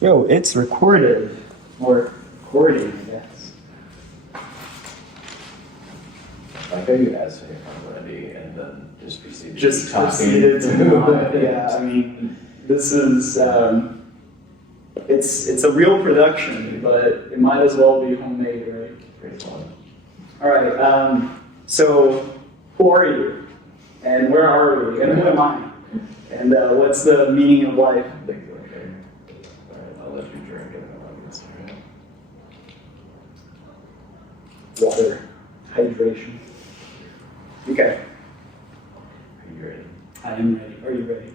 Yo, it's recorded. Or recording, I guess. I think you asked me if I'm ready and then just proceeded Just to talking. proceeded to yeah, I mean, this is, it's a real production, but it might as well be homemade, right? Pretty fun. All right, so who are you? And where are we? And who am I? And what's the meaning of life? I think you're okay. Alright, I'll let you drink it and I'll get started. Water, hydration. Okay, Are you ready? I am ready. Are you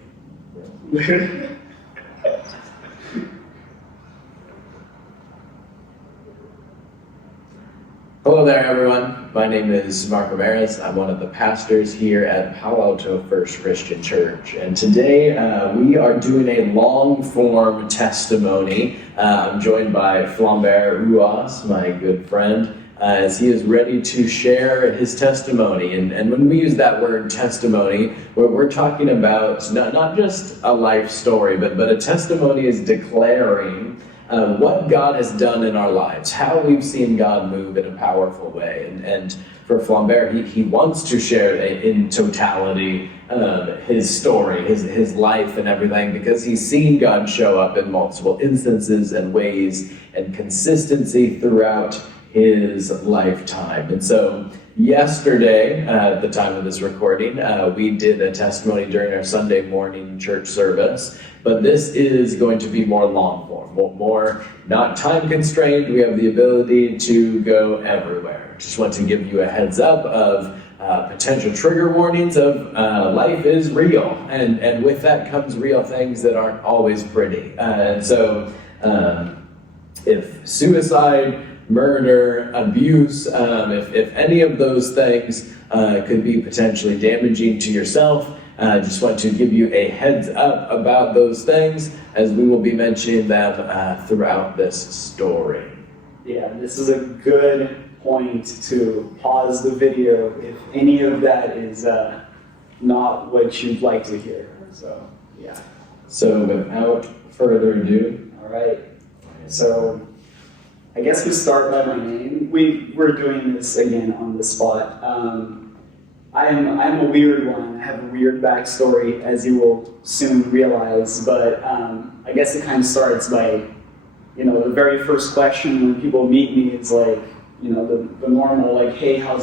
Yeah. ready? Hello there, everyone. My name is Ramirez. I'm one of the pastors here at Palo Alto First Christian Church. And today we are doing a long-form testimony. I'm joined by Flaumbert, Ruas, my good friend, as he is ready to share his testimony. And when we use that word testimony, we're talking about not just a life story, but a testimony is declaring what God has done in our lives, how we've seen God move in a powerful way. And for Flaumbert, he wants to share in totality his story, his life and everything, because he's seen God show up in multiple instances and ways and consistency throughout his lifetime. And so yesterday, at the time of this recording, we did a testimony during our Sunday morning church service, but this is going to be more long form, more not time constrained. We have the ability to go everywhere. Just want to give you a heads up of potential trigger warnings of life is real, and with that comes real things that aren't always pretty. And so if suicide, murder, abuse, if any of those things could be potentially damaging to yourself, just want to give you a heads up about those things, as we will be mentioning them throughout this story. Yeah, this is a good point to pause the video if any of that is not what you'd like to hear. So, yeah. So without further ado. All right. So, I guess we start by my name. We're doing this again on the spot. I'm a weird one. I have a weird backstory, as you will soon realize. But I guess it kind of starts by, the very first question when people meet me is like, the normal, like, hey, how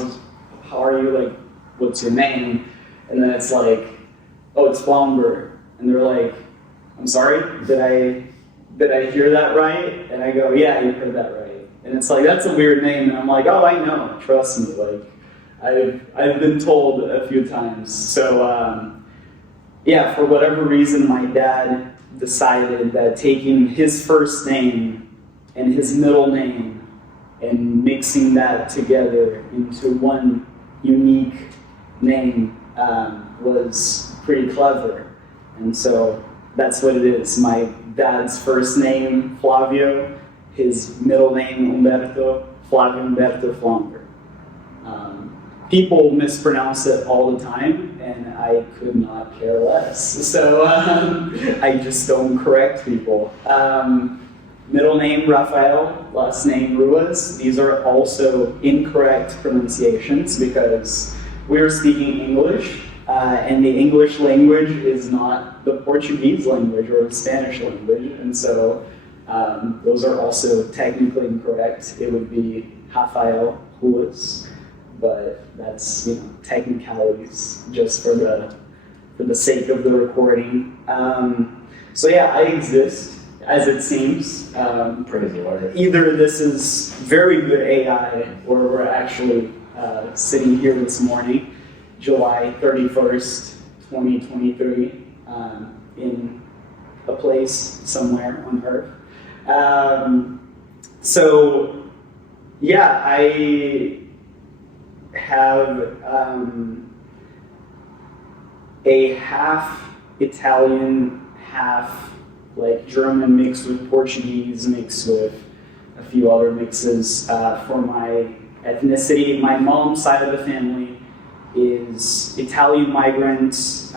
are you? Like, what's your name? And then it's like, oh, it's Flaumbert. And they're like, I'm sorry, did I hear that right? And I go, yeah, you heard that right. And it's like, that's a weird name. And I'm like, oh, I know, trust me. Like, I've been told a few times. So, yeah, for whatever reason, my dad decided that taking his first name and his middle name and mixing that together into one unique name was pretty clever. And so that's what it is. My dad's first name, Flavio, his middle name, Umberto, Flavio Umberto Flaumbert. People mispronounce it all the time, and I could not care less. So I just don't correct people. Middle name, Rafael, last name, Ruas. These are also incorrect pronunciations because we're speaking English, and the English language is not the Portuguese language or the Spanish language, and so those are also technically incorrect. It would be Rafael Ruas, but that's technicalities just for the sake of the recording. So yeah, I exist, as it seems. Praise the Lord. Either this is very good AI, or we're actually sitting here this morning, July 31st, 2023, in a place somewhere on Earth. So, yeah, I have a half Italian, half like German mixed with Portuguese, mixed with a few other mixes for my ethnicity. My mom's side of the family is Italian migrants.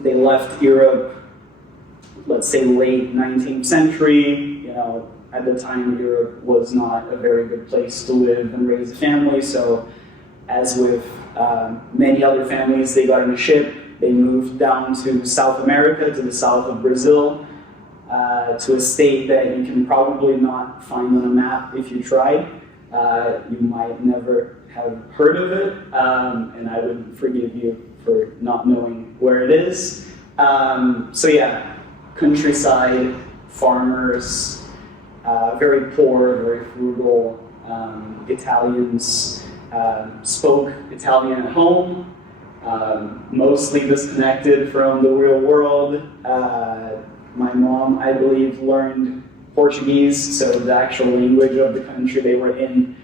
They left Europe let's say, late 19th century. At the time, Europe was not a very good place to live and raise a family. So, as with many other families, they got on a ship. They moved down to South America, to the south of Brazil, to a state that you can probably not find on a map if you tried. You might never have heard of it, and I would forgive you for not knowing where it is. So yeah, countryside, farmers, very poor, very frugal. Italians spoke Italian at home, mostly disconnected from the real world. My mom, I believe, learned Portuguese, so the actual language of the country they were in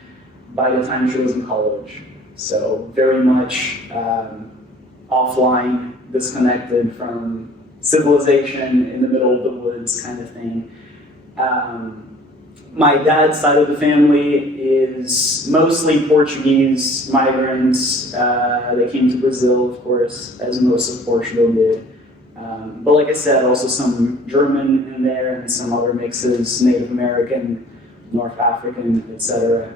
by the time she was in college. So very much offline, disconnected from civilization, in the middle of the woods kind of thing. My dad's side of the family is mostly Portuguese migrants. They came to Brazil, of course, as most of Portugal did. But like I said, also some German in there and some other mixes, Native American, North African, etc.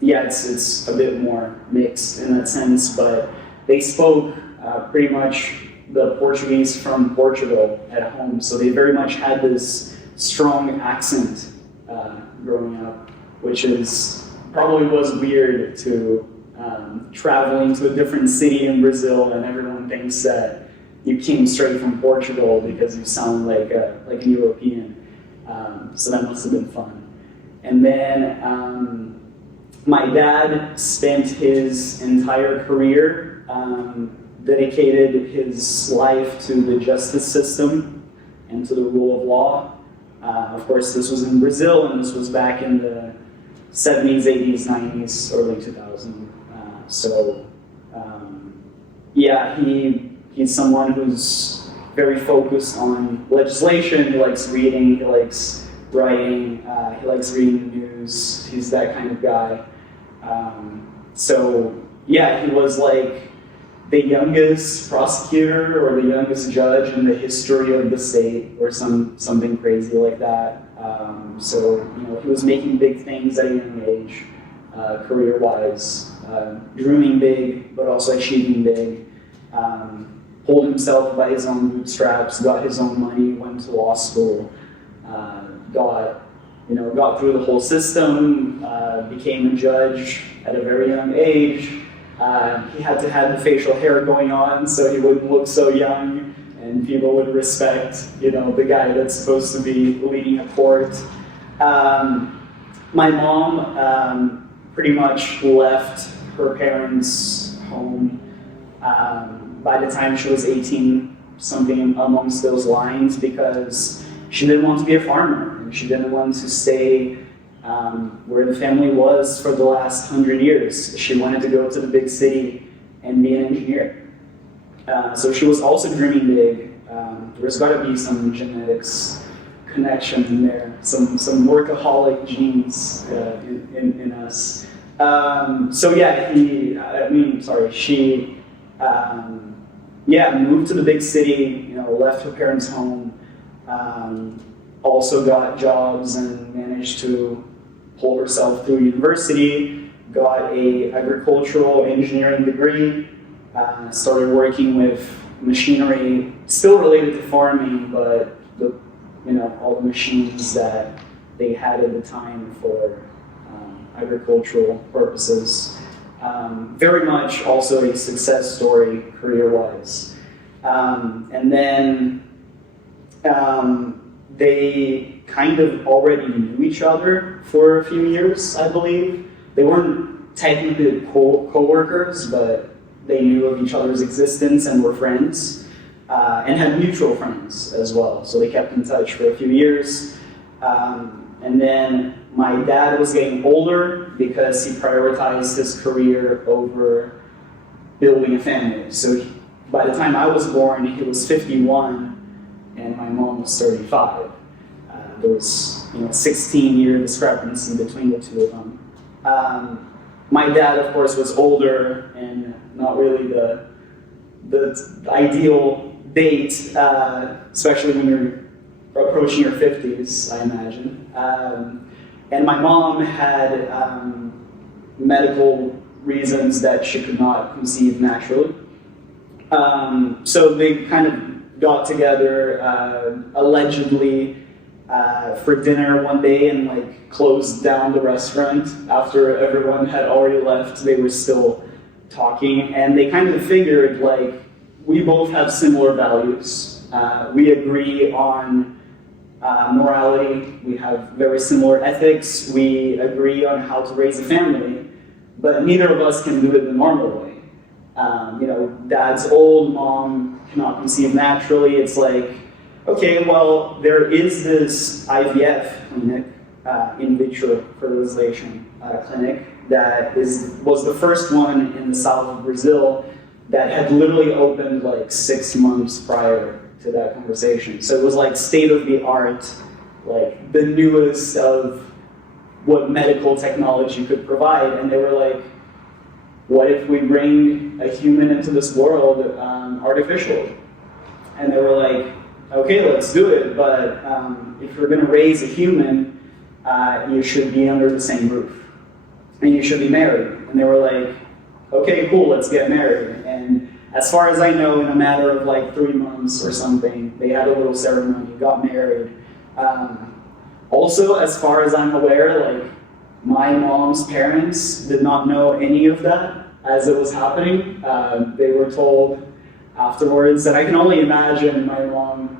Yeah, it's a bit more mixed in that sense, but they spoke pretty much the Portuguese from Portugal at home, so they very much had this strong accent growing up, which probably was weird to traveling to a different city in Brazil, and everyone thinks that you came straight from Portugal because you sound like a European. So that must have been fun. And then my dad spent his entire career, dedicated his life to the justice system and to the rule of law. Of course, this was in Brazil, and this was back in the 70s, 80s, 90s, early 2000s. Yeah, he's someone who's very focused on legislation. He likes reading, he likes writing, he likes reading the news. He's that kind of guy. Yeah, he was like the youngest prosecutor or the youngest judge in the history of the state, or something crazy like that. He was making big things at a young age, career-wise, dreaming big, but also achieving big. Pulled himself by his own bootstraps, got his own money, went to law school, got through the whole system, became a judge at a very young age. He had to have the facial hair going on so he wouldn't look so young, and people would respect, the guy that's supposed to be leading a court. My mom pretty much left her parents' home by the time she was 18, something amongst those lines, because she didn't want to be a farmer, and she didn't want to stay where the family was for the last 100 years. She wanted to go to the big city and be an engineer. So she was also dreaming big. There's got to be some genetics connection in there, some workaholic genes in us. She moved to the big city, left her parents' home, also got jobs and managed to pull herself through university, got a agricultural engineering degree, started working with machinery, still related to farming, but all the machines that they had at the time for agricultural purposes. Very much also a success story career-wise. And then they kind of already knew each other for a few years, I believe. They weren't technically co-workers, but they knew of each other's existence and were friends, and had mutual friends as well. So they kept in touch for a few years. And then my dad was getting older because he prioritized his career over building a family. So by the time I was born, he was 51 and my mom was 35. There was a 16-year discrepancy between the two of them. My dad, of course, was older and not really the ideal date, especially when you're approaching your 50s, I imagine. And my mom had medical reasons that she could not conceive naturally. So they kind of got together, allegedly, for dinner one day and like closed down the restaurant after everyone had already left. They were still talking, and they kind of figured like we both have similar values. We agree on morality. We have very similar ethics. We agree on how to raise a family, but neither of us can do it the normal way. Dad's old, mom cannot conceive naturally. It's like, okay, well, there is this IVF clinic, in vitro fertilization clinic, that was the first one in the south of Brazil that had literally opened like 6 months prior to that conversation. So it was like state of the art, like the newest of what medical technology could provide. And they were like, what if we bring a human into this world artificially? And they were like, okay, let's do it, but if you're going to raise a human, you should be under the same roof, and you should be married. And they were like, okay, cool, let's get married. And as far as I know, in a matter of like 3 months or something, they had a little ceremony, got married. Also, as far as I'm aware, like my mom's parents did not know any of that as it was happening. They were told afterwards, and I can only imagine my mom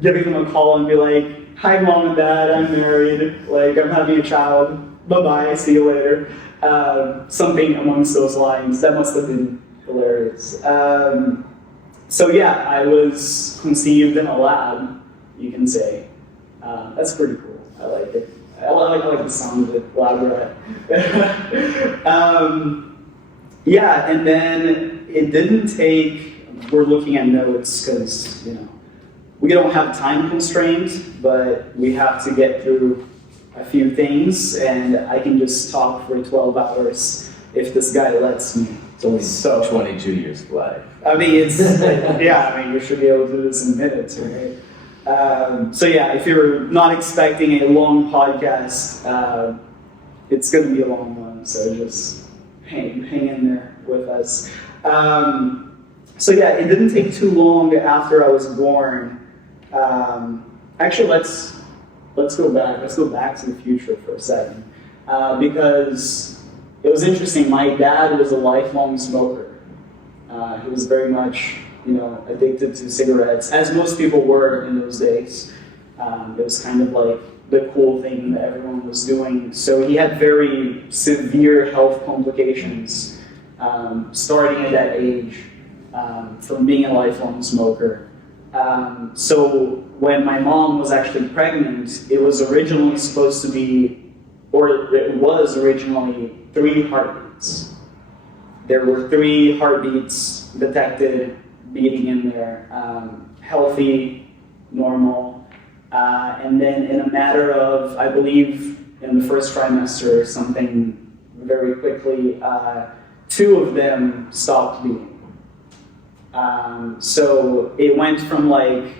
giving them a call and be like, hi mom and dad, I'm married, like I'm having a child, bye-bye, see you later. Something amongst those lines. That must have been hilarious. So yeah, I was conceived in a lab, you can say. That's pretty cool, I like it. I like the sound of it, lab rat. Yeah, and then it didn't take, we're looking at notes because, we don't have time constraints, but we have to get through a few things, and I can just talk for 12 hours if this guy lets me. It's only 22 years of life. I mean, it's, you should be able to do this in minutes, right? So yeah, if you're not expecting a long podcast, it's going to be a long one, so just hang in there with us. So yeah, it didn't take too long after I was born. Actually, let's go back. Let's go back to the future for a second, because it was interesting. My dad was a lifelong smoker. He was very much, addicted to cigarettes, as most people were in those days. It was kind of like the cool thing that everyone was doing. So he had very severe health complications starting at that age from being a lifelong smoker. So when my mom was actually pregnant, it was originally supposed to be, or it was originally 3 heartbeats. There were 3 heartbeats detected beating in there, healthy, normal, and then in a matter of, I believe, in the first trimester, something very quickly, 2 of them stopped beating. So it went from like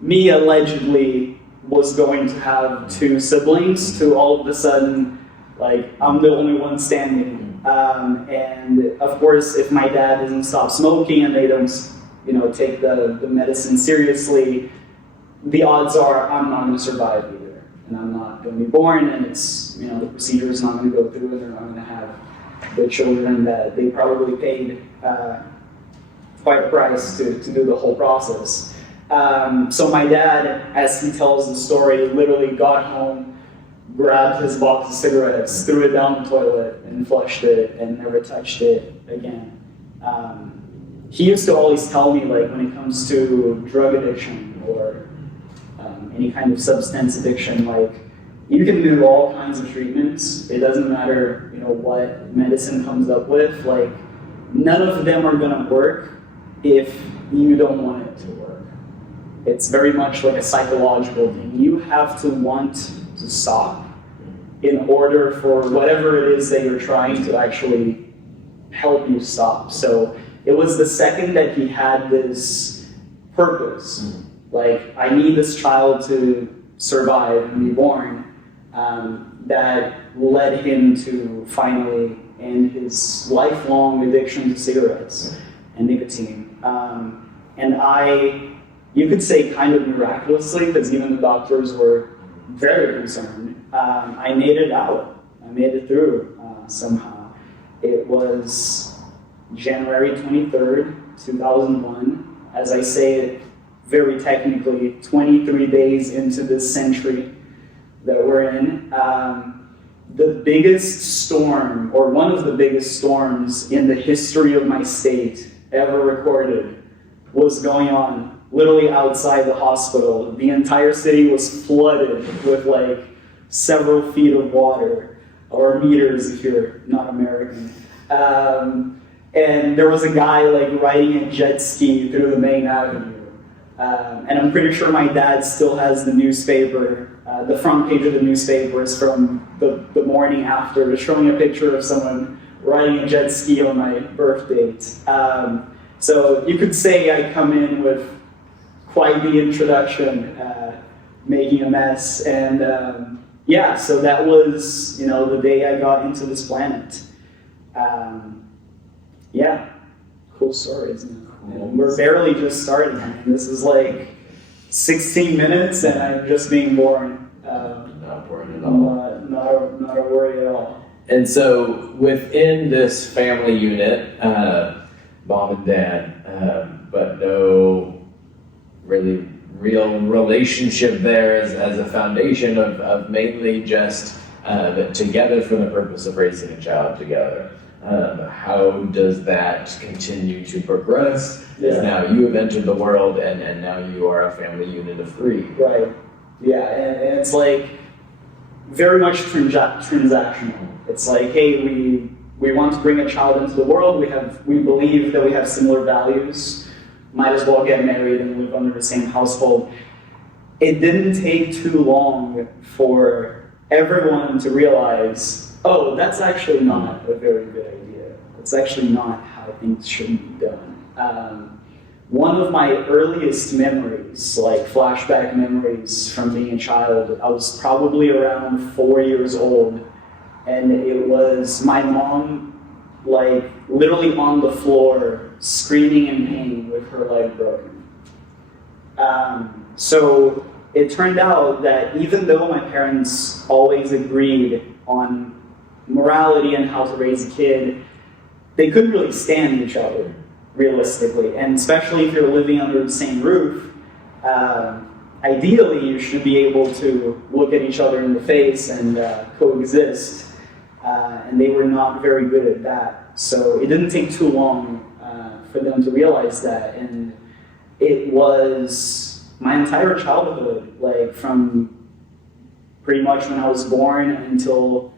me allegedly was going to have 2 siblings to all of a sudden like I'm the only one standing. And of course, if my dad doesn't stop smoking and they don't, take the medicine seriously, the odds are I'm not going to survive either, and I'm not going to be born, and it's the procedure is not going to go through, and they're not going to have the children that they probably paid quite a price to do the whole process. So my dad, as he tells the story, literally got home, grabbed his box of cigarettes, threw it down the toilet, and flushed it, and never touched it again. He used to always tell me, like, when it comes to drug addiction or any kind of substance addiction, like, you can do all kinds of treatments. It doesn't matter, what medicine comes up with. Like, none of them are gonna work if you don't want it to work. It's very much like a psychological thing. You have to want to stop in order for whatever it is that you're trying to actually help you stop. So it was the second that he had this purpose. Like, I need this child to survive and be born. That led him to finally end his lifelong addiction to cigarettes and nicotine. And you could say kind of miraculously, because even the doctors were very concerned, I made it out. I made it through somehow. It was January 23rd, 2001. As I say it very technically, 23 days into this century that we're in. The biggest storm, or one of the biggest storms in the history of my state ever recorded, was going on literally outside the hospital. The entire city was flooded with like several feet of water, or meters if you're not American. And there was a guy like riding a jet ski through the main avenue. And I'm pretty sure my dad still has the newspaper. The front page of the newspaper is from the morning after, showing a picture of someone riding a jet ski on my birth date. So you could say I come in with quite the introduction, making a mess. And yeah, so that was, the day I got into this planet. Yeah, cool story, isn't it? And we're barely just starting. I mean, this is like 16 minutes and I'm just being born. Not worried at all. Not a worry at all. And so within this family unit, mom and dad, but no really real relationship there as a foundation of mainly just together for the purpose of raising a child together. How does that continue to progress? As now you have entered the world and now you are a family unit of 3. Right. Yeah, and it's like very much transactional. It's like, hey, we want to bring a child into the world. We believe that we have similar values. Might as well get married and live under the same household. It didn't take too long for everyone to realize, oh, that's actually not a very good idea. It's actually not how things should be done. One of my earliest memories, like flashback memories from being a child, I was probably around 4 years old, and it was my mom, like, literally on the floor, screaming in pain with her leg broken. So it turned out that even though my parents always agreed on morality and how to raise a kid, they couldn't really stand each other, realistically. And especially if you're living under the same roof, ideally you should be able to look at each other in the face and coexist. And they were not very good at that. So it didn't take too long for them to realize that. And it was my entire childhood, like from pretty much when I was born until,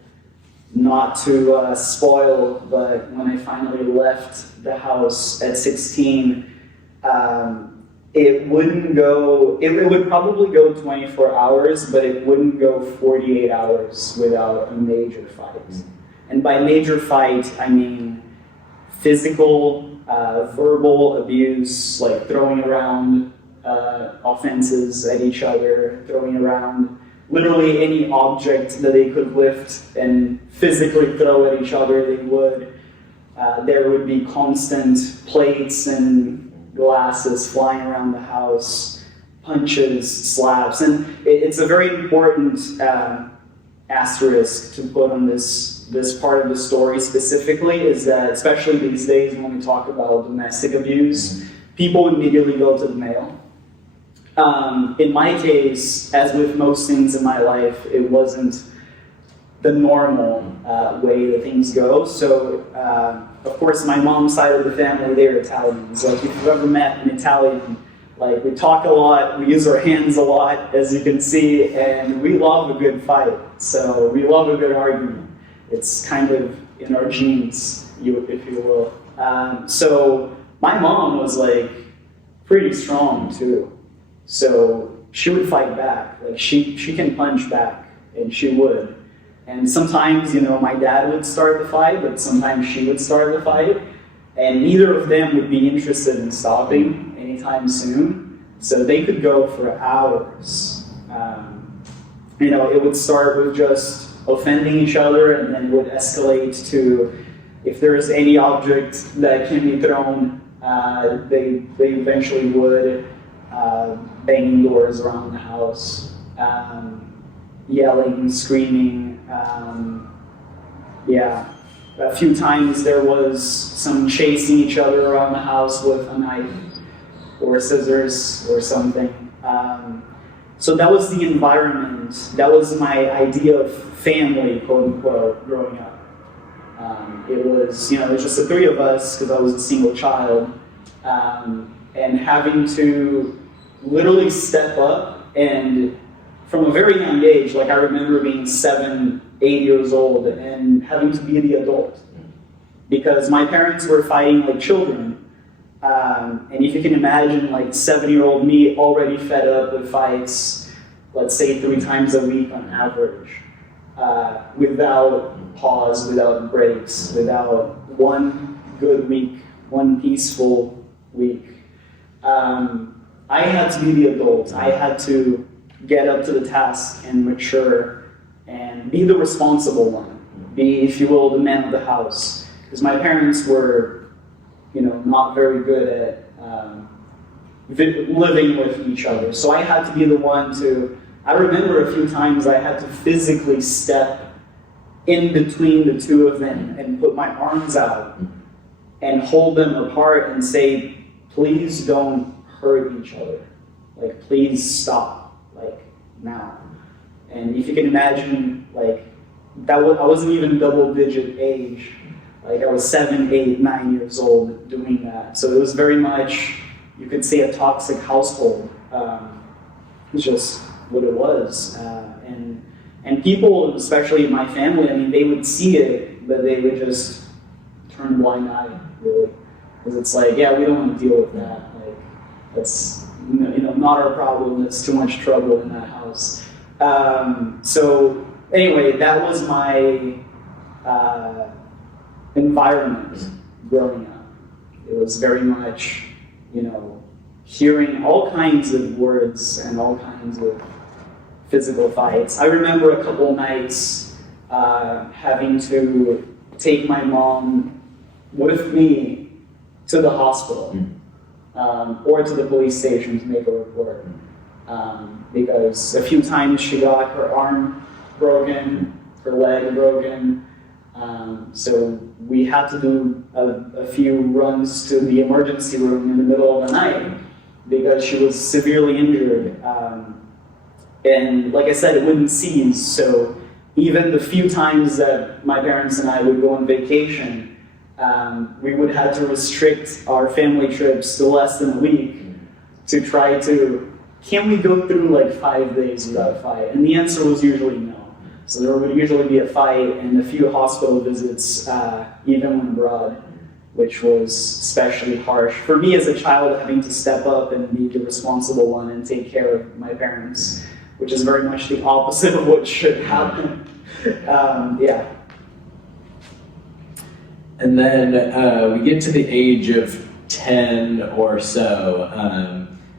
not to spoil, but when I finally left the house at 16, it would probably go 24 hours, but it wouldn't go 48 hours without a major fight. And by major fight, I mean physical, verbal abuse, like throwing around offenses at each other, throwing around literally any object that they could lift and physically throw at each other, they would. There would be constant plates and glasses flying around the house, punches, slaps, and it's a very important asterisk to put on this part of the story specifically, is that especially these days when we talk about domestic abuse, people immediately go to the male. In my case, as with most things in my life, it wasn't the normal way that things go. So, of course, my mom's side of the family, they're Italians. Like, if you've ever met an Italian, like, we talk a lot, we use our hands a lot, as you can see, and we love a good fight. So, we love a good argument. It's kind of in our genes, if you will. So, my mom was, like, pretty strong, too. So she would fight back. Like she can punch back, and she would. And sometimes, my dad would start the fight, but sometimes she would start the fight. And neither of them would be interested in stopping anytime soon. So they could go for hours. It would start with just offending each other, and then would escalate to, if there is any object that can be thrown, they eventually would, banging doors around the house, yelling, screaming. A few times there was some chasing each other around the house with a knife or scissors or something. So that was the environment. That was my idea of family, quote unquote, growing up. It was just the three of us because I was a single child, and having to literally step up, and from a very young age, like I remember being 7, 8 years old and having to be the adult because my parents were fighting like children. And if you can imagine, like 7-year-old me already fed up with fights, let's say 3 times a week on average, without pause, without breaks, without one good week, one peaceful week. I had to be the adult. I had to get up to the task and mature and be the responsible one, be, if you will, the man of the house. Because my parents were not very good at living with each other. So I had to be the one to, I remember a few times I had to physically step in between the two of them and put my arms out and hold them apart and say, please don't hurt each other. Like, please stop, like, now. And if you can imagine, like, I wasn't even double-digit age. Like, I was 7, 8, 9 years old doing that. So it was very much, you could say, a toxic household. It's just what it was. And people, especially in my family, I mean, they would see it, but they would just turn a blind eye, really. Because it's like, yeah, we don't want to deal with that. Like, that's, not our problem. That's too much trouble in that house. So anyway, that was my environment growing up. It was very much, hearing all kinds of words and all kinds of physical fights. I remember a couple nights having to take my mom with me to the hospital or to the police station to make a report. Because a few times she got her arm broken, her leg broken. So we had to do a few runs to the emergency room in the middle of the night because she was severely injured. And like I said, it wouldn't cease. So even the few times that my parents and I would go on vacation, we would have to restrict our family trips to less than a week to try to, can we go through like 5 days without a fight? And the answer was usually no. So there would usually be a fight and a few hospital visits, even when abroad, which was especially harsh. For me as a child, having to step up and be the responsible one and take care of my parents, which is very much the opposite of what should happen. Yeah. And then we get to the age of 10 or so,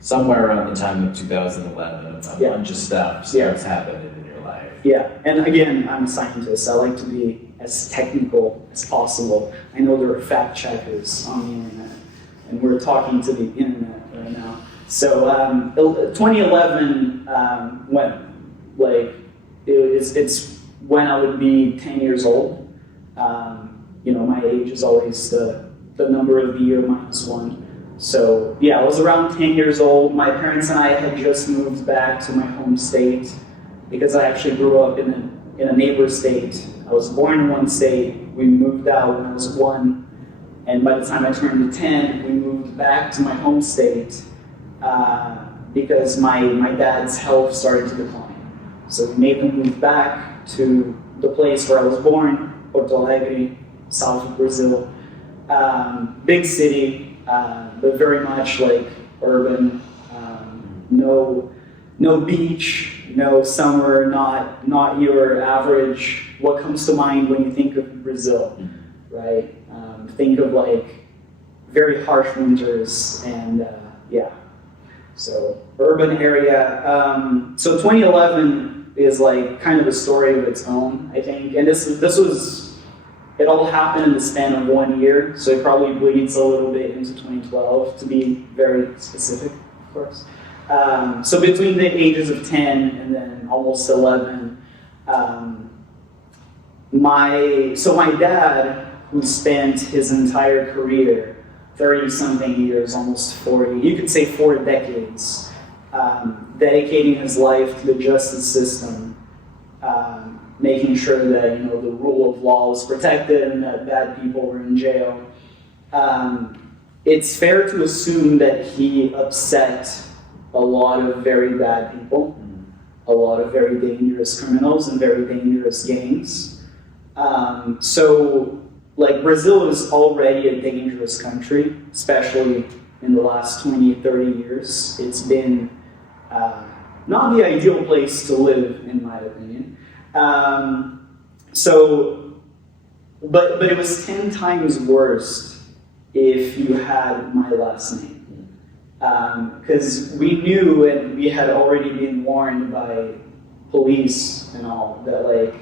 somewhere around the time of 2011, a bunch of stuff starts happening in your life. Yeah, and again, I'm a scientist. I like to be as technical as possible. I know there are fact checkers on the internet, and we're talking to the internet right now. So 2011, it's when I would be 10 years old. My age is always the number of the year -1. So yeah, I was around 10 years old. My parents and I had just moved back to my home state because I actually grew up in a neighbor state. I was born in one state. We moved out when I was 1, and by the time I turned 10, we moved back to my home state because my dad's health started to decline. So we made the move back to the place where I was born, Porto Alegre, south of Brazil. Big city, but very much like urban. No beach, no summer, not your average. What comes to mind when you think of Brazil, right? Think of like very harsh winters and yeah. So urban area. So 2011 is like kind of a story of its own, I think. And it all happened in the span of 1 year, so it probably bleeds a little bit into 2012, to be very specific, of course. So between the ages of 10 and then almost 11, my dad, who spent his entire career, 30-something years, almost 40, you could say 4 decades, dedicating his life to the justice system, making sure that the rule of law was protected and that bad people were in jail. It's fair to assume that he upset a lot of very bad people, a lot of very dangerous criminals and very dangerous gangs. So, like, Brazil is already a dangerous country, especially in the last 20, 30 years. It's been not the ideal place to live, in my opinion. But it was 10 times worse if you had my last name. Because we knew, and we had already been warned by police and all, that, like,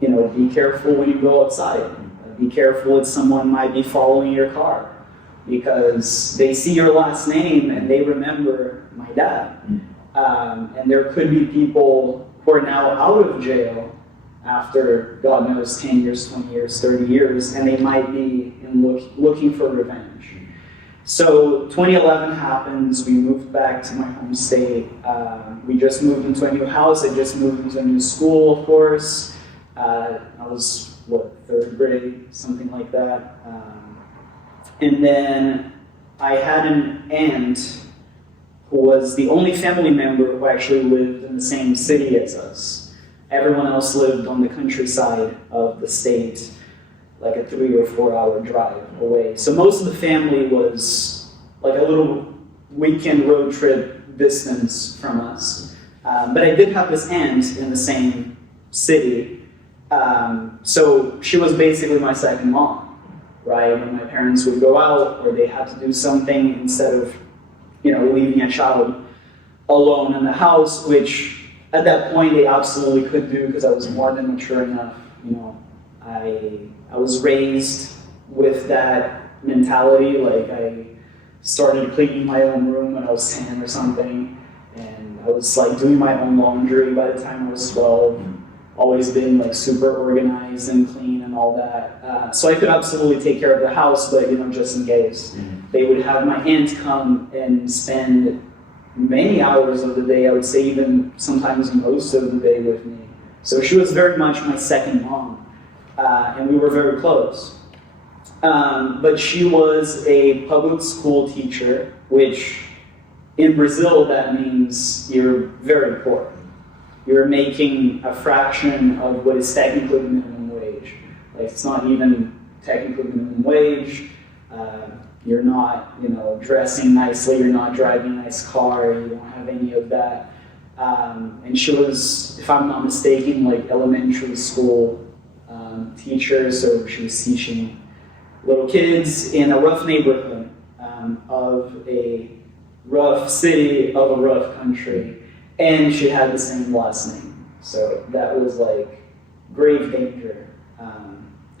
be careful when you go outside. Be careful that someone might be following your car, because they see your last name and they remember my dad. And there could be people who are now out of jail after, God knows, 10 years, 20 years, 30 years, and they might be looking for revenge. So 2011 happens, we moved back to my home state. We just moved into a new house, I just moved into a new school, of course. I was, 3rd grade, something like that. And then I had an aunt who was the only family member who actually lived in the same city as us. Everyone else lived on the countryside of the state, like a 3 or 4 hour drive away. So most of the family was like a little weekend road trip distance from us. But I did have this aunt in the same city. So she was basically my second mom, right? When my parents would go out or they had to do something, instead of, leaving a child alone in the house, which at that point they absolutely could do because I was more than mature enough. I was raised with that mentality. Like, I started cleaning my own room when I was 10 or something, and I was like doing my own laundry by the time I was 12. Always been like super organized and clean and all that. So I could absolutely take care of the house, but just in case. They would have my aunt come and spend many hours of the day, I would say even sometimes most of the day with me. So she was very much my second mom, and we were very close. But she was a public school teacher, which in Brazil that means you're very poor. You're making a fraction of what is technically the minimum wage. Like, it's not even technically minimum wage. You're not, dressing nicely. You're not driving a nice car. You don't have any of that. And she was, if I'm not mistaken, like elementary school teacher. So she was teaching little kids in a rough neighborhood of a rough city of a rough country. And she had the same last name. So that was like grave danger.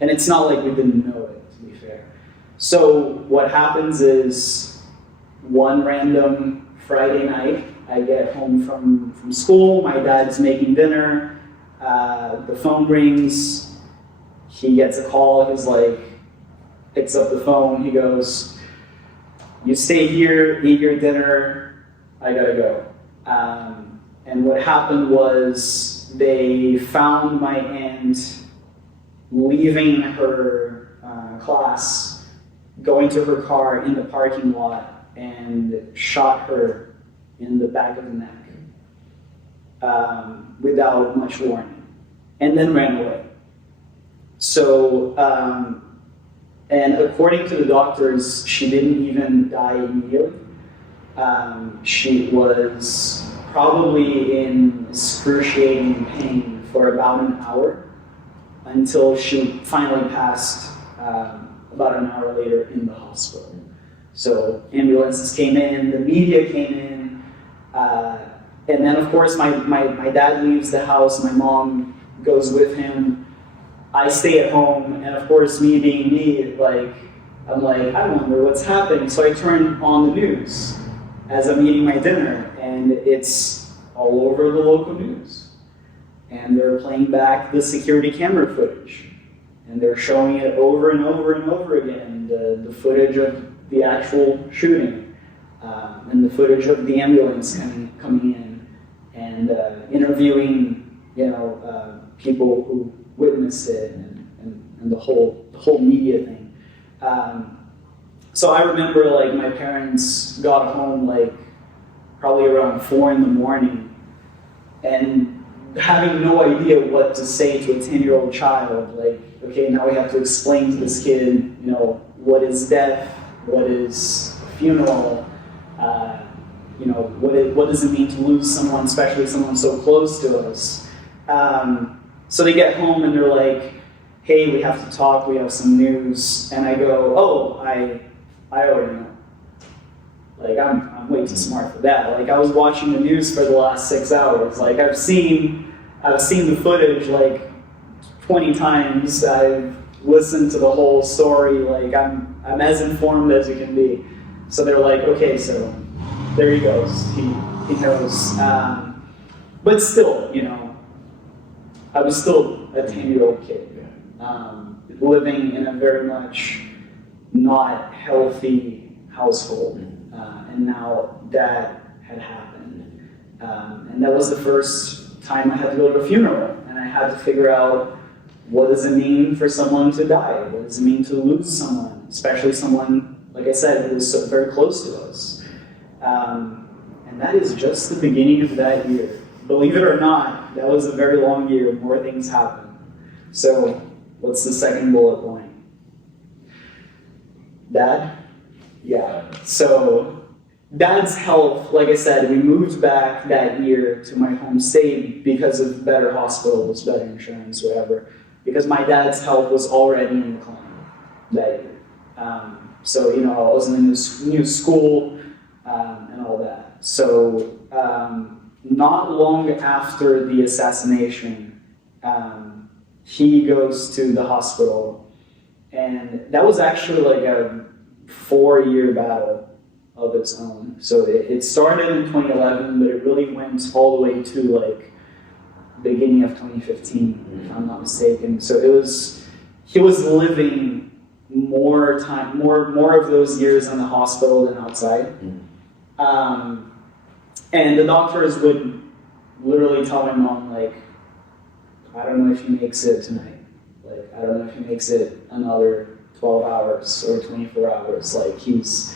And it's not like we didn't know it, to be fair. So what happens is, one random Friday night, I get home from school, my dad's making dinner, the phone rings, he gets a call, he's like, picks up the phone, he goes, "You stay here, eat your dinner, I gotta go." And what happened was, they found my aunt leaving her class, going to her car in the parking lot, and shot her in the back of the neck without much warning, and then ran away. So, and according to the doctors, she didn't even die immediately. She was probably in excruciating pain for about an hour until she finally passed about an hour later in the hospital. So ambulances came in, the media came in, and then of course my dad leaves the house, my mom goes with him, I stay at home, and of course me being me, I'm like, I wonder what's happening. So I turn on the news as I'm eating my dinner, and it's all over the local news. And they're playing back the security camera footage. And they're showing it over and over and over again, the footage of the actual shooting, and the footage of the ambulance coming in, and interviewing, people who witnessed it, and the whole media thing. So I remember my parents got home probably around 4 a.m, and having no idea what to say to a 10-year-old child. Okay, now we have to explain to this kid, what is death, what is a funeral, what does it mean to lose someone, especially someone so close to us. So they get home and they're like, hey, we have to talk, we have some news. And I go, oh, I already know. I'm way too smart for that. I was watching the news for the last 6 hours. I've seen the footage 20 times. I've listened to the whole story. I'm as informed as you can be. So they're like, okay, so there he goes. He knows. But still, I was still a 10-year-old kid, living in a very much not healthy household. And now that had happened. And that was the first time I had to go to a funeral. And I had to figure out, what does it mean for someone to die? What does it mean to lose someone? Especially someone, like I said, who was so very close to us. And that is just the beginning of that year. Believe it or not, that was a very long year. More things happened. So, what's the second bullet point? Dad? Yeah. So, Dad's health, like I said, we moved back that year to my home state because of better hospitals, better insurance, whatever. Because my dad's health was already in decline that year. So, I was in a new school and all that. So, not long after the assassination, he goes to the hospital. And that was actually a 4-year battle of its own. So it started in 2011, but it really went all the way to beginning of 2015, if I'm not mistaken. So he was living more of those years in the hospital than outside. And the doctors would literally tell my mom, I don't know if he makes it tonight. I don't know if he makes it another 12 hours or 24 hours. He's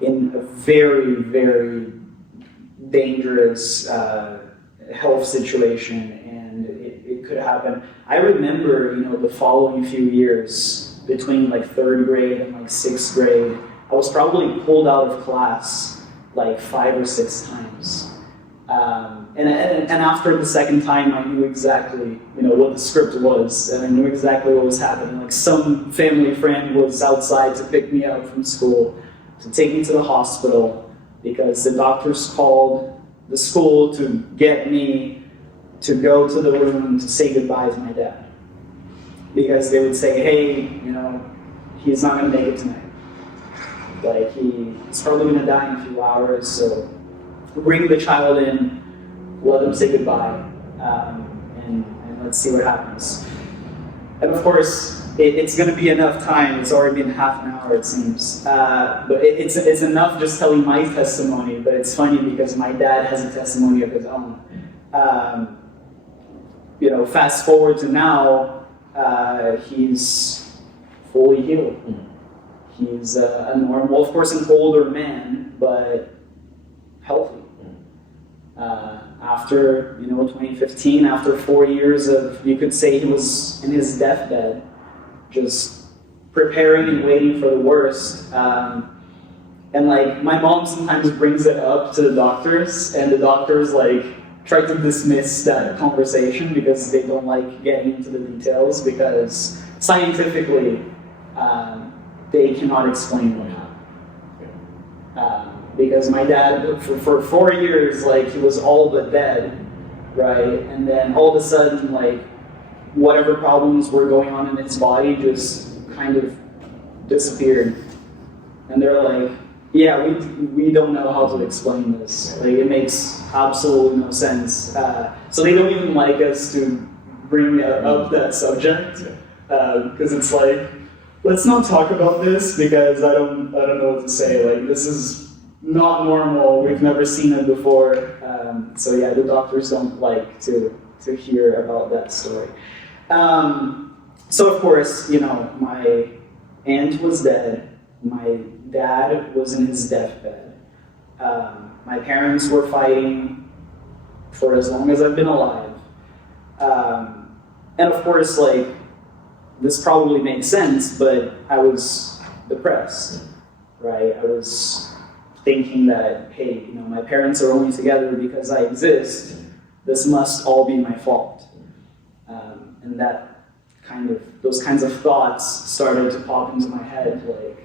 in a very, very dangerous health situation, and it could happen. I remember, the following few years, between 3rd grade and 6th grade, I was probably pulled out of class 5 or 6 times. And after the second time, I knew exactly, what the script was, and I knew exactly what was happening. Some family friend was outside to pick me up from school, to take me to the hospital, because the doctors called the school to get me to go to the room to say goodbye to my dad. Because they would say, hey, he's not going to make it tonight. He's probably going to die in a few hours, so bring the child in, let him say goodbye, and let's see what happens. And of course, it's going to be enough time. It's already been half an hour, it seems. But it's enough just telling my testimony, but it's funny because my dad has a testimony of his own. Fast forward to now, he's fully healed. He's a normal, of course, an older man, but healthy. After 2015, after 4 years of, you could say he was in his deathbed, just preparing and waiting for the worst. And my mom sometimes brings it up to the doctors, and the doctors try to dismiss that conversation because they don't like getting into the details, because scientifically they cannot explain what happened. because my dad, for 4 years, like, he was all but dead, right? And then all of a sudden, like, whatever problems were going on in his body just kind of disappeared. And they're like, yeah, we don't know how to explain this. Like, it makes absolutely no sense. So they don't even like us to bring up that subject, because it's like, let's not talk about this because I don't know what to say. Like, this is not normal. We've never seen it before. So yeah, the doctors don't like to hear about that story. So of course, my aunt was dead. My dad was in his deathbed. My parents were fighting for as long as I've been alive. And of course, like, this probably makes sense, but I was depressed, right? I was thinking that, hey, my parents are only together because I exist. This must all be my fault. And those kinds of thoughts started to pop into my head, like,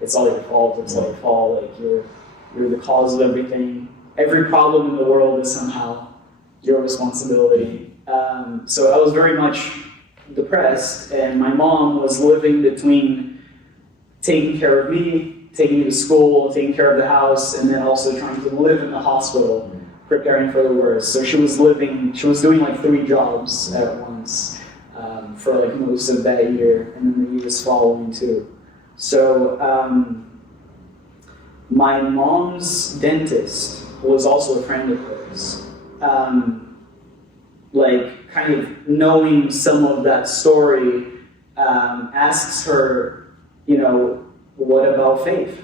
it's all your fault, it's all your fault, like, you're the cause of everything. Every problem in the world is somehow your responsibility. So I was very much depressed, and my mom was living between taking care of me, taking me to school, taking care of the house, and then also trying to live in the hospital, preparing for the worst. So she was doing like 3 jobs at once for like most of that year, and then the years following too. So my mom's dentist was also a friend of hers. Like, kind of knowing some of that story, asks her, what about faith?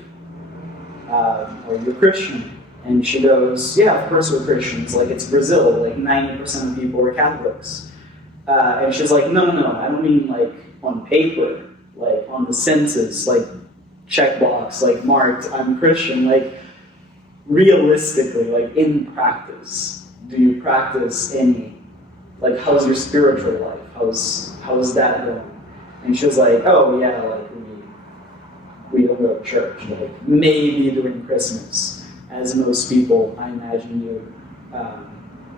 Are you a Christian? And she goes, yeah, of course we're Christians. Like, it's Brazil. Like, 90% of people are Catholics. And she's like, no, I don't mean, like, on paper, like, on the census, like, checkbox, like, marked, I'm Christian. Like, realistically, like, in practice, do you practice any, like, how's your spiritual life? How's that going? And she was like, oh, yeah, like, we don't go to church. Like, maybe during Christmas, as most people, I imagine you.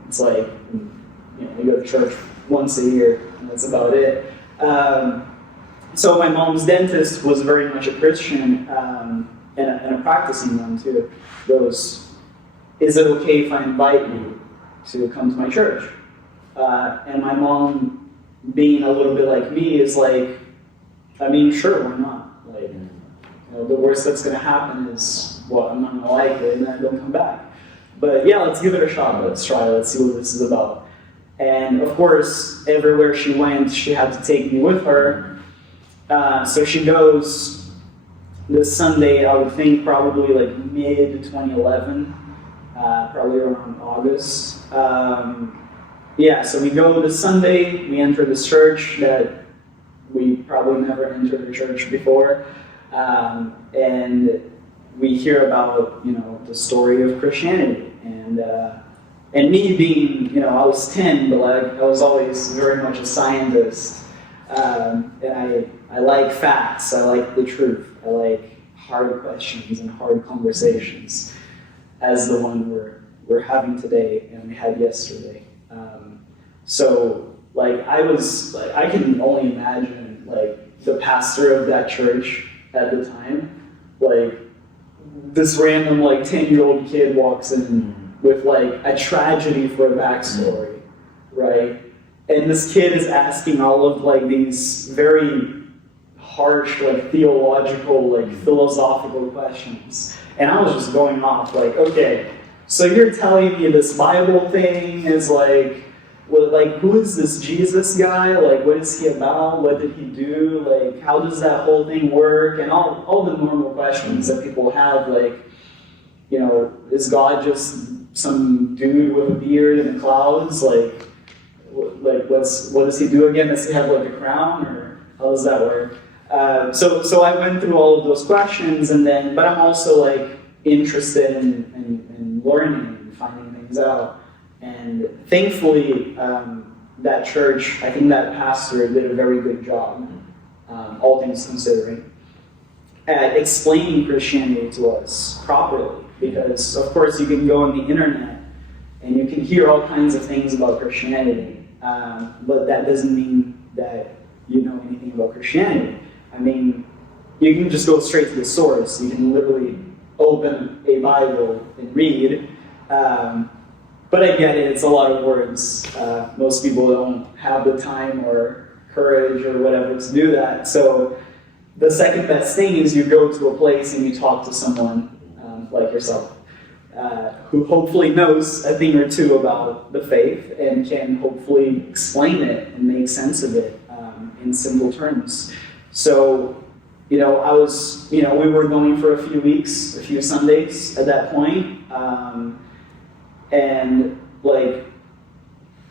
It's like, you go to church once a year, and that's about it. So my mom's dentist was very much a Christian, and a practicing one too. Goes, is it okay if I invite you to come to my church? And my mom, being a little bit like me, is like, I mean, sure, why not? Like, the worst that's going to happen is, well, I'm not going to like it, and then I don't come back. But yeah, let's give it a shot. Let's try. Let's see what this is about. And of course, everywhere she went, she had to take me with her. So she goes this Sunday, I would think probably like mid-2011, probably around August. Yeah, so we go this Sunday, we enter this church that we probably never entered a church before. And we hear about, the story of Christianity. And me being, I was 10, but like, I was always very much a scientist. And I like facts, I like the truth, I like hard questions and hard conversations, as the one we're having today and we had yesterday. So like, I can only imagine like the pastor of that church at the time, like this random like 10-year-old kid walks in with like a tragedy for a backstory, right? And this kid is asking all of like these very harsh, like theological, like philosophical questions. And I was just going off like, okay, so you're telling me this Bible thing is like, well, like, who is this Jesus guy? Like, what is he about? What did he do? Like, how does that whole thing work? And all the normal questions that people have, like, is God just some dude with a beard in the clouds? Like what does he do again? Does he have like a crown, or how does that work? So I went through all of those questions, but I'm also like interested in learning and finding things out. And thankfully, that church, I think that pastor did a very good job, all things considering. at explaining Christianity to us properly. Because, of course, you can go on the internet and you can hear all kinds of things about Christianity, but that doesn't mean that you know anything about Christianity. I mean, you can just go straight to the source. You can literally open a Bible and read. But I get it, it's a lot of words. Most people don't have the time or courage or whatever to do that. So the second best thing is you go to a place and you talk to someone like yourself, who hopefully knows a thing or two about the faith and can hopefully explain it and make sense of it in simple terms. So, we were going for a few weeks, a few Sundays at that point, and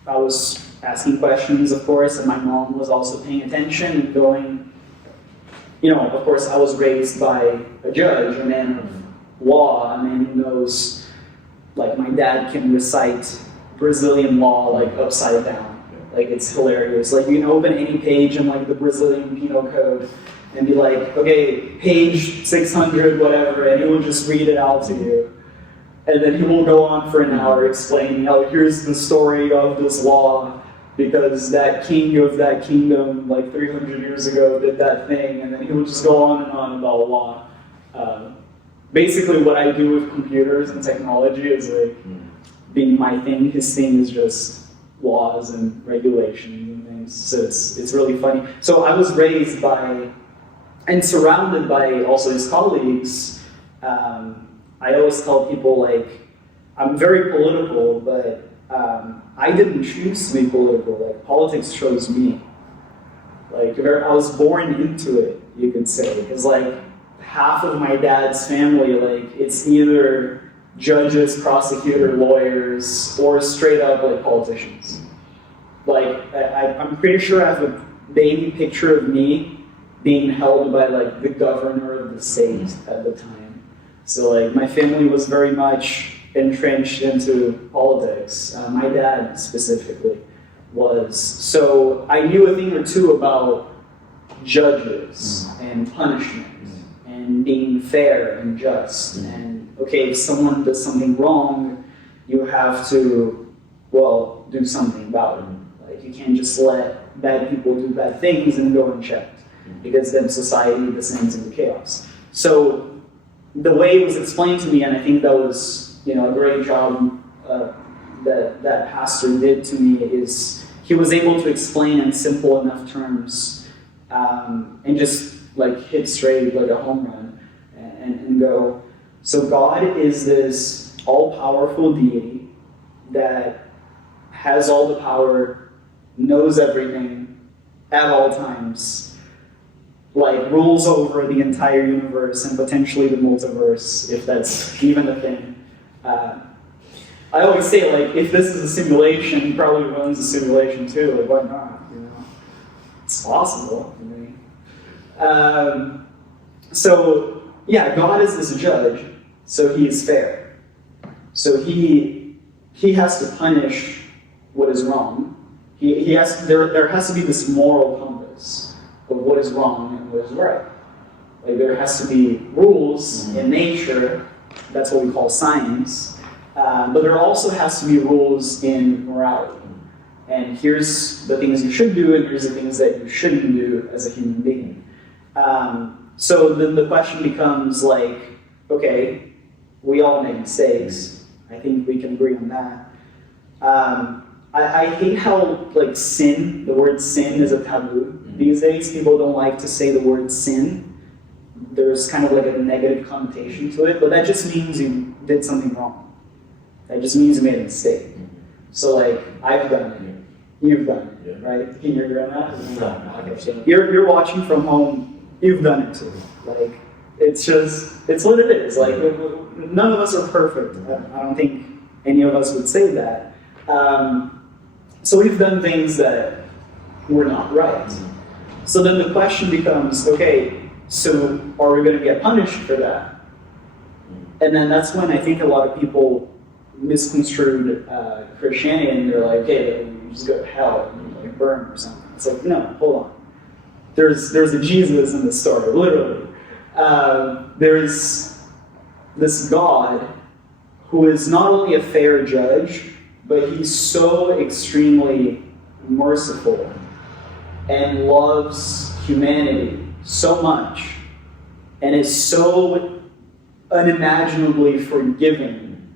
I was asking questions, of course, and my mom was also paying attention and going, of course, I was raised by a judge, a man of law, a man who knows, my dad can recite Brazilian law, upside down. It's hilarious. You can open any page in, the Brazilian Penal Code and be like, okay, page 600, whatever, and he will just read it out to you. And then he will go on for an hour explaining how here's the story of this law, because that king of that kingdom, 300 years ago, did that thing, and then he will just go on and on about law. Basically, what I do with computers and technology is being my thing. His thing is just laws and regulations and things. So it's really funny. So I was raised by and surrounded by also his colleagues. I always tell people I'm very political, but I didn't choose to be political. Politics chose me. I was born into it, you could say, because half of my dad's family, it's either judges, prosecutor, lawyers, or straight up politicians. I'm pretty sure I have a baby picture of me being held by the governor of the state at the time. So my family was very much entrenched into politics. My dad specifically was. So I knew a thing or two about judges and punishment and being fair and just. And okay, if someone does something wrong, you have to, do something about it. You can't just let bad people do bad things and go unchecked, because then society descends into chaos. So the way it was explained to me, and I think that was a great job that pastor did to me, is he was able to explain in simple enough terms and just hit straight like a home run and go, so God is this all-powerful deity that has all the power, knows everything at all times, rules over the entire universe and potentially the multiverse, if that's even a thing. I always say, if this is a simulation, he probably runs a simulation too. Why not? It's possible. So, yeah, God is this judge, so he is fair. So he has to punish what is wrong. There has to be this moral compass of what is wrong and what is right. There has to be rules in nature, that's what we call science, but there also has to be rules in morality. And here's the things you should do, and here's the things that you shouldn't do as a human being. So then the question becomes okay, we all make mistakes. I think we can agree on that. I hate how sin, the word sin is a taboo these days. People don't like to say the word sin. There's kind of a negative connotation to it, but that just means you did something wrong. That just means you made a mistake. So I've done it, you've done it, right? Can you agree on that? Okay. You're watching from home, you've done it too. It's what it is. None of us are perfect. I don't think any of us would say that. So we've done things that were not right. So then the question becomes, okay, so are we going to get punished for that? And then that's when I think a lot of people misconstrued Christianity, and they're okay, you just go to hell and burn or something. It's no, hold on. There's a Jesus in the story, literally. There's this God who is not only a fair judge, but he's so extremely merciful and loves humanity so much and is so unimaginably forgiving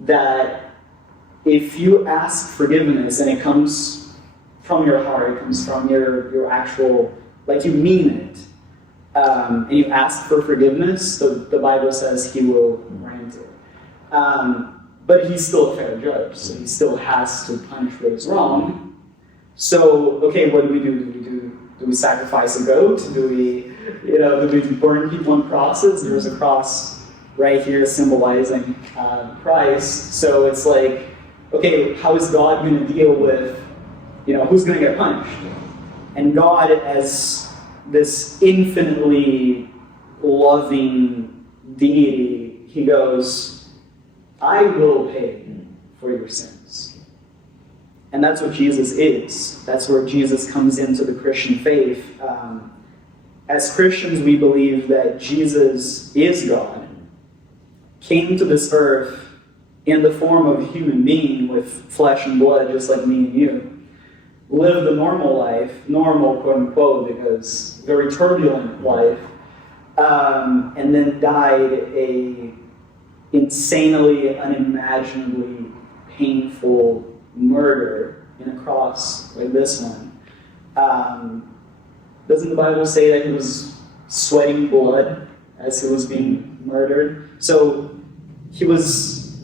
that if you ask forgiveness and it comes from your heart, it comes from your actual, like you mean it, and you ask for forgiveness, the Bible says he will grant it. But he's still a fair judge, so he still has to punish what is wrong. So, okay, what do? Do we sacrifice a goat? Do we burn people on crosses? There's a cross right here symbolizing Christ. So it's like, okay, how is God going to deal with, who's going to get punished? And God, as this infinitely loving deity, he goes, I will pay for your sins. And that's what Jesus is. That's where Jesus comes into the Christian faith. As Christians, we believe that Jesus is God, came to this earth in the form of a human being with flesh and blood, just like me and you, lived a normal life, normal quote unquote, because very turbulent life, and then died a insanely, unimaginably painful murder in a cross like this one. Doesn't the Bible say that he was sweating blood as he was being murdered? So he was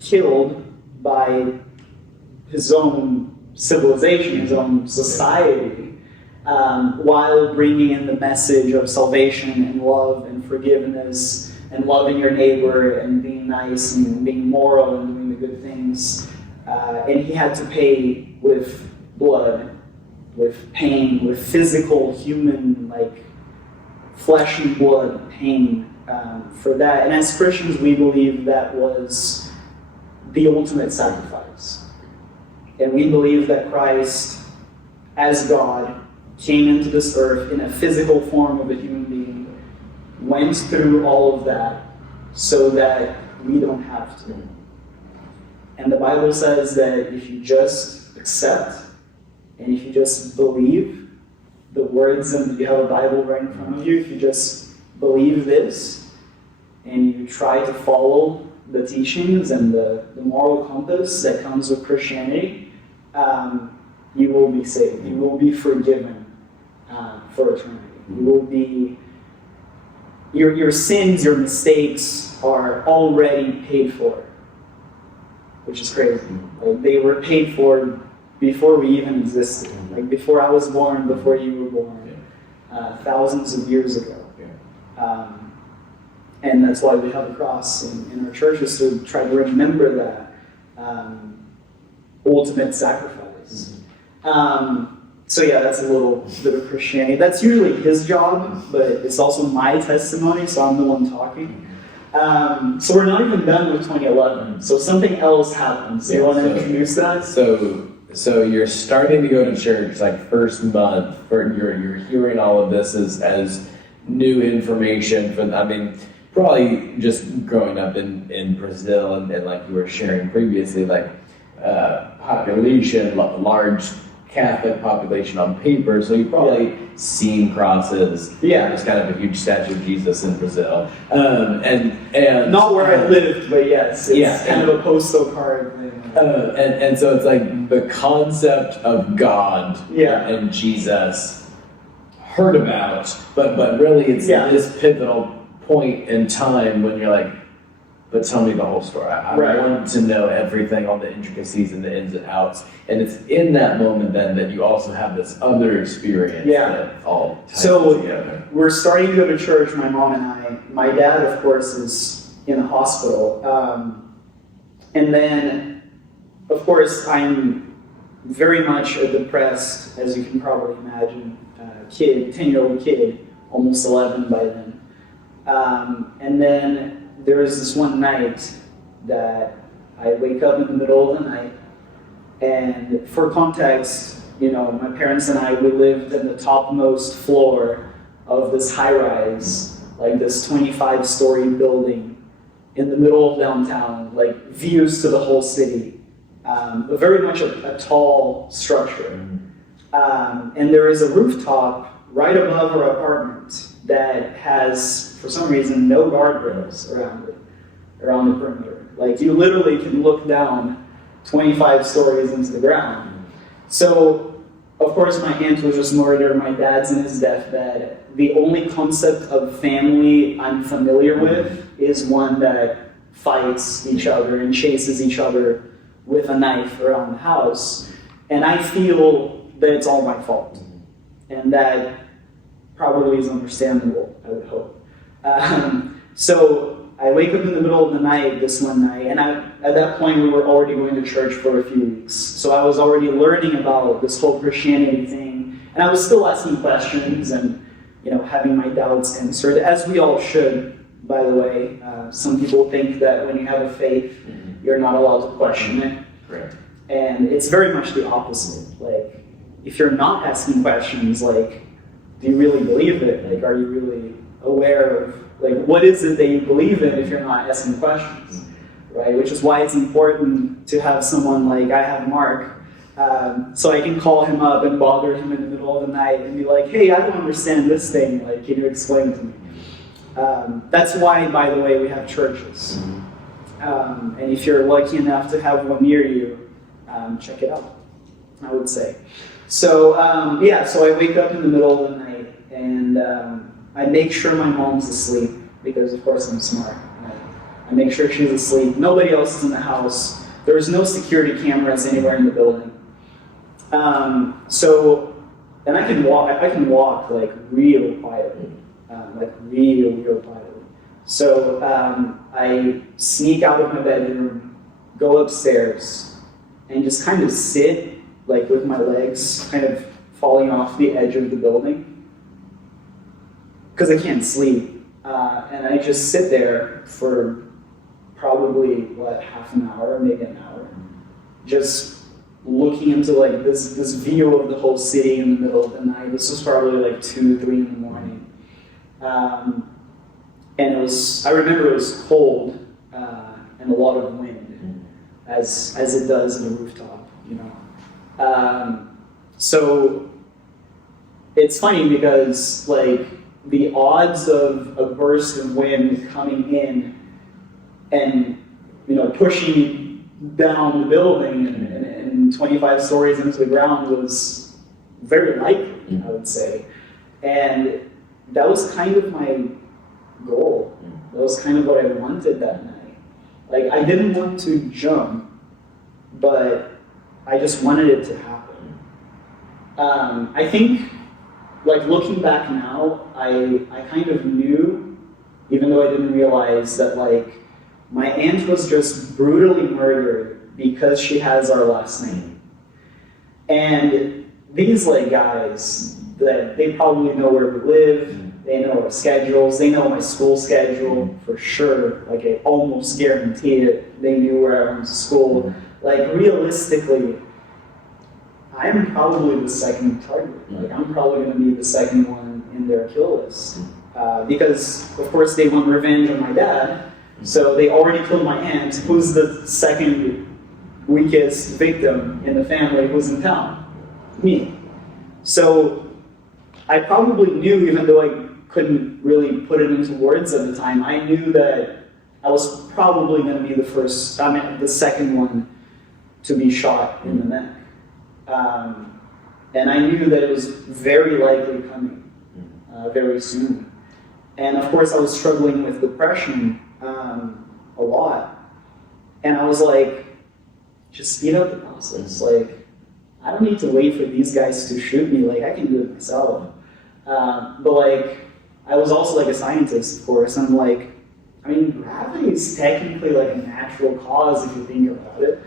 killed by his own civilization, his own society, while bringing in the message of salvation and love and forgiveness and loving your neighbor and being nice and being moral and doing the good things. And he had to pay with blood, with pain, with physical, human, like flesh and blood pain for that. And as Christians, we believe that was the ultimate sacrifice. And we believe that Christ, as God, came into this earth in a physical form of a human being, went through all of that so that we don't have to. And the Bible says that if you just accept and if you just believe the words, and you have a Bible right in front of you, if you just believe this and you try to follow the teachings and the moral compass that comes with Christianity, you will be saved. You will be forgiven for eternity. You will be, your sins, your mistakes are already paid for, which is crazy. Like, they were paid for before we even existed. Like before I was born, before you were born, thousands of years ago. And that's why we have a cross in our churches, to try to remember that ultimate sacrifice. So yeah, that's a little bit of Christianity. That's usually his job, but it's also my testimony, so I'm the one talking. So we're not even done with 2011. So something else happened. So you want to introduce that? So you're starting to go to church, like first month, you're hearing all of this as new information. Probably just growing up in Brazil and like you were sharing previously, like population, large Catholic population on paper, so you've probably seen crosses. Yeah, there's kind of a huge statue of Jesus in Brazil, and not where I lived, but yes, it's kind of a postal card thing. And so it's like the concept of God and Jesus heard about, but really it's this pivotal point in time when you're like, but tell me the whole story. I want to know everything, all the intricacies and the ins and outs. And it's in that moment then that you also have this other experience that all ties together. We're starting to go to church, my mom and I. My dad, of course, is in a hospital. And then, of course, I'm very much a depressed, as you can probably imagine, kid, 10-year-old kid, almost 11 by then. And then there was this one night that I wake up in the middle of the night, and for context, my parents and I, we lived in the topmost floor of this high-rise, like this 25-story building in the middle of downtown, like views to the whole city, but very much a tall structure. And there is a rooftop right above our apartment that has, for some reason, no guardrails around it, around the perimeter. Like you literally can look down 25 stories into the ground. So, of course, my aunt was just murdered, my dad's in his deathbed. The only concept of family I'm familiar with is one that fights each other and chases each other with a knife around the house. And I feel that it's all my fault. And that probably is understandable, I would hope. So I wake up in the middle of the night this one night, and at that point we were already going to church for a few weeks. So I was already learning about this whole Christianity thing, and I was still asking questions and having my doubts answered, as we all should, by the way. Some people think that when you have a faith, you're not allowed to question it. Correct. And it's very much the opposite. Like, if you're not asking questions, like, do you really believe it? Like, are you really aware of, like, what is it that you believe in if you're not asking questions, right? Which is why it's important to have someone like I have Mark, so I can call him up and bother him in the middle of the night and be like, hey, I don't understand this thing, like, can you explain it to me? That's why, by the way, we have churches. And if you're lucky enough to have one near you, check it out, I would say. So, so I wake up in the middle of the night and I make sure my mom's asleep because, of course, I'm smart. I make sure she's asleep. Nobody else is in the house. There's no security cameras anywhere in the building. And I can walk like real quietly, real quietly. So I sneak out of my bedroom, go upstairs, and just kind of sit, like with my legs kind of falling off the edge of the building, because I can't sleep. And I just sit there for probably, half an hour, maybe an hour, just looking into like this view of the whole city in the middle of the night. This was probably like 2, 3 in the morning. And I remember it was cold and a lot of wind, as it does in the rooftop, So it's funny because like the odds of a burst of wind coming in and pushing me down the building and 25 stories into the ground was very likely, I would say. And that was kind of my goal. That was kind of what I wanted that night. Like, I didn't want to jump, but I just wanted it to happen. I think, like, looking back now, I kind of knew, even though I didn't realize that, like, my aunt was just brutally murdered because she has our last name. And these, like, guys, that they probably know where we live, they know our schedules, they know my school schedule for sure. Like, I almost guarantee it. They knew where I went to school. Like, realistically, I'm probably the second target. Like, I'm probably going to be the second one in their kill list. Because, of course, they want revenge on my dad. So they already killed my aunt, who's the second weakest victim in the family who's in town. Me. So I probably knew, even though I couldn't really put it into words at the time, I knew that I was probably going to be the second one to be shot in the neck. And I knew that it was very likely coming very soon. And of course I was struggling with depression a lot. And I was like, just speed up the process. Like, I don't need to wait for these guys to shoot me. Like, I can do it myself. But like, I was also like a scientist, of course. And I'm like, I mean, gravity is technically like a natural cause if you think about it.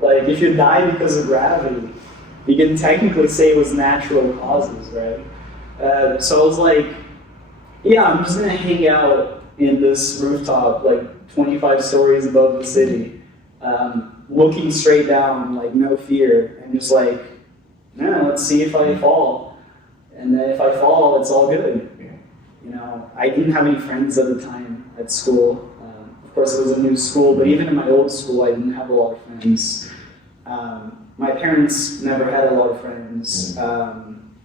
Like, if you die because of gravity, you can technically say it was natural causes, right? So I was like, yeah, I'm just gonna hang out in this rooftop, like 25 stories above the city, looking straight down, like no fear, and just like, let's see if I fall. And then if I fall, it's all good. You know, I didn't have any friends at the time at school. Of course, it was a new school, but even in my old school, I didn't have a lot of friends. My parents never had a lot of friends.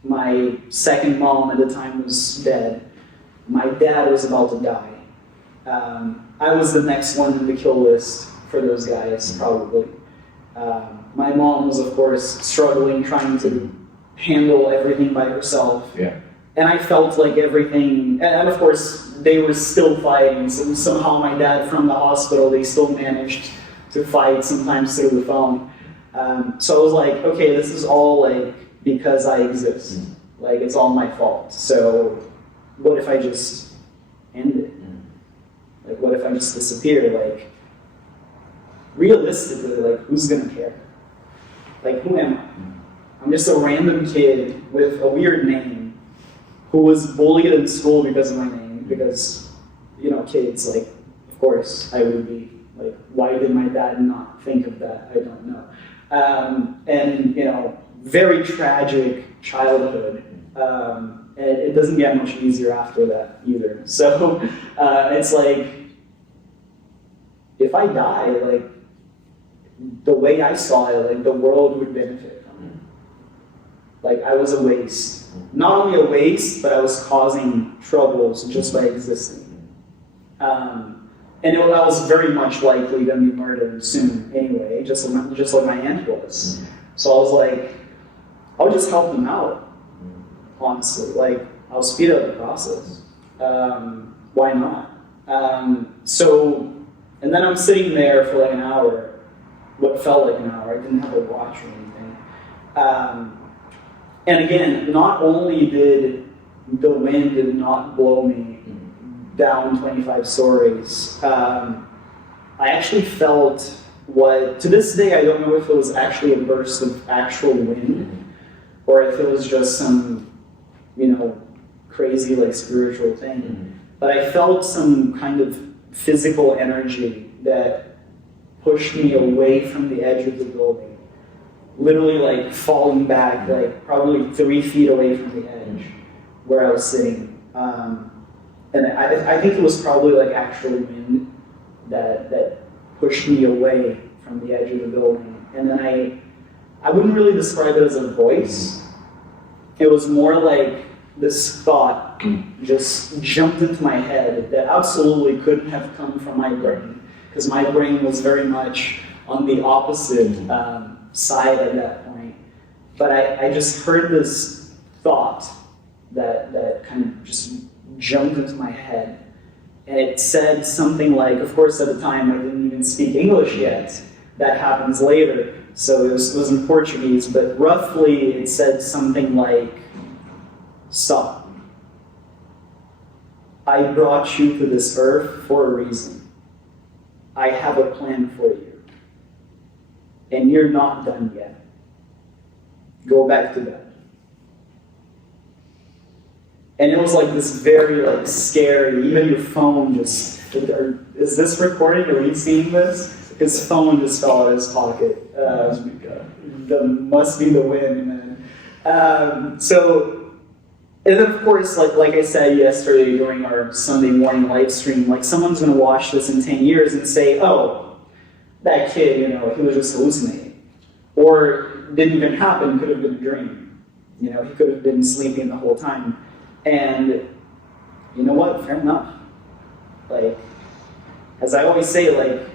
My second mom at the time was dead. My dad was about to die. I was the next one in the kill list for those guys, probably. My mom was, of course, struggling, trying to handle everything by herself. Yeah. And I felt like everything, and of course, they were still fighting. So somehow my dad from the hospital, they still managed to fight, sometimes through the phone. So I was like, okay, this is all like because I exist. Like, it's all my fault. So what if I just end it? Like, what if I just disappear? Like, realistically, like, who's gonna care? Like, who am I? I'm just a random kid with a weird name who was bullied in school because of my name, because, you know, kids, like, of course I would be. Like, why did my dad not think of that? I don't know. And, you know, very tragic childhood. And it doesn't get much easier after that either. So it's like, if I die, like, the way I saw it, like, the world would benefit from it. Like, I was a waste. Not only a waste, but I was causing troubles just by existing. And I was very much likely to be murdered soon anyway, just like my aunt was. So I was like, I'll just help them out, honestly. Like, I'll speed up the process. Why not? And then I'm sitting there for like an hour, what felt like an hour. I didn't have a watch or anything. And again, not only did the wind not blow me down 25 stories, I actually felt what, to this day, I don't know if it was actually a burst of actual wind or if it was just some, you know, crazy, like, spiritual thing. But I felt some kind of physical energy that pushed me away from the edge of the building. Literally, like, falling back, like, probably 3 feet away from the edge where I was sitting. And I think it was probably, like, actual wind that pushed me away from the edge of the building. And then I wouldn't really describe it as a voice. It was more like this thought just jumped into my head that absolutely couldn't have come from my brain, because my brain was very much on the opposite side at that point. But I just heard this thought that kind of just jumped into my head. And it said something like, of course at the time I didn't even speak English yet. That happens later. So it was in Portuguese, but roughly it said something like, stop. I brought you to this earth for a reason. I have a plan for you. And you're not done yet. Go back to bed. And it was like this very, like, scary, even your phone just, is this recording? Are you seeing this? His phone just fell out of his pocket. That must be the wind, man. And then of course, like I said yesterday during our Sunday morning live stream, like, someone's gonna watch this in 10 years and say, oh, that kid, you know, he was just hallucinating. Or didn't even happen, could have been a dream. You know, he could have been sleeping the whole time. And you know what? Fair enough. Like, as I always say, like,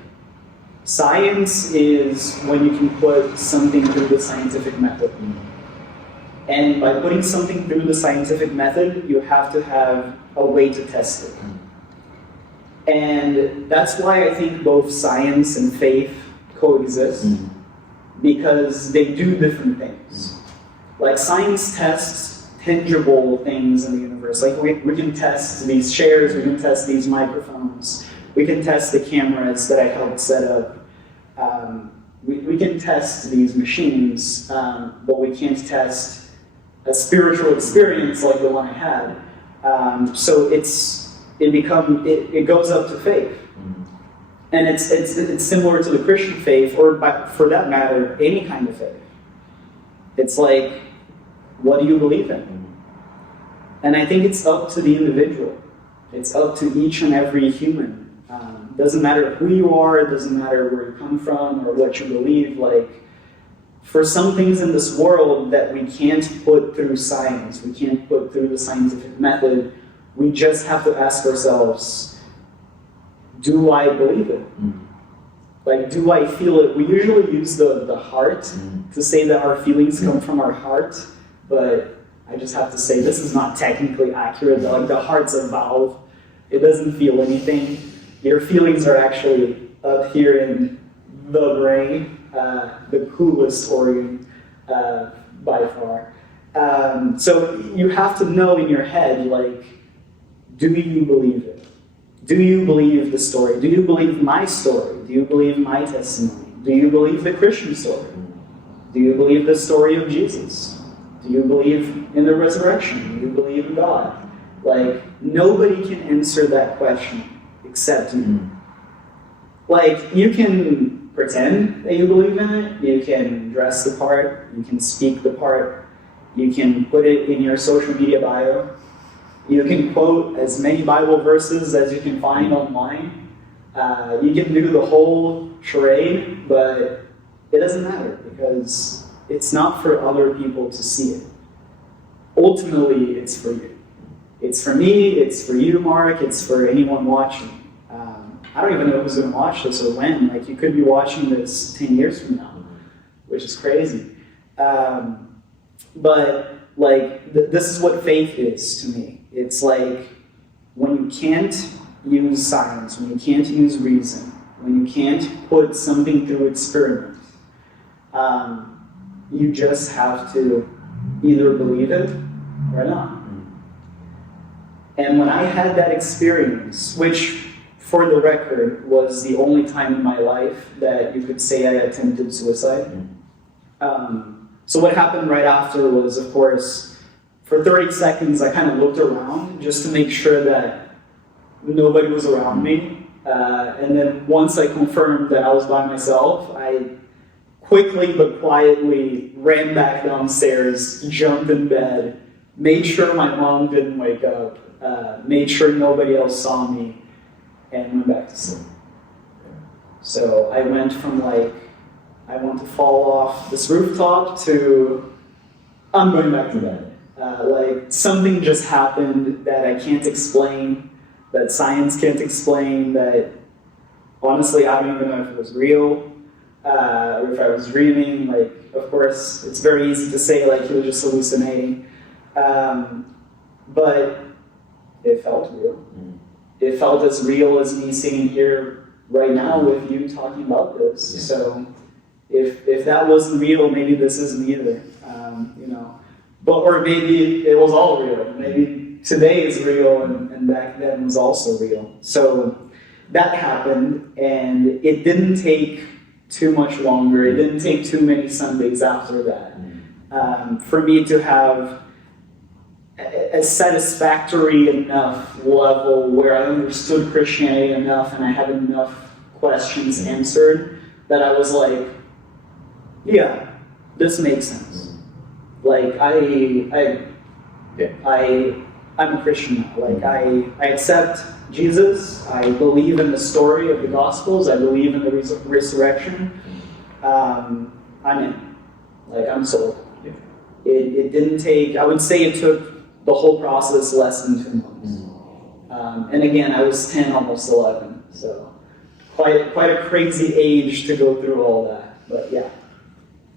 science is when you can put something through the scientific method. And by putting something through the scientific method, you have to have a way to test it. And that's why I think both science and faith coexist, because they do different things. Like, science tests tangible things in the universe. Like, we can test these chairs, we can test these microphones, we can test the cameras that I helped set up. We can test these machines, but we can't test a spiritual experience like the one I had. So it goes up to faith. And it's similar to the Christian faith, or for that matter, any kind of faith. It's like, what do you believe in? And I think it's up to the individual. It's up to each and every human. Doesn't matter who you are, it doesn't matter where you come from or what you believe. Like, for some things in this world that we can't put through science, we can't put through the scientific method, we just have to ask ourselves, do I believe it? Like, do I feel it? We usually use the heart to say that our feelings come from our heart, but I just have to say this is not technically accurate. Like, the heart's a valve. It doesn't feel anything. Your feelings are actually up here in the brain, the coolest organ by far. So you have to know in your head, like, do you believe it? Do you believe the story? Do you believe my story? Do you believe my testimony? Do you believe the Christian story? Do you believe the story of Jesus? Do you believe in the resurrection? Do you believe in God? Like, nobody can answer that question except you. Like, you can pretend that you believe in it, you can dress the part, you can speak the part, you can put it in your social media bio, you can quote as many Bible verses as you can find online, you can do the whole charade, but it doesn't matter because it's not for other people to see it. Ultimately, it's for you. It's for me, it's for you, Mark, it's for anyone watching. I don't even know who's going to watch this or when. Like, you could be watching this 10 years from now, which is crazy. But, like, this is what faith is to me. It's like when you can't use science, when you can't use reason, when you can't put something through experiment, you just have to either believe it or not. And when I had that experience, which, for the record, was the only time in my life that you could say I attempted suicide. So what happened right after was, of course, for 30 seconds, I kind of looked around just to make sure that nobody was around me. And then once I confirmed that I was by myself, I quickly but quietly ran back downstairs, jumped in bed, made sure my mom didn't wake up, made sure nobody else saw me, and went back to sleep. So I went from, like, I want to fall off this rooftop to I'm going back to bed. Like, something just happened that I can't explain, that science can't explain, that honestly I don't even know if it was real, or if I was dreaming. Like, of course, it's very easy to say, like, he was just hallucinating. But it felt real. It felt as real as me sitting here right now with you talking about this. Yeah. So if that wasn't real, maybe this isn't either. You know, but or maybe it was all real. Maybe today is real and back then was also real. So that happened, and it didn't take too much longer. It didn't take too many Sundays after that for me to have a satisfactory enough level where I understood Christianity enough and I had enough questions answered that I was like, yeah, this makes sense. Like, I'm a Christian now. Like, I accept Jesus. I believe in the story of the Gospels. I believe in the resurrection. I'm in. Like, I'm sold. It didn't take, I would say it took the whole process less than 2 months. And again, I was 10, almost 11, so quite a crazy age to go through all that, but yeah.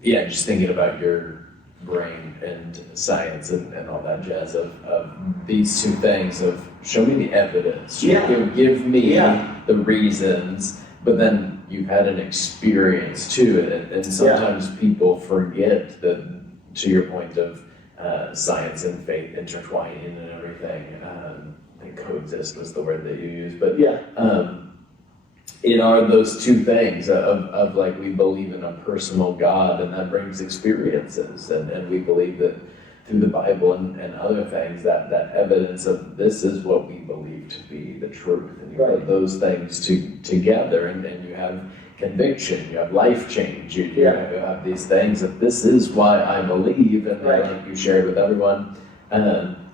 Yeah, just thinking about your brain and science and all that jazz of these two things of show me the evidence, give me the reasons, but then you've had an experience too, and sometimes people forget that, to your point of science and faith intertwining and everything. I think coexist was the word that you used, but it are those two things of like, we believe in a personal God, and that brings experiences, and we believe that through the Bible and other things that evidence of this is what we believe to be the truth, and you put those things together, and you have conviction, you have life change, you have these things that this is why I believe, and like you shared with everyone,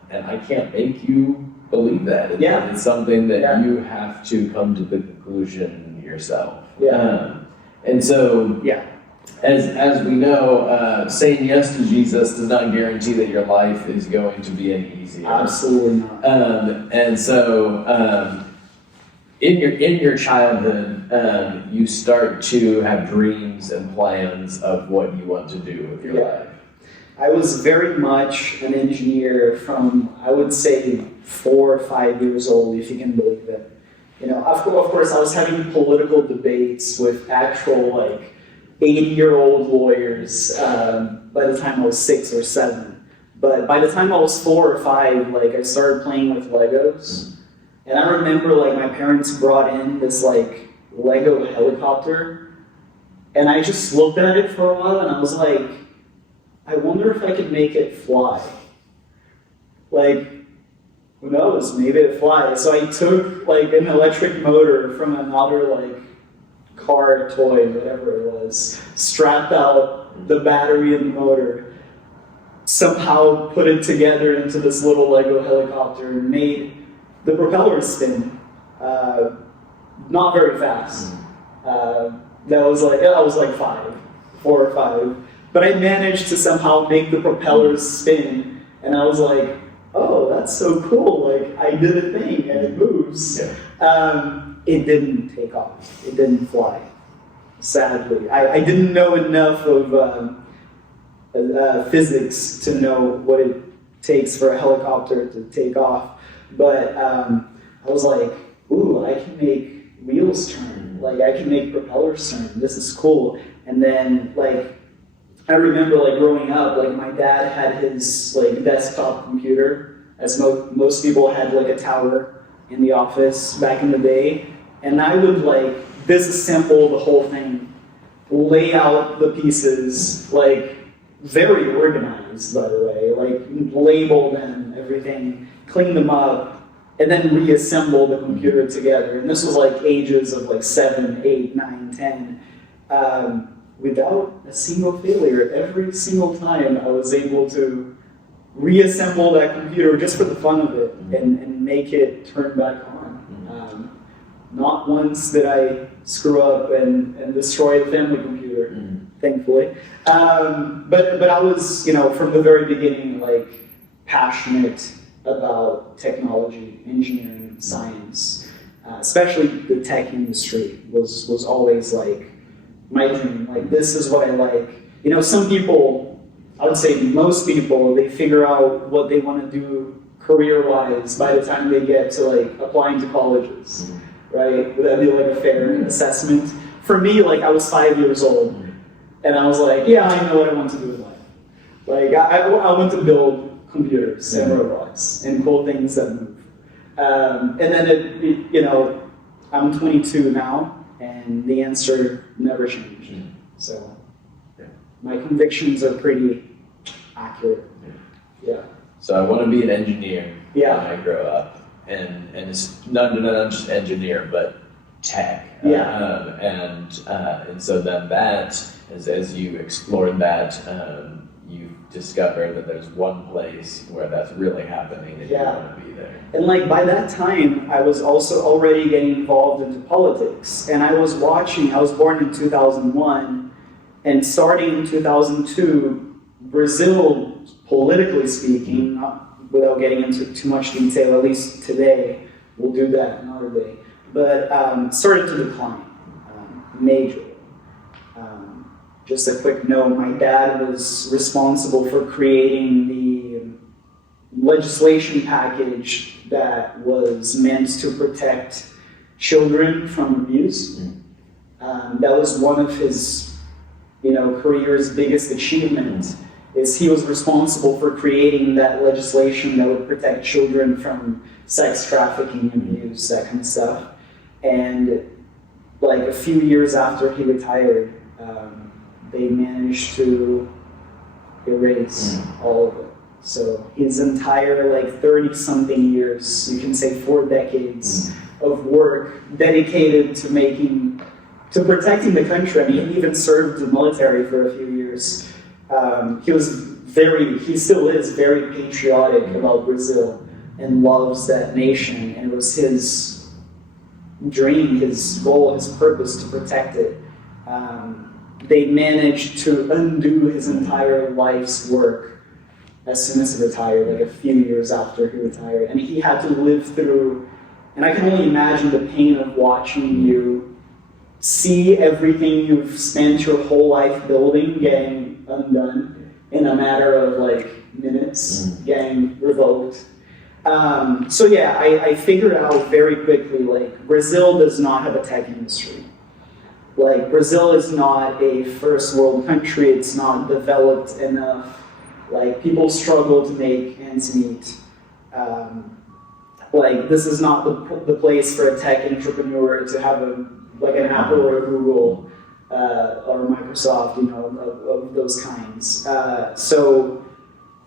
and I can't make you believe that. It's something that you have to come to the conclusion yourself. And so, as we know, saying yes to Jesus does not guarantee that your life is going to be any easier. Absolutely not. And so, in your childhood, you start to have dreams and plans of what you want to do with your life. I was very much an engineer from, I would say, 4 or 5 years old, if you can believe it. You know, of course, I was having political debates with actual, 80-year-old lawyers by the time I was 6 or 7. But by the time I was 4 or 5, I started playing with Legos. And I remember, my parents brought in this, Lego helicopter. And I just looked at it for a while, and I was like, I wonder if I could make it fly. Who knows, maybe it flies. So I took, an electric motor from another, car, toy, whatever it was, strapped out the battery and the motor, somehow put it together into this little Lego helicopter and made the propeller spin. Not very fast. I was 4 or 5. But I managed to somehow make the propellers spin, and I was like, oh, that's so cool, I did a thing, and it moves. It didn't take off. It didn't fly, sadly. I didn't know enough of physics to know what it takes for a helicopter to take off. But I was like, ooh, I can make wheels turn. I can make propellers turn. This is cool. And then, I remember, growing up, my dad had his, desktop computer, as most people had, a tower in the office back in the day. And I would, disassemble the whole thing, lay out the pieces, very organized, by the way, label them, everything, clean them up, and then reassemble the computer together. And this was, ages of, 7, 8, 9, 10. Without a single failure. Every single time I was able to reassemble that computer just for the fun of it and make it turn back on. Not once did I screw up and destroy the family computer, thankfully. But I was, from the very beginning, passionate about technology, engineering, science. Especially the tech industry was always my dream. This is what I like. Some people, I would say most people, they figure out what they want to do career-wise by the time they get to applying to colleges, right? Would that be a fair assessment? For me, I was 5 years old, and I was like, yeah, I know what I want to do in life. I want to build computers and robots and cool things that move. And then, I'm 22 now, and the answer never changed. So my convictions are pretty accurate. So I want to be an engineer when Yeah. I grow up, and it's not just engineer, but tech. Yeah. And so then that, as you explored that, you discover that there's one place where that's really happening, and you want to be there. And by that time, I was also already getting involved into politics. And I was born in 2001, and starting in 2002, Brazil, politically speaking, not without getting into too much detail, at least today, we'll do that another day, but started to decline, majorly. Just a quick note, my dad was responsible for creating the legislation package that was meant to protect children from abuse. That was one of his, career's biggest achievements, is he was responsible for creating that legislation that would protect children from sex trafficking, abuse, that kind of stuff. And a few years after he retired, they managed to erase all of it. So his entire 30-something years, you can say 4 decades of work dedicated to protecting the country. I mean, he even served the military for a few years. He was he still is very patriotic about Brazil and loves that nation, and it was his dream, his goal, his purpose to protect it. They managed to undo his entire life's work as soon as he retired, like a few years after he retired. And he had to live through, and I can only imagine the pain of watching you see everything you've spent your whole life building getting undone in a matter of like minutes, getting revoked. So yeah, I figured out very quickly, like, Brazil does not have a tech industry. Like, Brazil is not a first world country, it's not developed enough. Like, people struggle to make ends meet. Like, this is not the place for a tech entrepreneur to have like an Apple or a Google or Microsoft, of those kinds. So,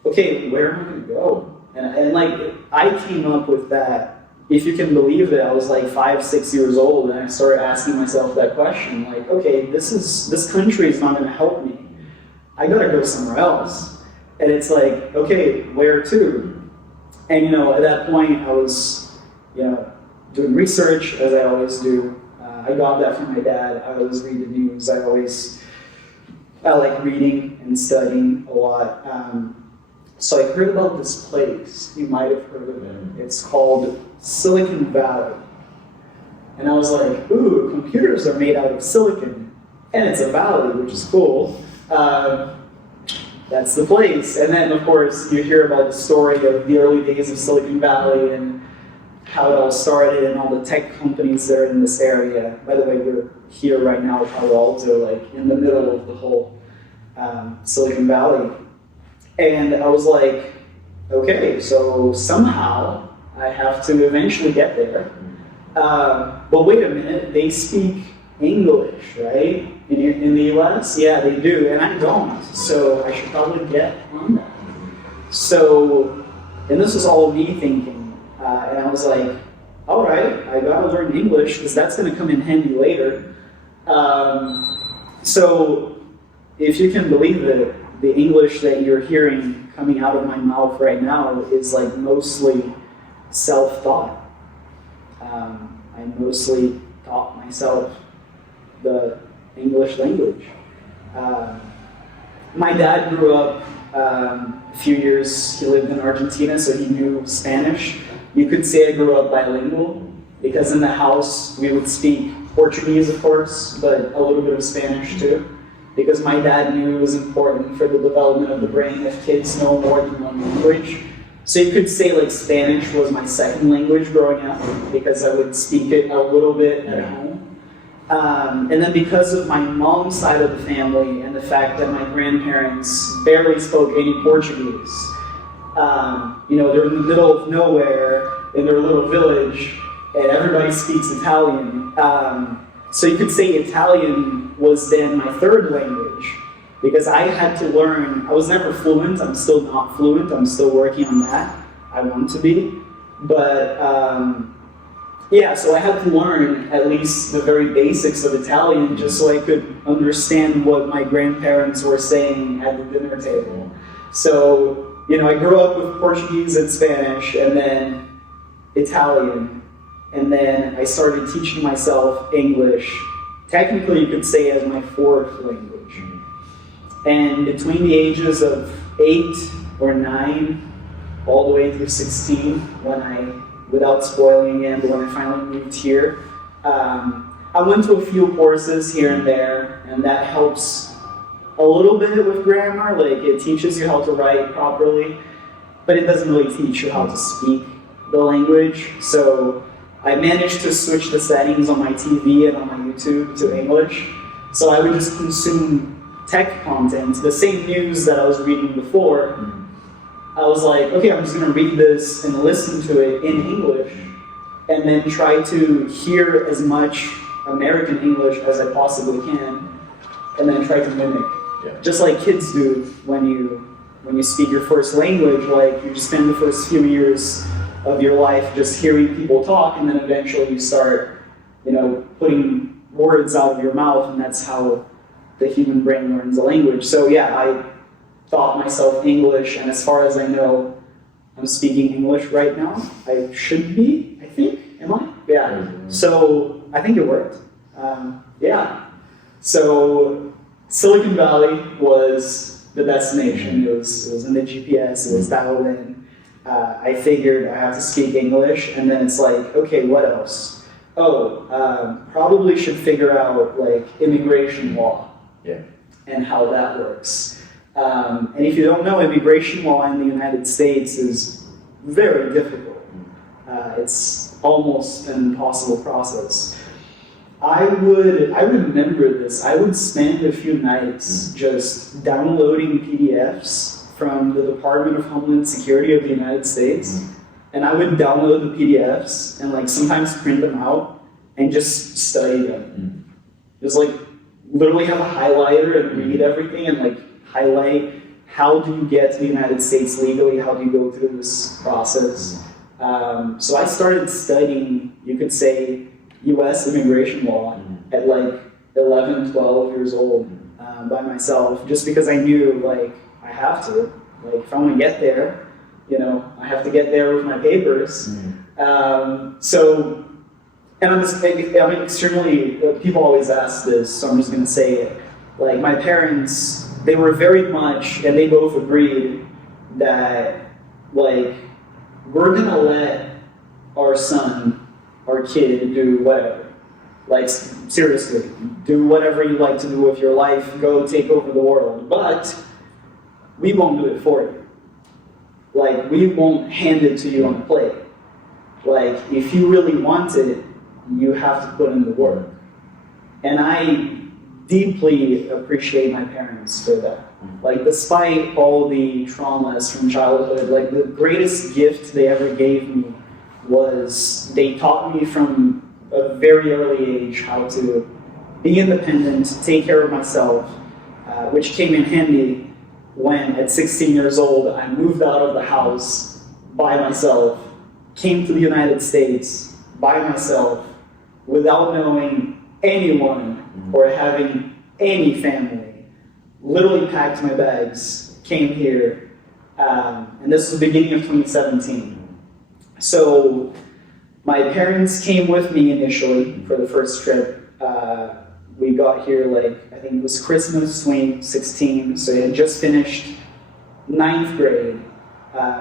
okay, where am I going to go? And like, I came up with that. If you can believe it, I was like 5, 6 years old, and I started asking myself that question. Like, okay, this country is not going to help me. I got to go somewhere else. And it's like, okay, where to? And at that point, I was, doing research, as I always do. I got that from my dad. I always read the news. I like reading and studying a lot. So I heard about this place. You might have heard of it. It's called Silicon Valley. And I was like, ooh, computers are made out of silicon. And it's a valley, which is cool. That's the place. And then, of course, you hear about the story of the early days of Silicon Valley and how it all started and all the tech companies that are in this area. By the way, we're here right now at Palo Alto, like in the middle of the whole Silicon Valley. And I was like, okay, so somehow I have to eventually get there. But wait a minute, they speak English, right? In the US? Yeah, they do, and I don't. So I should probably get on that. So, and this was all me thinking. And I was like, all right, I gotta learn English because that's gonna come in handy later. So, if you can believe it, the English that you're hearing coming out of my mouth right now is like mostly self-taught. I mostly taught myself the English language. My dad grew up a few years, he lived in Argentina, so he knew Spanish. You could say I grew up bilingual, because in the house we would speak Portuguese, of course, but a little bit of Spanish too. Because my dad knew it was important for the development of the brain if kids know more than one language. So you could say like Spanish was my second language growing up, because I would speak it a little bit at home. And then because of my mom's side of the family and the fact that my grandparents barely spoke any Portuguese, they're in the middle of nowhere in their little village, and everybody speaks Italian. So you could say Italian was then my third language, because I had to learn. I was never fluent. I'm still not fluent. I'm still working on that. I want to be. But so I had to learn at least the very basics of Italian just so I could understand what my grandparents were saying at the dinner table. So, I grew up with Portuguese and Spanish, and then Italian. And then I started teaching myself English. Technically, you could say as my fourth language. And between the ages of 8 or 9, all the way through 16, without spoiling again, but when I finally moved here, I went to a few courses here and there, and that helps a little bit with grammar. Like, it teaches you how to write properly, but it doesn't really teach you how to speak the language. So I managed to switch the settings on my TV and on my YouTube to English. So I would just consume tech content, the same news that I was reading before. I was like, okay, I'm just going to read this and listen to it in English, and then try to hear as much American English as I possibly can, and then try to mimic. Yeah. Just like kids do when you speak your first language. Like, you just spend the first few years of your life just hearing people talk, and then eventually you start, putting words out of your mouth, and that's how the human brain learns a language. So yeah, taught myself English, and as far as I know, I'm speaking English right now. I should be, I think. Am I? Yeah. So I think it worked. Yeah. So Silicon Valley was the destination. It was in the GPS. It was dialed in. I figured I have to speak English, and then it's like, okay, what else? Probably should figure out like immigration law. Yeah. And how that works. And if you don't know, immigration law in the United States is very difficult. It's almost an impossible process. I remember this. I would spend a few nights just downloading PDFs from the Department of Homeland Security of the United States, and I would download the PDFs and like sometimes print them out and just study them. Just like literally have a highlighter and read everything and like highlight how do you get to the United States legally, how do you go through this process. So I started studying, you could say, US immigration law at like 11, 12 years old by myself, just because I knew like I have to, like if I want to get there, you know, I have to get there with my papers. And I'm extremely, people always ask this, so I'm just going to say it. Like my parents, they were very much, and they both agreed that like, we're going to let our son, our kid do whatever. Like seriously, do whatever you like to do with your life, go take over the world, but we won't do it for you. Like we won't hand it to you on a plate. Like if you really want it, you have to put in the work. And I deeply appreciate my parents for that. Like despite all the traumas from childhood, like the greatest gift they ever gave me was they taught me from a very early age how to be independent, take care of myself, which came in handy when at 16 years old I moved out of the house by myself, came to the United States by myself, without knowing anyone or having any family. Literally packed my bags, came here, and this was the beginning of 2017. So my parents came with me initially for the first trip. We got here like, I think it was Christmas 2016, so I had just finished 9th grade,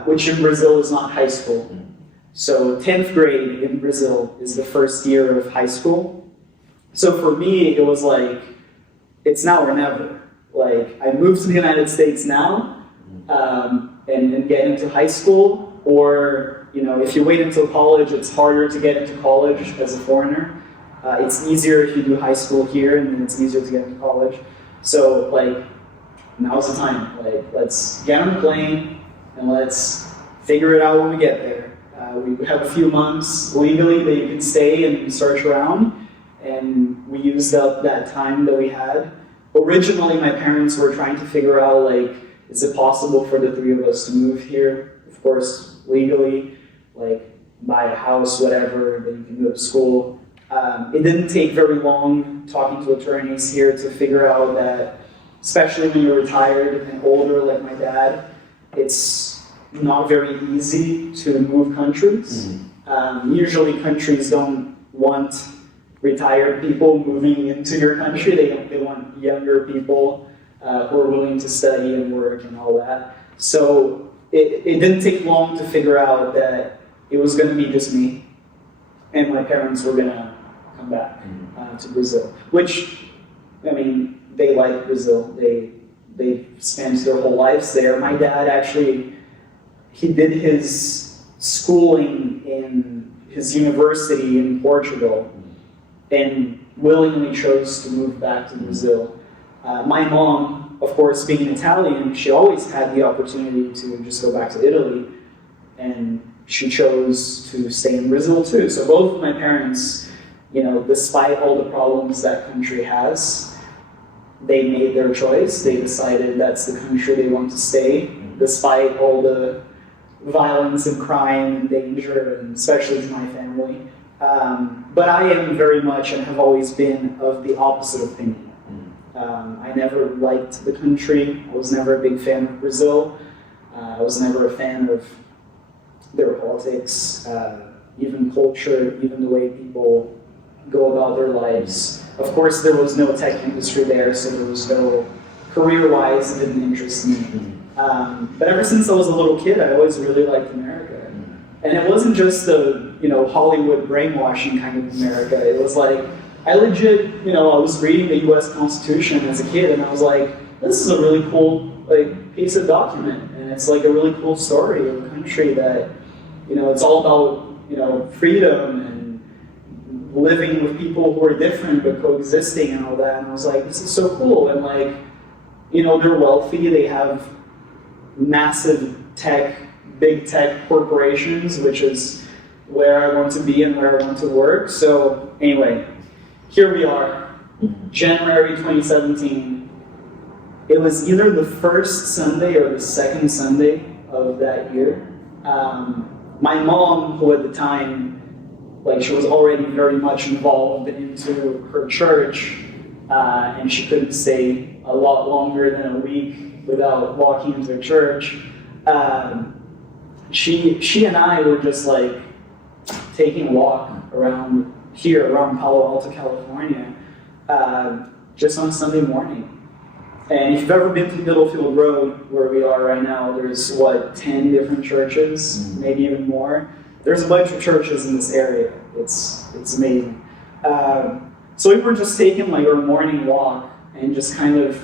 which in Brazil is not high school. So 10th grade in Brazil is the first year of high school. So for me, it was like, it's now or never. Like, I moved to the United States now and get into high school, or, you know, if you wait until college, it's harder to get into college as a foreigner. It's easier if you do high school here, and then it's easier to get into college. So, like, now's the time. Like, let's get on the plane, and let's figure it out when we get there. We have a few months legally that you can stay and search around, and we used up that time that we had. Originally, my parents were trying to figure out, like, is it possible for the three of us to move here? Of course, legally, like, buy a house, whatever, then you can go to school. It didn't take very long talking to attorneys here to figure out that, especially when you're retired and older like my dad, it's not very easy to move countries. Usually countries don't want retired people moving into your country. They want younger people who are willing to study and work and all that. So it didn't take long to figure out that it was going to be just me and my parents were going to come back to Brazil, which, I mean, they like Brazil. They spent their whole lives there. My dad actually, he did his schooling in his university in Portugal and willingly chose to move back to Brazil. My mom, of course, being Italian, she always had the opportunity to just go back to Italy, and she chose to stay in Brazil too. So both of my parents, you know, despite all the problems that country has, they made their choice. They decided that's the country they want to stay, despite all the violence and crime and danger, and especially to my family. But I am very much and have always been of the opposite opinion. I never liked the country. I was never a big fan of Brazil. I was never a fan of their politics, even culture, even the way people go about their lives. Of course, there was no tech industry there, so there was no career-wise, it didn't interest me. But ever since I was a little kid, I always really liked America. And it wasn't just the, Hollywood brainwashing kind of America. It was like, I legit, I was reading the US Constitution as a kid, and I was like, this is a really cool, piece of document. And it's like a really cool story of a country that, it's all about, freedom and living with people who are different but coexisting and all that. And I was like, this is so cool. And they're wealthy, they have massive big tech corporations, which is where I want to be and where I want to work. So anyway, here we are, January 2017. It was either the first Sunday or the second Sunday of that year. My mom, who at the time, she was already very much involved into her church, and she couldn't stay a lot longer than a week without walking into a church. She and I were just taking a walk around Palo Alto, California, just on Sunday morning. And if you've ever been to Middlefield Road, where we are right now, there's 10 different churches, maybe even more. There's a bunch of churches in this area. It's amazing. So we were just taking our morning walk and just kind of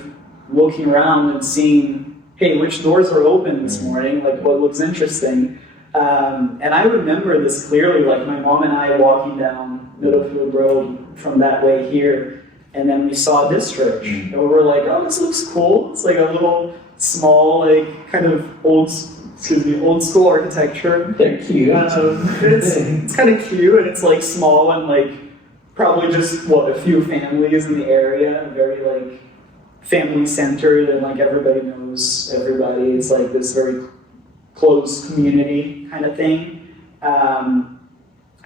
looking around and seeing, hey, which doors are open this morning? What looks interesting? And I remember this clearly, my mom and I walking down Middlefield Road from that way here, and then we saw this church, and we were like, oh, this looks cool. It's a little small, kind of old school architecture. They're cute. It's kind of cute, and it's small and probably just a few families in the area, very family centered, and everybody knows everybody. It's this very close community kind of thing. And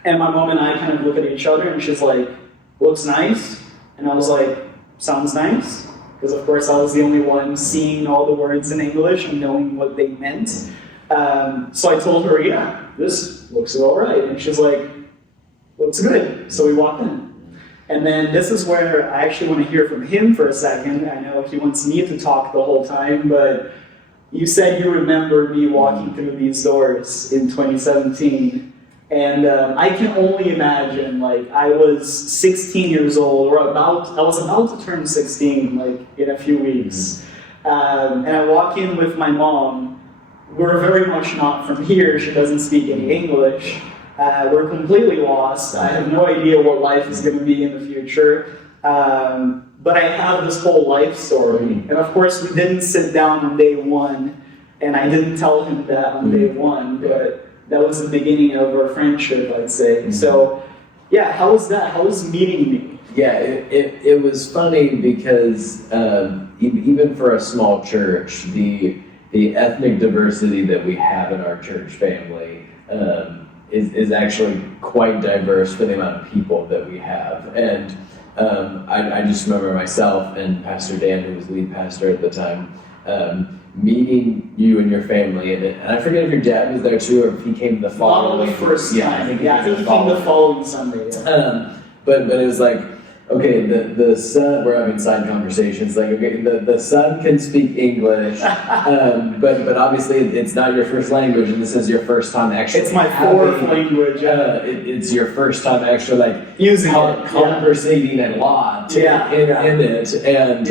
my mom and I kind of look at each other, and she's like, looks nice. And I was like, sounds nice. Because of course I was the only one seeing all the words in English and knowing what they meant. So I told her, yeah, this looks all right. And she's like, looks good. So we walked in. And then this is where I actually want to hear from him for a second. I know he wants me to talk the whole time, but you said you remember me walking through these doors in 2017. And I can only imagine, I was 16 years old, I was about to turn 16, in a few weeks. And I walk in with my mom. We're very much not from here. She doesn't speak any English. We're completely lost. I have no idea what life is going to be in the future. But I have this whole life story. And of course, we didn't sit down on day one, and I didn't tell him that on day one, but that was the beginning of our friendship, I'd say. So, yeah, how was that? How was meeting me? Yeah, it was funny because even for a small church, the ethnic diversity that we have in our church family is actually quite diverse for the amount of people that we have. And I just remember myself and Pastor Dan, who was lead pastor at the time, meeting you and your family, and I forget if your dad was there too, or if he came the following. Not the first time. I think he came the following Sunday. Yeah. But it was okay, the son, we're having side conversations, okay, the son can speak English, but obviously it's not your first language, and this is your first time actually. It's my fourth language. It's your first time actually using conversating a lot in it, and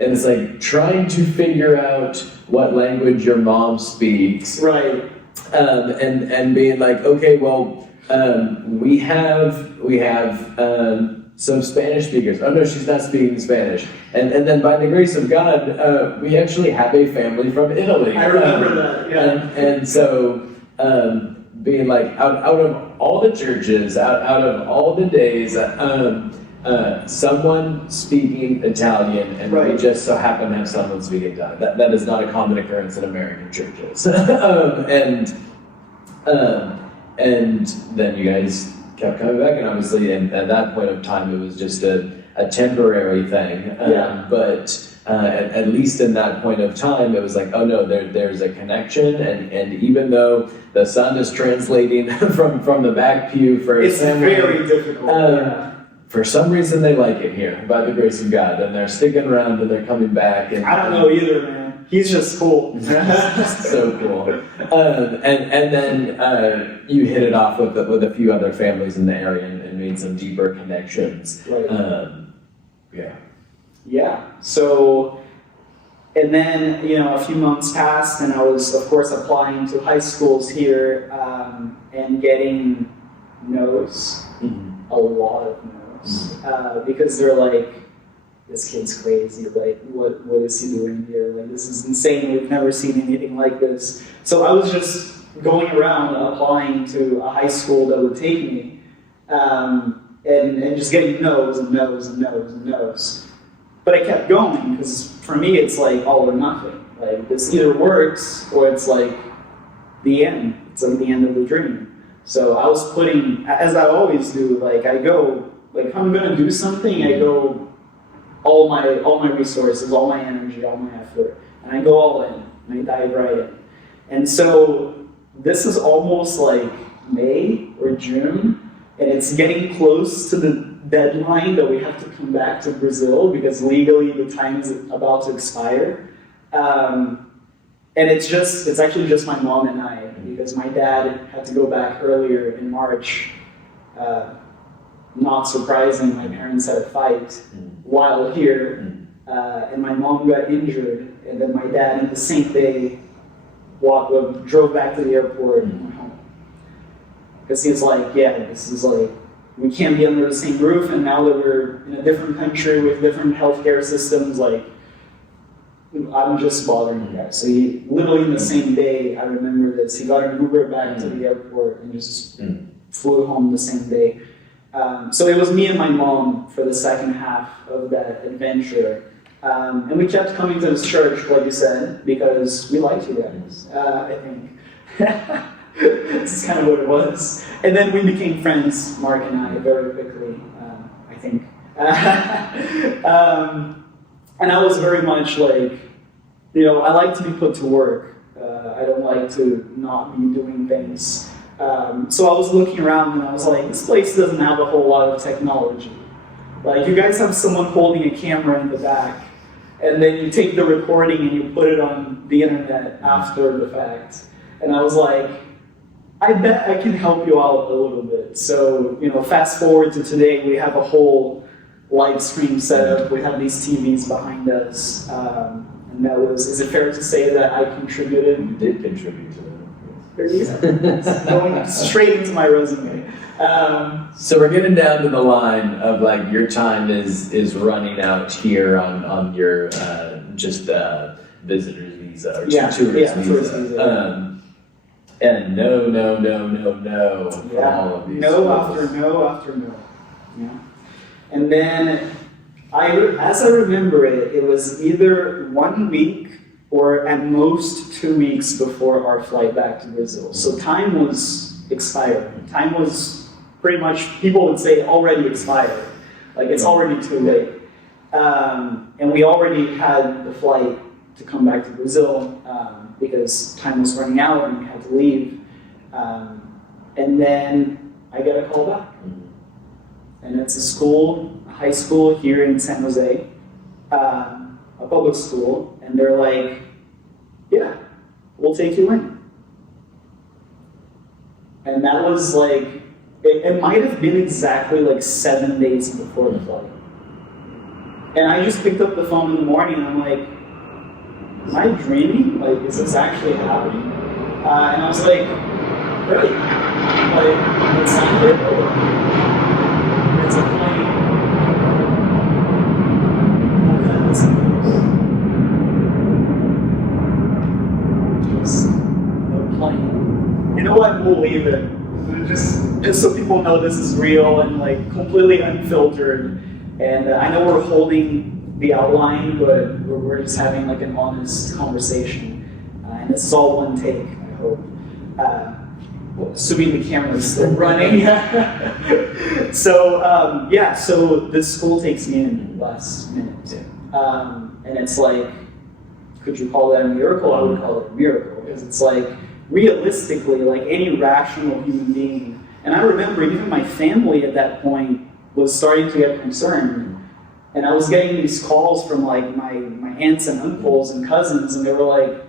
it's trying to figure out what language your mom speaks, right? And being okay, well, we have some Spanish speakers. Oh no, she's not speaking Spanish. And then by the grace of God, we actually have a family from Italy. I remember that. Yeah. And so being out of all the churches, out of all the days, someone speaking Italian, and we just so happen to have someone speaking Italian. That is not a common occurrence in American churches. And then you guys kept coming back, and obviously at that point of time it was just a a temporary thing. But at least in that point of time, it was like, oh no, there's a connection, and even though the son is translating from the back pew for it's family, very difficult. For some reason they like it here, by the grace of God, and they're sticking around and they're coming back. And I don't know either, man. He's just cool. So cool. And then you hit it off with a few other families in the area and made some deeper connections. Right. Yeah. So, and then, a few months passed, and I was, of course, applying to high schools here and getting no's, a lot of no's, because they're like, this kid's crazy, like, what is he doing here? Like, this is insane, we've never seen anything like this. So I was just going around applying to a high school that would take me, and just getting no's and no's and no's and no's. But I kept going, because for me it's like all or nothing. Like, this either works, or it's like the end. It's like the end of the dream. So I was putting, as I always do, like I go, like if I'm gonna do something, I go all my resources, all my energy, all my effort, and I go all in, and I dive right in. And so this is almost like May or June, and it's getting close to the deadline that we have to come back to Brazil, because legally the time is about to expire. And it's actually just my mom and I, because my dad had to go back earlier in March. Not surprising, my parents had a fight while here, and my mom got injured, and then my dad, in the same day, drove back to the airport and went home. Because he's like, this is like, we can't be under the same roof, and now that we're in a different country with different healthcare systems, like, I'm just bothering you guys. So he, literally in the same day, I remember this, he got an Uber back to the airport and just flew home the same day. So it was me and my mom for the second half of that adventure. And we kept coming to this church, like you said, because we liked you guys, I think. This is kind of what it was. And then we became friends, Mark and I, very quickly, I think. And I was very much like, I like to be put to work. I don't like to not be doing things. So I was looking around and I was like, this place doesn't have a whole lot of technology. Like, you guys have someone holding a camera in the back, and then you take the recording and you put it on the internet after the fact. And I was like, I bet I can help you out a little bit. So, fast forward to today, we have a whole live stream setup. We have these TVs behind us. And that was, is it fair to say that I contributed? You did contribute to that. It's going straight into my resume. So we're getting down to the line of like your time is running out here on your visitor's visa or tourist visa. And no for all of these. No after no after no. Yeah. And then as I remember it, it was either 1 week or at most 2 weeks before our flight back to Brazil. So time was expired. Time was pretty much, people would say, already expired. Like, it's already too late. And we already had the flight to come back to Brazil because time was running out and we had to leave. And then I get a call back. And it's a high school here in San Jose, a public school, and they're like, yeah, we'll take you in. And that was like, it might have been exactly like 7 days before the flight. And I just picked up the phone in the morning and I'm like, am I dreaming? Like, is this actually happening? And I was like, really? Like, it sounded good. It's a plane. No plane. You know what? We'll leave it. Just so people know this is real and like completely unfiltered. And I know we're holding the outline, but we're just having like an honest conversation. And this is all one take, I hope. assuming the camera's still running. So the school takes me in last minute. And it's like, could you call that a miracle? I would call it a miracle, because it's like, realistically, like any rational human being, and I remember even my family at that point was starting to get concerned. And I was getting these calls from like my aunts and uncles and cousins, and they were like,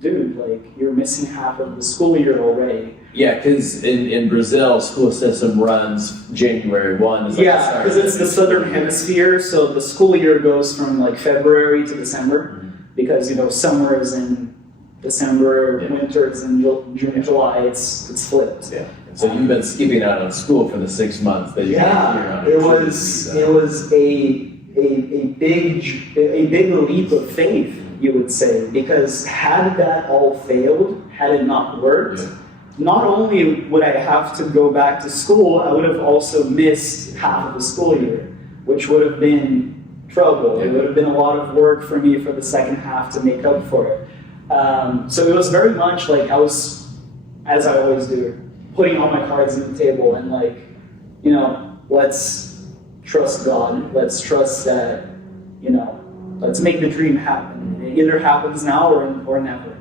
dude, like you're missing half of the school year already. Yeah, because in Brazil, school system runs January 1. Yeah, because it's the southern hemisphere, so the school year goes from like February to December, because summer is in December, winter is in June, July. It's flipped. Yeah. So you've been skipping out of school for the 6 months that you had here on it was a big leap of faith, you would say, because had that all failed, had it not worked, not only would I have to go back to school, I would have also missed half of the school year, which would have been trouble. It would have been a lot of work for me for the second half to make up for it. So it was very much like I was, as I always do, putting all my cards on the table and like, let's trust God. Let's trust that, let's make the dream happen. It either happens now or never.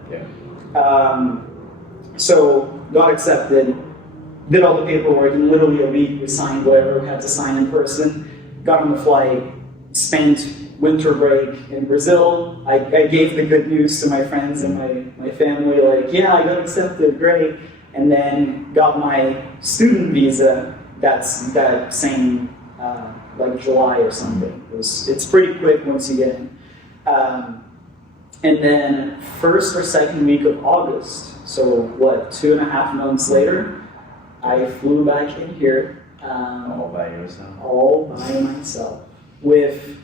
So got accepted, did all the paperwork. In literally a week, we signed whatever we had to sign in person, got on the flight, spent winter break in Brazil. I gave the good news to my friends and my family, like, yeah, I got accepted, great. And then got my student visa that same, like July or something. It's pretty quick once you get in. And then first or second week of August, so 2.5 months later, I flew back in here. All by yourself? All by myself. With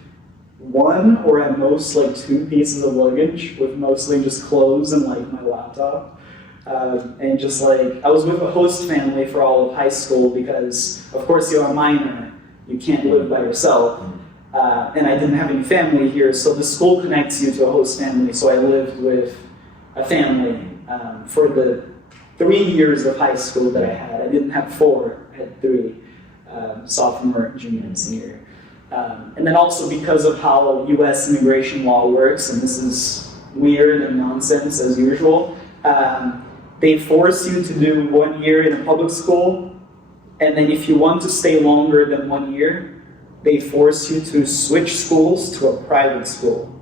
one or at most like 2 pieces of luggage, with mostly just clothes and like my laptop. And just like, I was with a host family for all of high school because, of course, you're a minor, you can't live by yourself. And I didn't have any family here, so the school connects you to a host family, so I lived with a family for the 3 years of high school that I had. I didn't have 4, I had 3, sophomore, junior, and senior. And then also because of how US immigration law works, and this is weird and nonsense as usual, they force you to do 1 year in a public school, and then if you want to stay longer than 1 year, they force you to switch schools to a private school.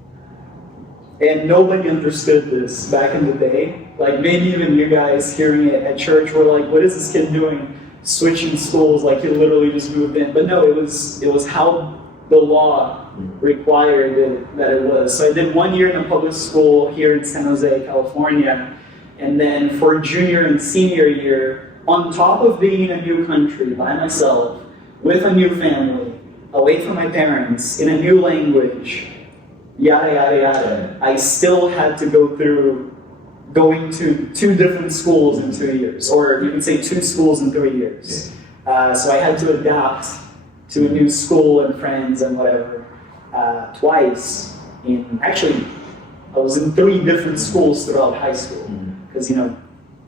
And nobody understood this back in the day. Like maybe even you guys hearing it at church were like, what is this kid doing? Switching schools, like he literally just moved in. But no, it was how the law required that it was. So I did 1 year in a public school here in San Jose, California. And then for junior and senior year, on top of being in a new country by myself, with a new family, away from my parents, in a new language, yada, yada, yada, I still had to go through going to 2 different schools in 2 years, or you can say 2 schools in 3 years. So I had to adapt to a new school and friends and whatever twice. Actually, I was in 3 different schools throughout high school. Because,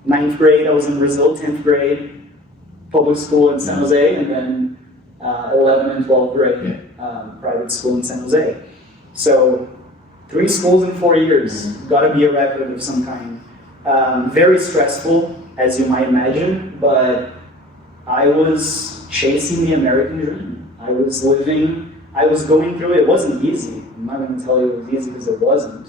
9th grade I was in Brazil, 10th grade, public school in San Jose, and then 11th and 12th grade, private school in San Jose. So 3 schools in 4 years, gotta be a record of some kind. Very stressful, as you might imagine, but I was chasing the American dream. I was going through it. It wasn't easy. I'm not gonna tell you it was easy because it wasn't.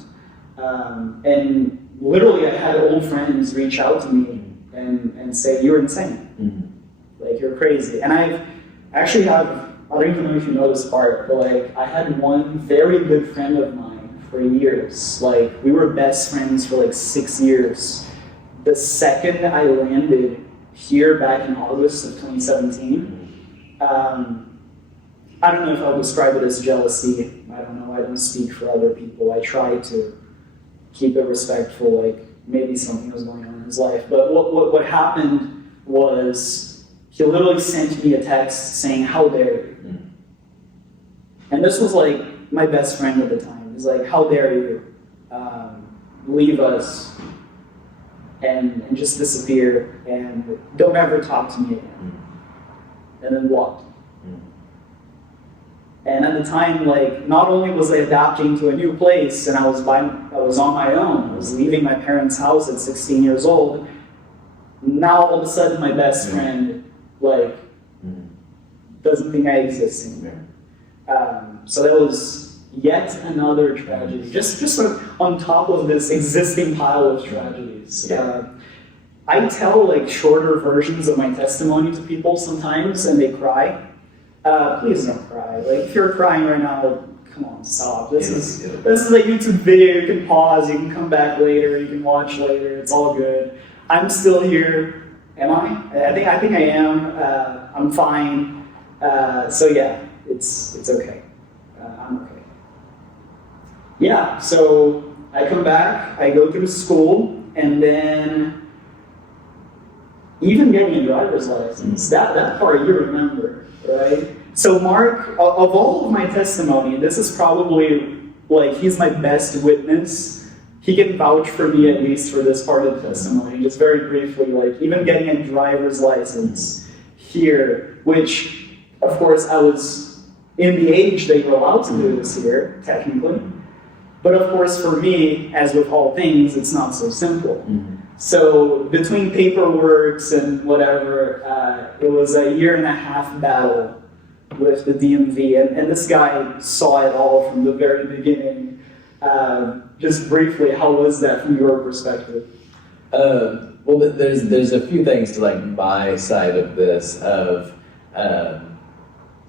And literally I had old friends reach out to me and say, you're insane. Like, you're crazy. And I actually have, I don't even know if you know this part, but like, I had one very good friend of mine for years. Like, we were best friends for like 6 years. The second I landed here back in August of 2017, I don't know if I'll describe it as jealousy. I don't know, I don't speak for other people. I try to keep it respectful, like maybe something was going on in his life. But what happened was he literally sent me a text saying, how dare you? And this was like my best friend at the time. He's like, how dare you leave us and just disappear and don't ever talk to me again. And then walked. And at the time, like, not only was I adapting to a new place and I was on my own, I was leaving my parents' house at 16 years old. Now all of a sudden my best friend, like, doesn't think I exist anymore. So that was yet another tragedy, just sort of on top of this existing pile of tragedies. I tell like shorter versions of my testimony to people sometimes, and they cry. Please don't cry. Like if you're crying right now, come on, stop. This is a YouTube video. You can pause. You can come back later. You can watch later. It's all good. I'm still here. Am I? I think I am. I'm fine. So yeah, it's okay. I'm okay. Yeah. So I come back. I go through school, and then even getting a driver's license. That part you remember, right? So Mark, of all of my testimony, this is probably like he's my best witness. He can vouch for me at least for this part of the testimony. Just very briefly, like even getting a driver's license here, which of course I was in the age that you're allowed to do this here, technically. But of course for me, as with all things, it's not so simple. So between paperwork and whatever, it was a 1.5-year battle with the DMV, and this guy saw it all from the very beginning. Just briefly, how was that from your perspective? Well, there's a few things to like my side of this. Of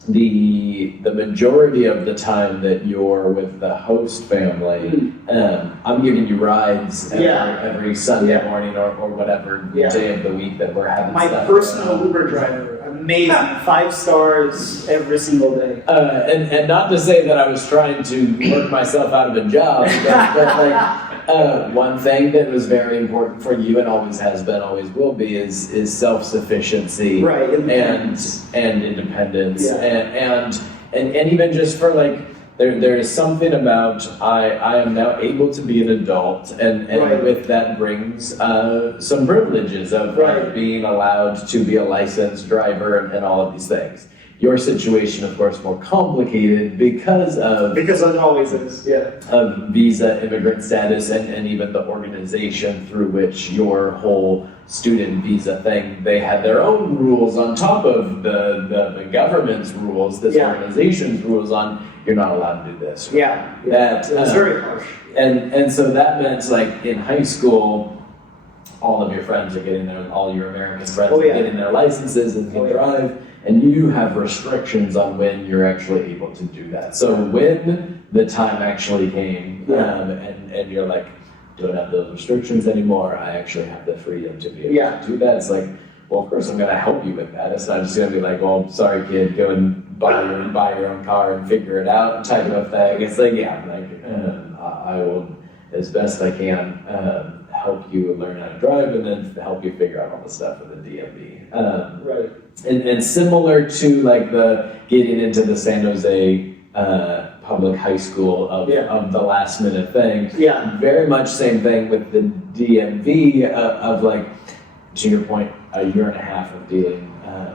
the majority of the time that you're with the host family, I'm giving you rides every Sunday morning or whatever day of the week that we're having. My personal Uber driver, amazing, 5 stars every single day. And not to say that I was trying to work myself out of a job, but like one thing that was very important for you and always has been, always will be, is self-sufficiency, right? And independence, and even just for like there is something about I am now able to be an adult, and with that brings some privileges of being allowed to be a licensed driver and all of these things. Your situation, of course, more complicated because it always is, of visa, immigrant status, and even the organization through which your whole student visa thing, they had their own rules on top of the government's rules, this organization's rules on you're not allowed to do this. That's very harsh. And so that meant like in high school, all of your friends are getting their, all your American friends are getting their licenses and can drive. And you have restrictions on when you're actually able to do that. So when the time actually came, and you're like, don't have those restrictions anymore, I actually have the freedom to be able to do that. It's like, well, of course I'm gonna help you with that. It's not just gonna be like, well, sorry kid, go and buy your own car and figure it out type of thing. It's like, I will, as best I can, help you learn how to drive and then help you figure out all the stuff with the DMV. And similar to like the getting into the San Jose public high school of the last minute thing. Very much same thing with the DMV of like, to your point, 1.5 years of dealing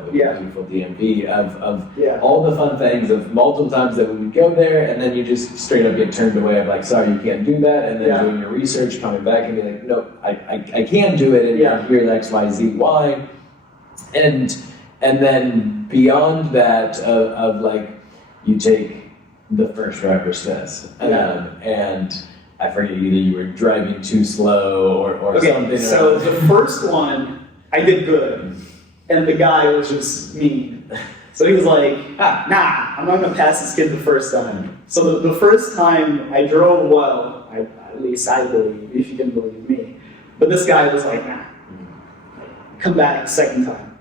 with the beautiful DMV of all the fun things of multiple times that we would go there and then you just straight up get turned away of like, sorry, you can't do that, and then doing your research, coming back and be like, no, I can do it, and here's X, Y, Z, Y. And then beyond that of like, you take the first driver's test, and I forget, either you were driving too slow or something. So the first one, I did good, and the guy was just mean. So he was like, nah, I'm not gonna pass this kid the first time. So the first time I drove well, at least I believe, if you can believe me. But this guy was like, nah, come back second time.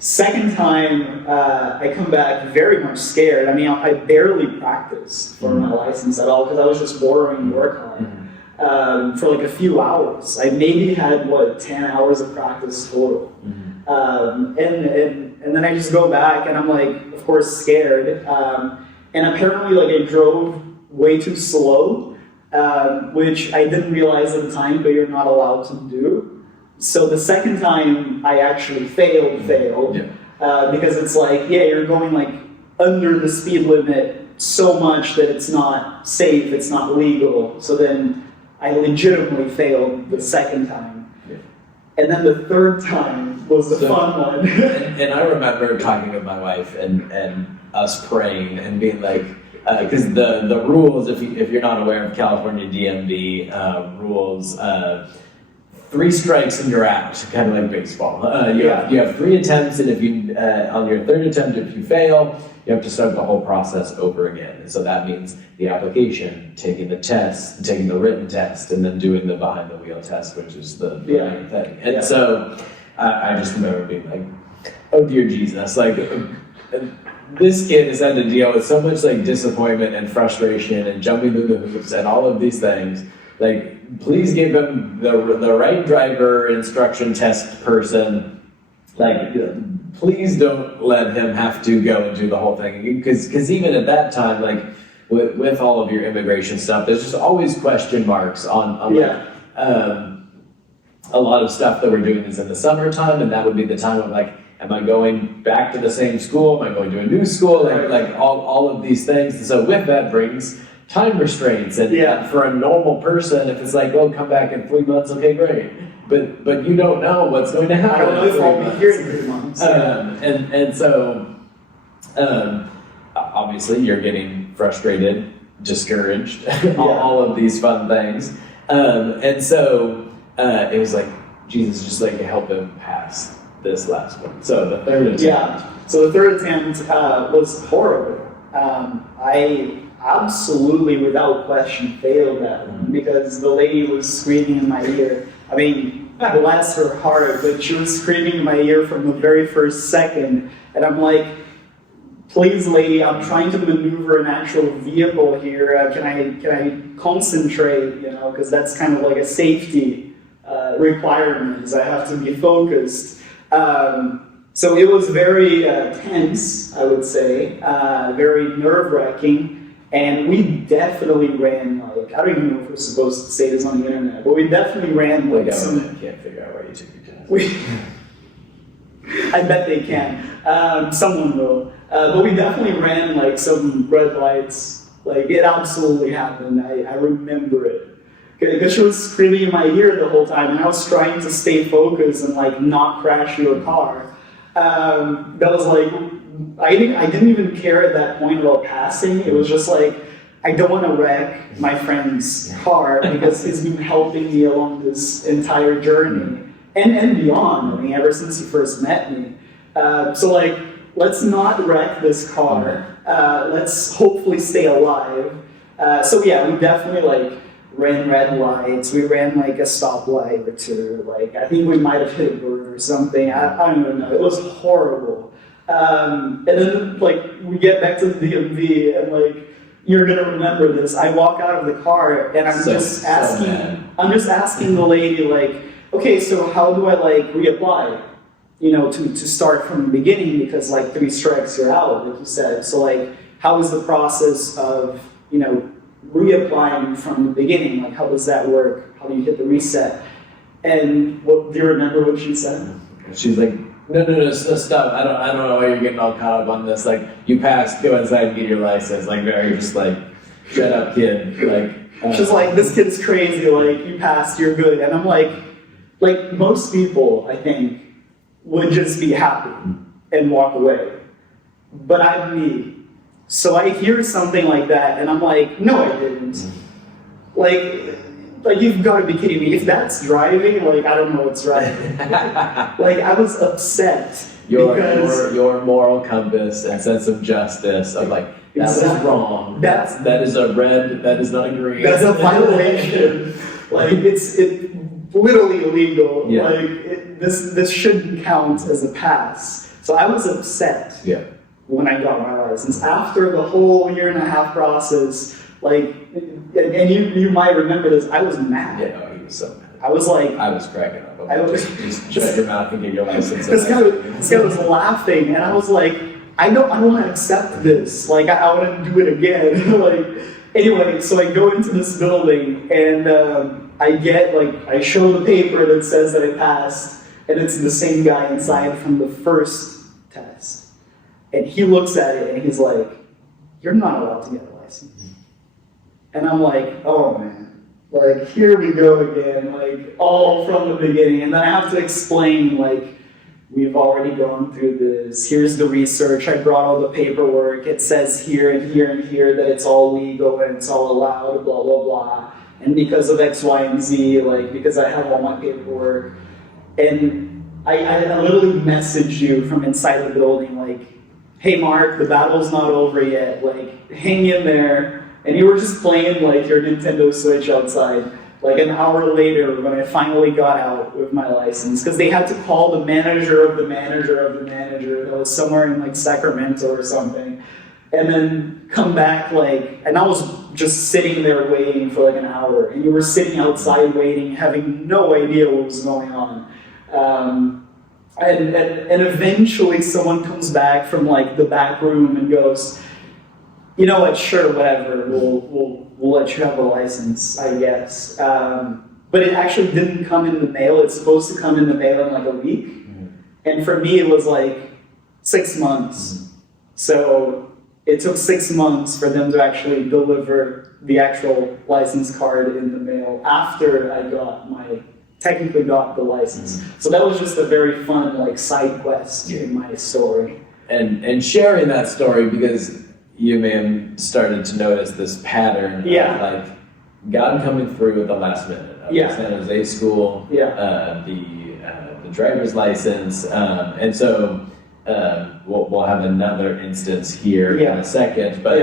Second time, I come back very much scared. I mean, I barely practiced for my license at all because I was just borrowing your car for like a few hours. I maybe had, 10 hours of practice total. And then I just go back and I'm like, of course, scared. And apparently like I drove way too slow, which I didn't realize at the time, but you're not allowed to do. So the second time I actually failed, because it's like, yeah, you're going like under the speed limit so much that it's not safe, it's not legal. So then I legitimately failed the second time. Yeah. And then the third time was the fun one. and I remember talking with my wife and us praying and being like, because the rules, if you're not aware of California DMV rules, 3 strikes and you're out, kind of like baseball. You have 3 attempts, and if you on your 3rd attempt, if you fail, you have to start the whole process over again. And so that means the application, taking the test, taking the written test, and then doing the behind the wheel test, which is the main thing. And so I just remember being like, oh dear Jesus, like this kid has had to deal with so much like disappointment and frustration and jumping through the hoops and all of these things. Like, please give him the right driver instruction test person. Like, please don't let him have to go and do the whole thing. Because even at that time, like, with all of your immigration stuff, there's just always question marks on a lot of stuff that we're doing is in the summertime, and that would be the time of like, am I going back to the same school? Am I going to a new school? Like all of these things. And so with that brings time restraints, and for a normal person, if it's like, oh, come back in 3 months, okay, great. But you don't know what's going to happen. I don't know if I'll be here in 3 months. And so obviously you're getting frustrated, discouraged, all of these fun things. And so it was like, Jesus, just like help him pass this last one. So the 3rd attempt. Yeah. So the 3rd attempt was horrible. I absolutely, without question, failed that one because the lady was screaming in my ear. I mean, bless her heart, but she was screaming in my ear from the very first second. And I'm like, please, lady, I'm trying to maneuver an actual vehicle here. Can I concentrate, because that's kind of like a safety requirement, is I have to be focused. So it was very tense, I would say, very nerve-wracking. And we definitely ran, like, I don't even know if we're supposed to say this on the internet, but we definitely ran like some... I can't figure out why you took your test. I bet they can. Someone will. But we definitely ran like some red lights. Like, it absolutely happened. I remember it. Because she was screaming in my ear the whole time, and I was trying to stay focused and like not crash your car. That was like... I didn't even care at that point about passing. It was just like, I don't want to wreck my friend's car because he's been helping me along this entire journey and beyond. I mean, ever since he first met me. So like, let's not wreck this car. Let's hopefully stay alive. So yeah, we definitely like ran red lights. We ran like a stoplight or 2. Like, I think we might have hit a bird or something. I don't even know. It was horrible. And then, like, we get back to the DMV, and like, you're gonna remember this. I walk out of the car, and I'm just asking the lady, like, okay, so how do I like reapply? To start from the beginning, because like 3 strikes you're out, like you said. So like, how is the process of reapplying from the beginning? Like, how does that work? How do you hit the reset? And do you remember what she said? She's like, no, stop. I don't know why you're getting all caught up on this. Like, you passed, go inside and get your license. Like, very just like, shut up, kid. Like, she's like, this kid's crazy. Like, you passed, you're good. And I'm like most people, I think, would just be happy and walk away. But I'm me. So I hear something like that, and I'm like, no, I didn't. Like, you've got to be kidding me. If that's driving, like, I don't know what's driving. Like, I was upset. Your moral compass and sense of justice of like, that was wrong. That is a red, that is not a green. That's a violation. Like, it's literally illegal. Yeah. Like, this shouldn't count as a pass. So I was upset when I got my license. After the whole 1.5-year process, like, and you might remember this, I was mad. Yeah, no, he was so mad. I was like... I was cracking up. Just shut your mouth and get your license. This guy was laughing, and I was like, I don't want to accept this. Like, I want to do it again. Like, anyway, so I go into this building, and I show the paper that says that I passed, and it's the same guy inside from the first test. And he looks at it and he's like, "You're not allowed to get a license." And I'm like, "Oh man, like here we go again, like all from the beginning." And then I have to explain, like, we've already gone through this. Here's the research. I brought all the paperwork. It says here and here and here that it's all legal and it's all allowed, blah, blah, blah. And because of X, Y, and Z, like, because I have all my paperwork. And I literally messaged you from inside the building, like, "Hey, Mark, the battle's not over yet. Like, hang in there." And you were just playing, like, your Nintendo Switch outside. Like an hour later, when I finally got out with my license, because they had to call the manager of the manager of the manager that was somewhere in like Sacramento or something, and then come back like, and I was just sitting there waiting for like an hour, and you were sitting outside waiting, having no idea what was going on. And eventually someone comes back from like the back room and goes, "You know what, sure, whatever, we'll let you have a license, I guess." But it actually didn't come in the mail. It's supposed to come in the mail in like a week. Mm-hmm. And for me, it was like 6 months. Mm-hmm. So it took 6 months for them to actually deliver the actual license card in the mail after I technically got the license. Mm-hmm. So that was just a very fun like side quest in my story. And sharing that story because you may have started to notice this pattern of like God coming through at the last minute of the San Jose school, the driver's license, and so we'll have another instance here in a second. But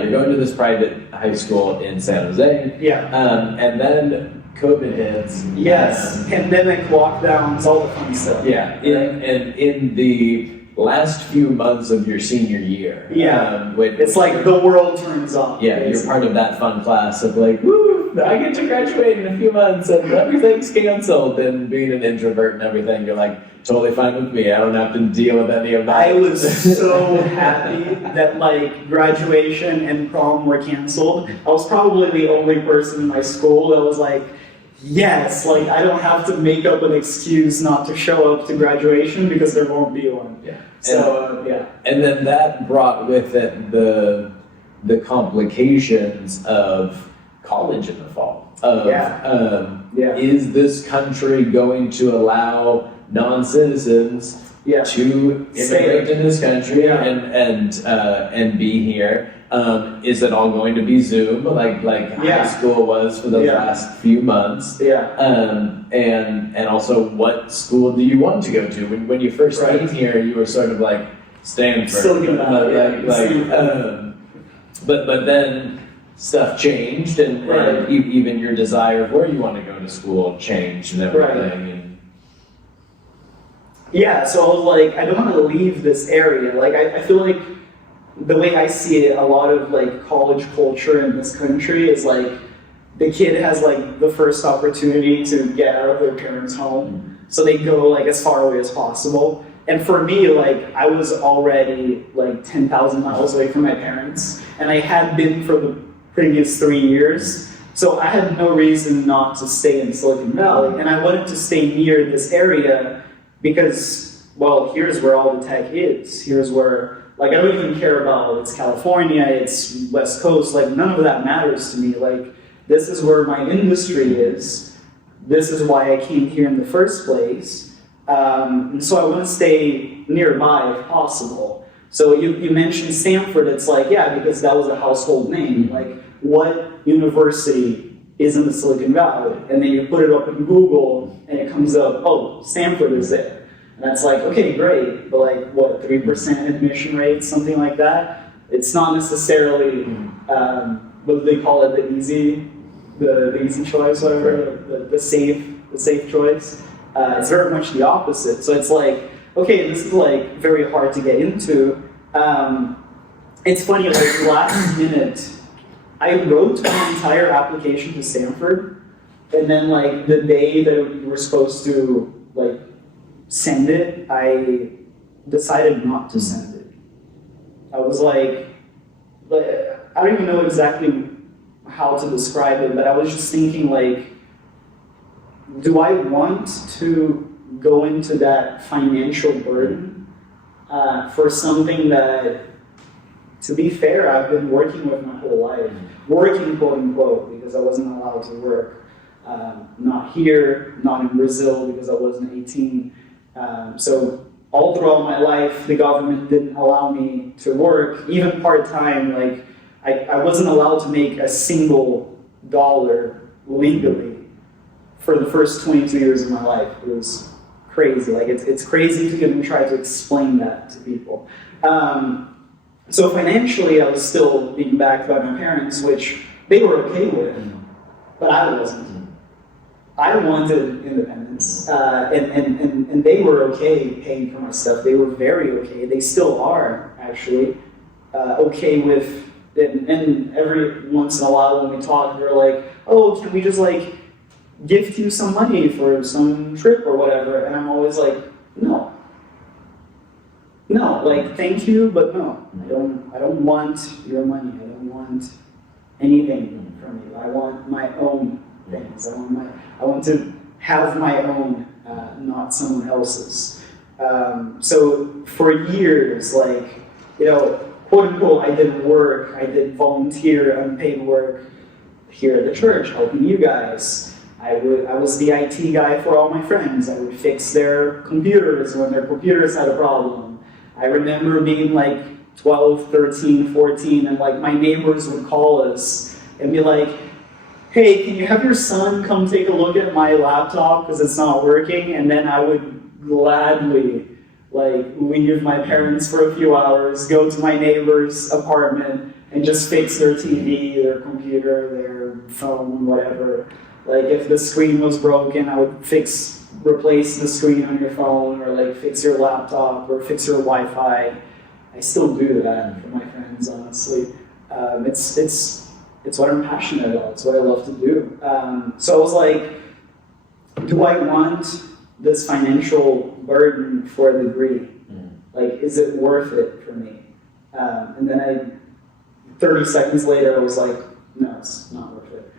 you're going to this private high school in San Jose, and then COVID hits. Yes, pandemic, lockdowns, all the fun stuff. Yeah, and in the last few months of your senior year. It's like the world turns on. Yeah, basically. You're part of that fun class of like, woo, I get to graduate in a few months and everything's canceled. And being an introvert and everything, you're like, totally fine with me. I don't have to deal with any of that. I was so happy that like graduation and prom were canceled. I was probably the only person in my school that was like, yes, like I don't have to make up an excuse not to show up to graduation because there won't be one. Yeah. So and then that brought with it the complications of college in the fall. Is this country going to allow non-citizens to immigrate in this country and be here? Is it all going to be Zoom like high school was for the last few months? And also, what school do you want to go to? When you first came here, you were sort of like Stanford. Silicon Valley, but then stuff changed, and even your desire of where you want to go to school changed and everything. So I was like, I don't want to leave this area. Like I feel like the way I see it, a lot of like college culture in this country is like the kid has like the first opportunity to get out of their parents' home, so they go like as far away as possible. And for me, like I was already like 10,000 miles away from my parents, and I had been for the previous 3 years. So I had no reason not to stay in Silicon Valley, and I wanted to stay near this area because, well, here's where all the tech is. Here's where, like, I don't even care about it's California, it's West Coast, like, none of that matters to me. Like, this is where my industry is. This is why I came here in the first place. And so I want to stay nearby if possible. So you mentioned Stanford, it's like, yeah, because that was a household name. Like, what university is in the Silicon Valley? And then you put it up in Google, and it comes up, oh, Stanford is there. And that's like, okay, great, but like, what, 3% admission rate, something like that? It's not necessarily, what do they call it, the easy choice, whatever, the safe choice. It's very much the opposite. So it's like, okay, this is like very hard to get into. It's funny, like last minute, I wrote my entire application to Stanford, and then like the day that we were supposed to like send it, I decided not to send it. I was like, I don't even know exactly how to describe it, but I was just thinking like, do I want to go into that financial burden for something that, to be fair, I've been working with my whole life. Working, quote unquote, because I wasn't allowed to work. Not here, not in Brazil, because I wasn't 18. So all throughout my life, the government didn't allow me to work, even part-time. Like, I wasn't allowed to make a single dollar legally for the first 22 years of my life. It was crazy. Like, it's crazy to even try to explain that to people. So financially, I was still being backed by my parents, which they were okay with, but I wasn't. I wanted independence, and they were okay paying for my stuff. They were very okay. They still are, actually, okay with it. And every once in a while when we talk, they're like, oh, can we just like gift you some money for some trip or whatever? And I'm always like, no. No, like, thank you, but no. I don't want your money. I don't want anything from you. I want my own things. I want to have my own, not someone else's. So for years, like, you know, quote unquote, I did work. I did volunteer, unpaid work here at the church, helping you guys. I was the IT guy for all my friends. I would fix their computers when their computers had a problem. I remember being like 12, 13, 14, and like my neighbors would call us and be like, hey, can you have your son come take a look at my laptop because it's not working? And then I would gladly like leave my parents for a few hours, go to my neighbor's apartment and just fix their TV, their computer, their phone, whatever. Like if the screen was broken, I would replace the screen on your phone, or like fix your laptop, or fix your Wi-Fi. I still do that for my friends, honestly. It's what I'm passionate about. It's what I love to do. So I was like, do I want this financial burden for a degree? Like, is it worth it for me? And then 30 seconds later, I was like, no, it's not worth it.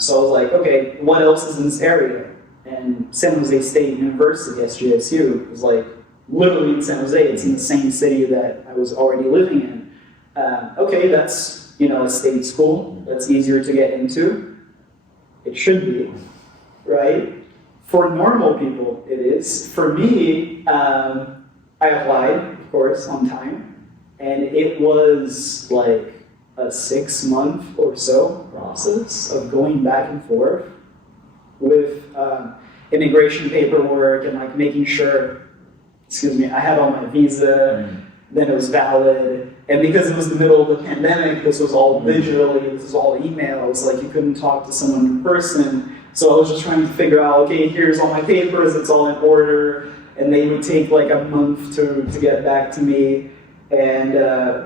So I was like, okay, what else is in this area? And San Jose State University, SJSU, was like literally in San Jose. It's in the same city that I was already living in. Okay, that's, you know, a state school. That's easier to get into. It should be, right? For normal people, it is. For me, I applied, of course, on time. And it was like a 6-month or so process of going back and forth with immigration paperwork and like making sure, I had all my visa, then it was valid. And because it was the middle of the pandemic, this was all digitally, this was all emails, like you couldn't talk to someone in person. So I was just trying to figure out, okay, here's all my papers, it's all in order. And they would take like a month to get back to me. And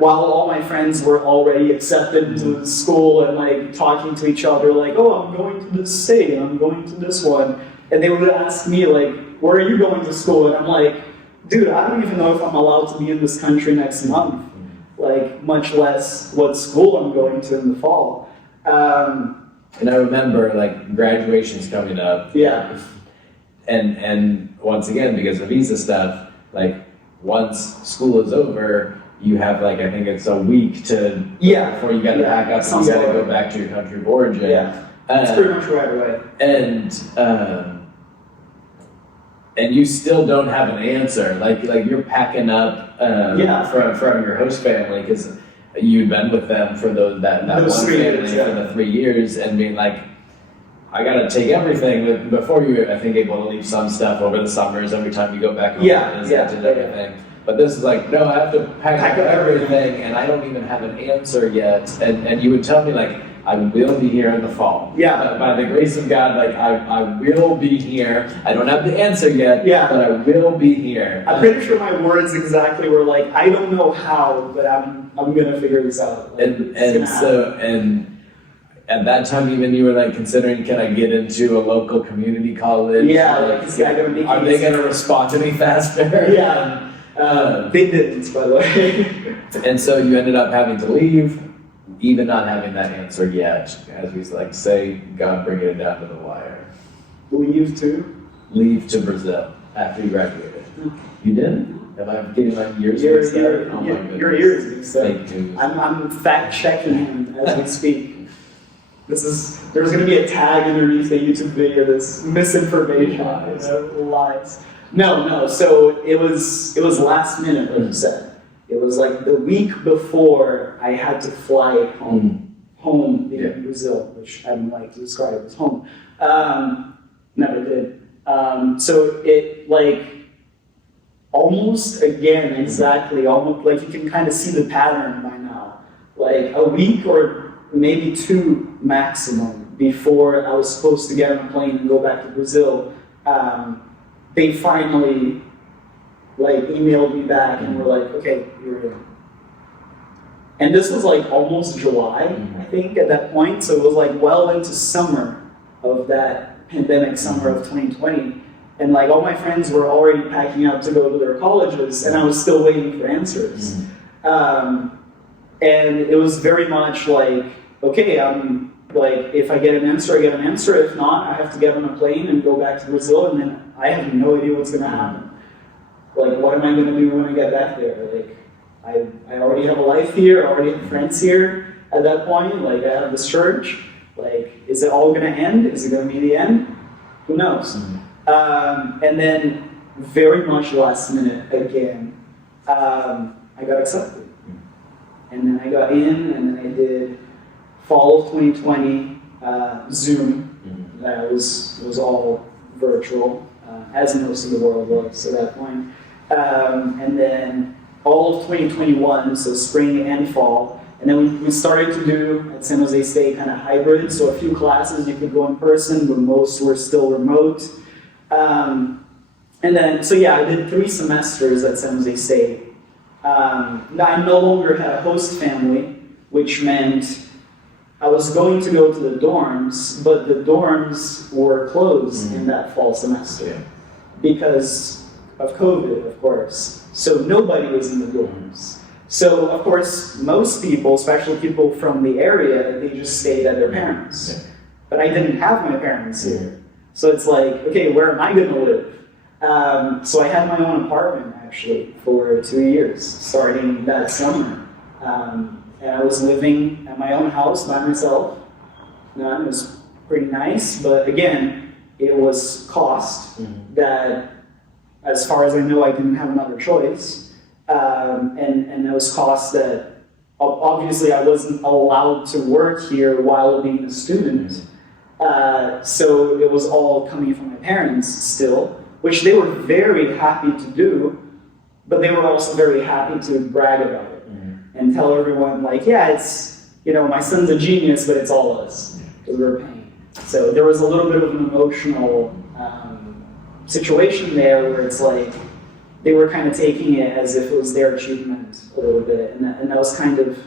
while all my friends were already accepted into school and like talking to each other, like, oh, I'm going to this state, and I'm going to this one. And they would ask me, like, where are you going to school? And I'm like, dude, I don't even know if I'm allowed to be in this country next month. Like, much less what school I'm going to in the fall. And I remember, like, graduation's coming up. Yeah. And once again, because of visa stuff, like, once school is over, you have like, I think it's a week before you got to pack up and you got to go back to your country of origin. Yeah, it's pretty much right away. And you still don't have an answer. Like you're packing up from your host family because you'd been with them for that one family for the 3 years, and being like, I gotta take everything before you, I think, able to leave some stuff over the summers every time you go back home and everything. But this is like, no, I have to pack up everything, and I don't even have an answer yet. And you would tell me, like, I will be here in the fall. Yeah. By the grace of God, like, I will be here. I don't have the answer yet, but I will be here. I'm pretty sure my words exactly were like, I don't know how, but I'm gonna figure this out. Like, and at that time, even you were like considering, can I get into a local community college? Yeah, like, are they gonna respond to me faster? Yeah, they didn't, by the way. And so you ended up having to leave, even not having that answer yet, as we like say, God bringing it down to the wire. leave to? Leave to Brazil after you graduated. You did? Am I getting my years mixed up? Oh my goodness. Your ears mixed up. Fake news. I'm fact checking him as we speak. There's going to be a tag underneath the YouTube video that's misinformation, lies. No. So it was last minute, like you said. It was like the week before I had to fly home in Brazil, which I don't like to describe as home. Never did. So it like almost again exactly almost like you can kind of see the pattern by now. Like a week or maybe two maximum before I was supposed to get on a plane and go back to Brazil, they finally like emailed me back and were like, okay, you're in. And this was like almost July, I think, at that point. So it was like well into summer of that pandemic summer of 2020. And like all my friends were already packing up to go to their colleges, and I was still waiting for answers. And it was very much like, okay, like if I get an answer, I get an answer. If not, I have to get on a plane and go back to Brazil, and then I have no idea what's gonna happen. Like, what am I gonna do when I get back there? Like, I already have a life here, I already have friends here at that point. Like, I have this church. Like, is it all gonna end? Is it gonna be the end? Who knows? And then, very much last minute again, I got accepted. And then I got in, and then I did fall of 2020 Zoom. That was all virtual, as most of the world was at that point. And then all of 2021, so spring and fall. And then we started to do at San Jose State kind of hybrid. So a few classes you could go in person, but most were still remote. And then, so yeah, I did 3 semesters at San Jose State. I no longer had a host family, which meant I was going to go to the dorms, but the dorms were closed in that fall semester because of COVID, of course. So nobody was in the dorms. So, of course, most people, especially people from the area, they just stayed at their parents'. But I didn't have my parents here. So it's like, okay, where am I going to live? So I had my own apartment, actually, for 2 years, starting that summer. And I was living at my own house by myself. It was pretty nice, but again, it was cost that, as far as I know, I didn't have another choice. And it was cost that, obviously, I wasn't allowed to work here while being a student. So it was all coming from my parents still, which they were very happy to do, but they were also very happy to brag about it and tell everyone, like, yeah, it's, my son's a genius, but it's all us, because we were paying. So there was a little bit of an emotional situation there where it's like, they were kind of taking it as if it was their achievement a little bit, and that was kind of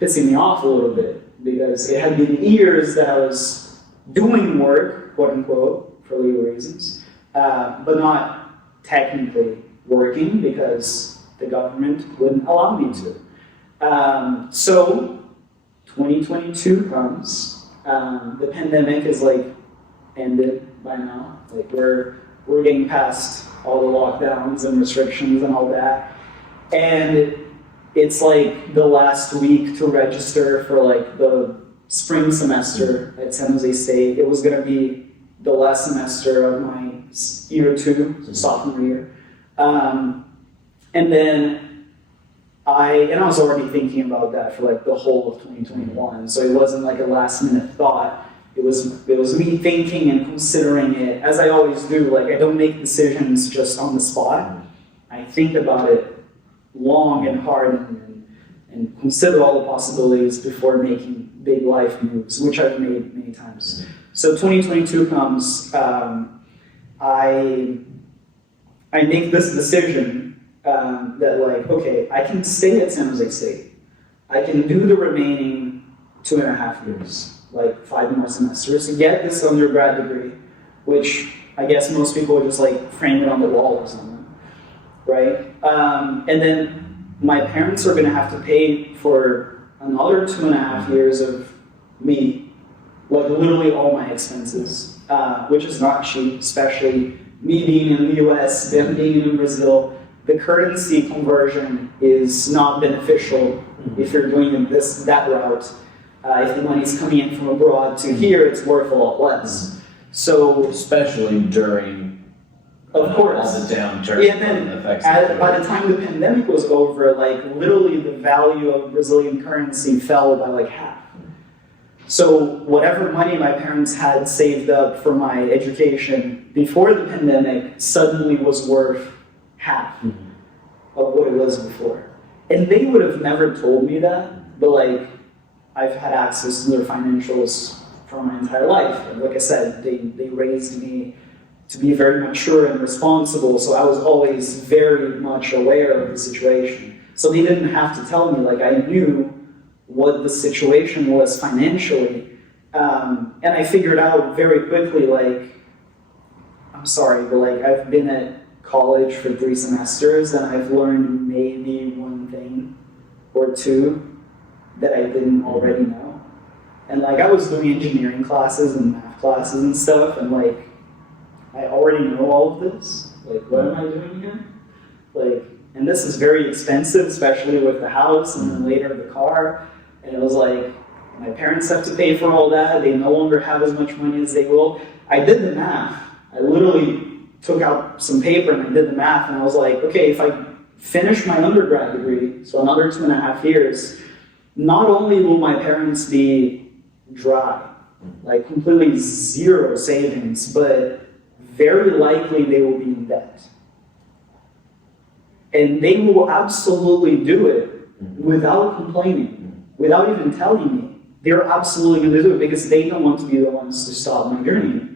pissing me off a little bit, because it had been years that I was doing work, quote unquote, for legal reasons, but not technically working because the government wouldn't allow me to. So 2022 comes, the pandemic is like ended by now, like we're getting past all the lockdowns and restrictions and all that, and it's like the last week to register for like the spring semester at San Jose State. It was going to be the last semester of my year 2, so sophomore year. And then I was already thinking about that for like the whole of 2021. So it wasn't like a last minute thought. It was me thinking and considering it, as I always do. Like, I don't make decisions just on the spot. I think about it long and hard and consider all the possibilities before making big life moves, which I've made many times. So 2022 comes, I make this decision that like, okay, I can stay at San Jose State. I can do the remaining 2.5 years, like 5 more semesters, to get this undergrad degree, which I guess most people would just like frame it on the wall or something, right? And then my parents are gonna have to pay for another 2.5 years of me, like literally all my expenses. which is not cheap, especially me being in the US, them being in Brazil. The currency conversion is not beneficial if you're doing that route. If the money's coming in from abroad to here, it's worth a lot less. So, especially during of course, all the downturn. Yeah, then by the time the pandemic was over, like literally the value of Brazilian currency fell by like half. So whatever money my parents had saved up for my education before the pandemic suddenly was worth half of what it was before. And they would have never told me that, but like I've had access to their financials for my entire life. And like I said, they raised me to be very mature and responsible, so I was always very much aware of the situation. So they didn't have to tell me, like I knew what the situation was financially. And I figured out very quickly, like, I'm sorry, but like I've been at college for 3 semesters and I've learned maybe one thing or two that I didn't already know. And like I was doing engineering classes and math classes and stuff, and like I already know all of this. Like, what am I doing here? Like, and this is very expensive, especially with the house and then later the car. And it was like, my parents have to pay for all that. They no longer have as much money as they will. I did the math. I literally took out some paper and I did the math, and I was like, okay, if I finish my undergrad degree, so another 2.5 years, not only will my parents be dry, like completely zero savings, but very likely they will be in debt. And they will absolutely do it without complaining, without even telling me. They're absolutely going to do it because they don't want to be the ones to stop my journey.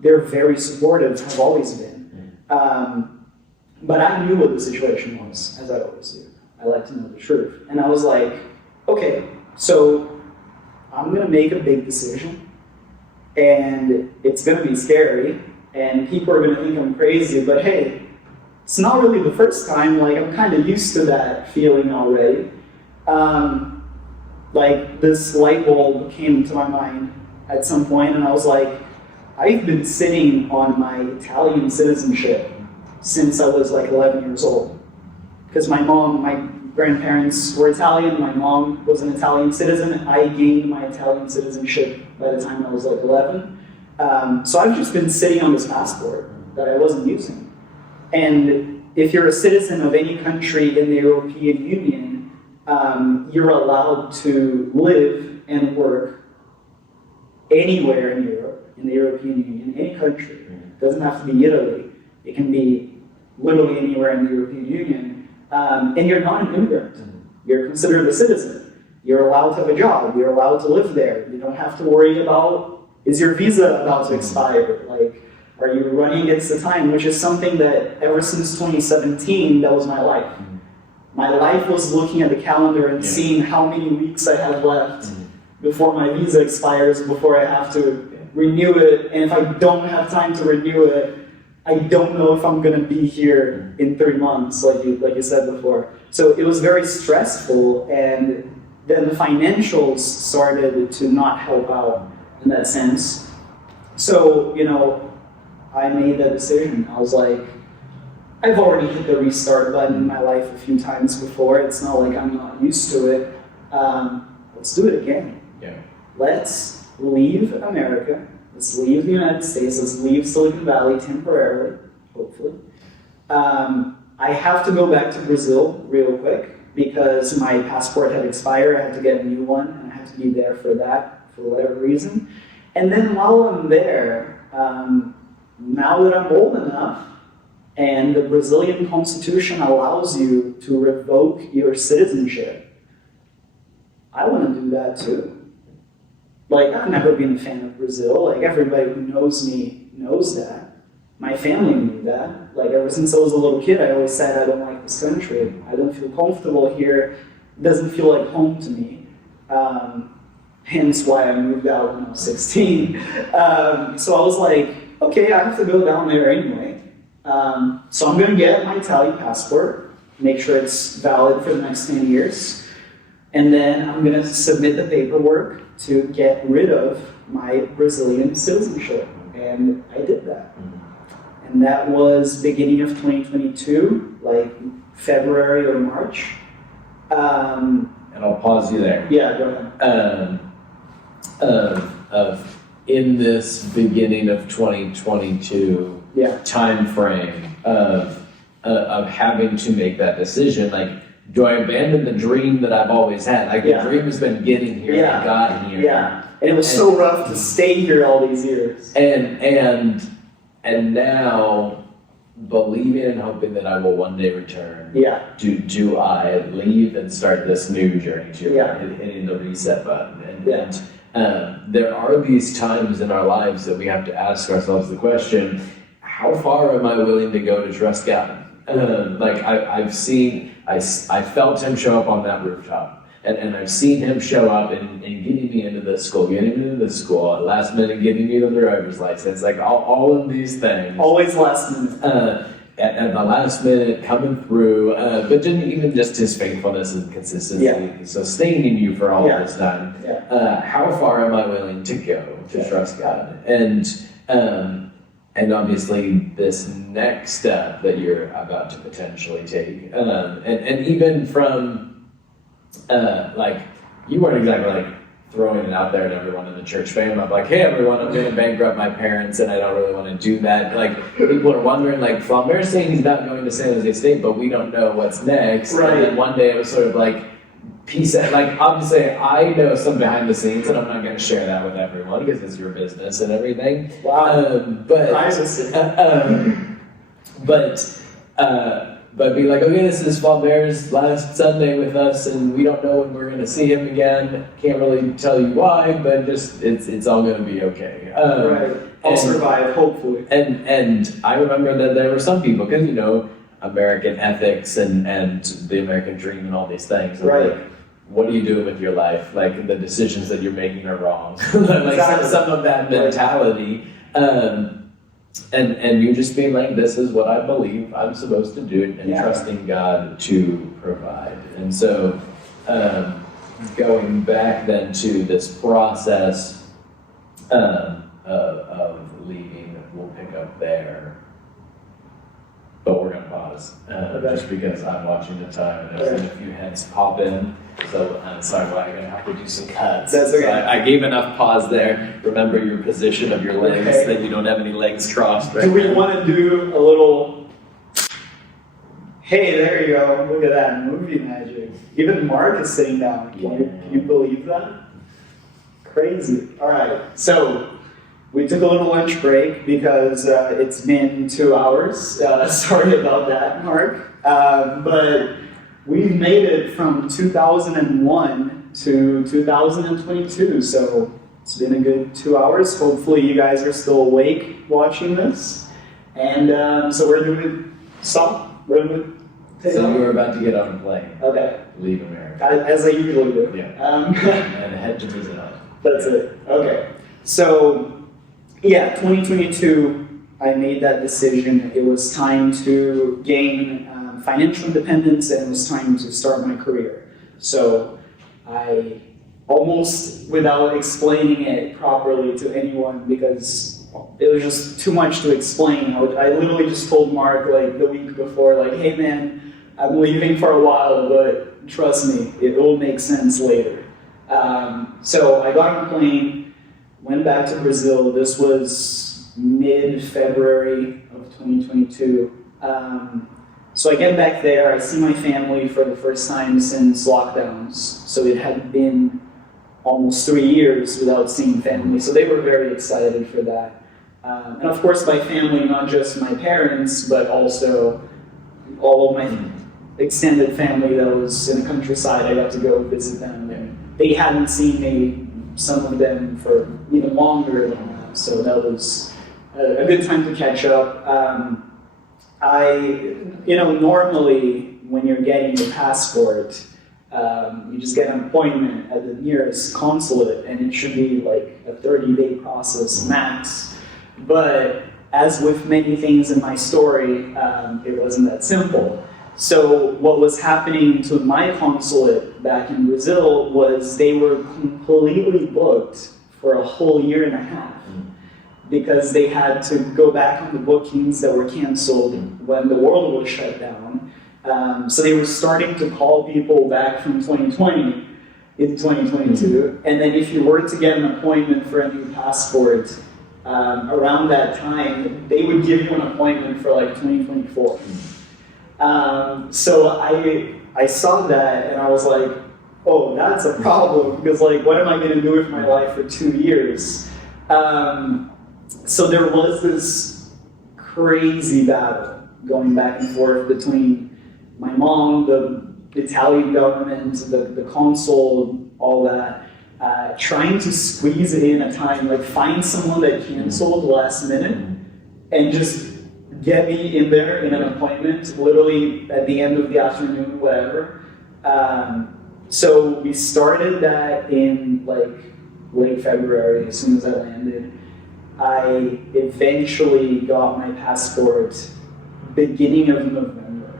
They're very supportive, have always been. But I knew what the situation was, as I always do. I like to know the truth. And I was like, okay, so I'm going to make a big decision. And it's going to be scary, and people are going to think I'm crazy, but hey, it's not really the first time. Like, I'm kind of used to that feeling already. Like, this light bulb came to my mind at some point, and I was like, I've been sitting on my Italian citizenship since I was like 11 years old. Because my grandparents were Italian, my mom was an Italian citizen. I gained my Italian citizenship by the time I was like 11. So I've just been sitting on this passport that I wasn't using. And if you're a citizen of any country in the European Union, you're allowed to live and work anywhere in Europe, in the European Union, any country. It doesn't have to be Italy. It can be literally anywhere in the European Union. And you're not an immigrant. You're considered a citizen. You're allowed to have a job. You're allowed to live there. You don't have to worry about, is your visa about to expire? Like, are you running against the time? Which is something that ever since 2017, that was my life. My life was looking at the calendar and seeing how many weeks I have left before my visa expires, before I have to renew it. And if I don't have time to renew it, I don't know if I'm going to be here in 3 months, like you said before. So it was very stressful, and then the financials started to not help out in that sense. So, I made that decision. I was like, I've already hit the restart button in my life a few times before. It's not like I'm not used to it. Let's do it again. Yeah. Let's leave America. Let's leave the United States. Let's leave Silicon Valley temporarily, hopefully. I have to go back to Brazil real quick because my passport had expired. I had to get a new one, and I had to be there for that for whatever reason. And then while I'm there, now that I'm old enough, and the Brazilian Constitution allows you to revoke your citizenship, I want to do that too. Like, I've never been a fan of Brazil. Like, everybody who knows me knows that. My family knew that. Like, ever since I was a little kid, I always said I don't like this country. I don't feel comfortable here. It doesn't feel like home to me. Hence why I moved out when I was 16. So I was like, okay, I have to go down there anyway. So I'm going to get my Italian passport, make sure it's valid for the next 10 years. And then I'm gonna submit the paperwork to get rid of my Brazilian citizenship. And I did that. And that was beginning of 2022, like February or March. And I'll pause you there. Yeah, go ahead. In this beginning of 2022 time frame of having to make that decision, like, do I abandon the dream that I've always had? Like, the dream has been getting here and gotten here. Yeah, and it was so rough to stay here all these years. And now, believing and hoping that I will one day return. Do I leave and start this new journey to hitting the reset button? And there are these times in our lives that we have to ask ourselves the question: how far am I willing to go to trust God? Like I felt Him show up on that rooftop, and I've seen Him show up in getting me into this school, at last minute getting me the driver's license, like all of these things. Always last minute. At the last minute, coming through, but even just His faithfulness and consistency, sustaining you for all this time. How far am I willing to go to trust God? And obviously, this next step that you're about to potentially take, and even from, like, you weren't exactly like throwing it out there to everyone in the church family. I'm like, hey everyone, I'm going to bankrupt my parents, and I don't really want to do that. Like, people are wondering, like, Flaumbert's saying he's not going to San Jose State, but we don't know what's next. Right. And then one day it was sort of like, peace out. Like, obviously, I know some behind the scenes, and I'm not going to share that with everyone because it's your business and everything. Wow. But be like, okay, this is Flaumbert's last Sunday with us, and we don't know when we're going to see him again. Can't really tell you why, but just it's all going to be okay. Right. I'll survive, hopefully. And I remember that there were some people, because American ethics and the American dream and all these things. Right. Like, what are you doing with your life? Like, the decisions that you're making are wrong. Like, Exactly. some of that mentality. And you just being like, this is what I believe I'm supposed to do, and trusting God to provide. And so, going back then to this process of leaving, we'll pick up there. But we're going to pause, just because I'm watching the time, and I've seen a few heads pop in. So I'm sorry, I'm going to have to do some cuts. That's okay. So I gave enough pause there. Remember your position of your legs, that you don't have any legs crossed. Right? Do we want to do a little, hey, there you go, look at that, movie magic. Even Mark is sitting down. Can you believe that? Crazy. All right, so we took a little lunch break because it's been 2 hours. Sorry about that, Mark. But we've made it from 2001 to 2022, so it's been a good 2 hours. Hopefully you guys are still awake watching this. And so we're doing stop. So you're about to get on a plane. Okay. Leave America. As I usually do. Yeah. And head to visit home. That's it. Okay. So, 2022, I made that decision. It was time to gain financial independence, and it was time to start my career. So I almost, without explaining it properly to anyone, because it was just too much to explain, I literally just told Mark like the week before, like, hey man, I'm leaving for a while, but trust me, it will make sense later. So I got on a plane, went back to Brazil. This was mid-February of 2022. So I get back there, I see my family for the first time since lockdowns. So it had been almost 3 years without seeing family. So they were very excited for that. And of course by family, not just my parents, but also all of my extended family that was in the countryside. I got to go visit them, and they hadn't seen me, some of them, for even longer than that. So that was a good time to catch up. Normally when you're getting your passport, you just get an appointment at the nearest consulate, and it should be like a 30-day process max. But as with many things in my story, it wasn't that simple. So what was happening to my consulate back in Brazil was they were completely booked for a whole year and a half because they had to go back on the bookings that were canceled when the world was shut down. So they were starting to call people back from 2020 in 2022. And then if you were to get an appointment for a new passport around that time, they would give you an appointment for like 2024. So I saw that and I was like, oh, that's a problem because like, what am I going to do with my life for 2 years? So there was this crazy battle going back and forth between my mom, the Italian government, the consul, all that, trying to squeeze in a time, like find someone that canceled last minute and just get me in there in an appointment, literally at the end of the afternoon, whatever. So we started that in like late February, as soon as I landed. I eventually got my passport beginning of November.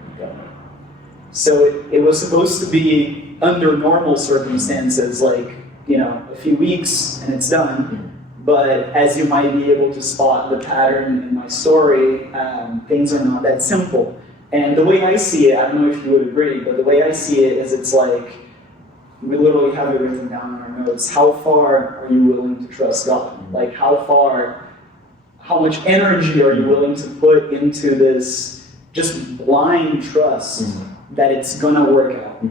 So it was supposed to be under normal circumstances, like, you know, a few weeks and it's done. But as you might be able to spot the pattern in my story, things are not that simple. And the way I see it, I don't know if you would agree, but the way I see it is it's like, we literally have it written down in our notes. How far are you willing to trust God? Like how much energy are you willing to put into this just blind trust that it's gonna work out?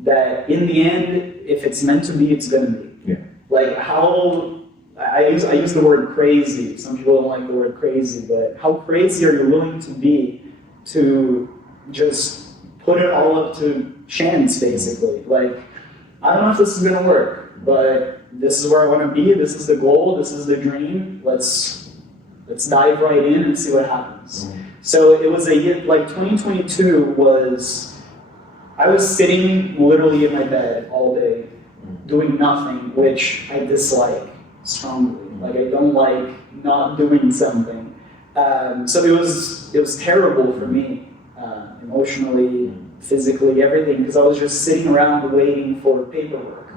That in the end, if it's meant to be, it's gonna be. Yeah. Like how, I use the word crazy. Some people don't like the word crazy, but how crazy are you willing to be to just put it all up to chance, basically? Like, I don't know if this is gonna work, but this is where I wanna be, this is the goal, this is the dream, let's dive right in and see what happens. So it was a year, like 2022 was, I was sitting literally in my bed all day, doing nothing, which I dislike strongly. Like I don't like not doing something. So it was terrible for me, emotionally, physically, everything, because I was just sitting around waiting for paperwork.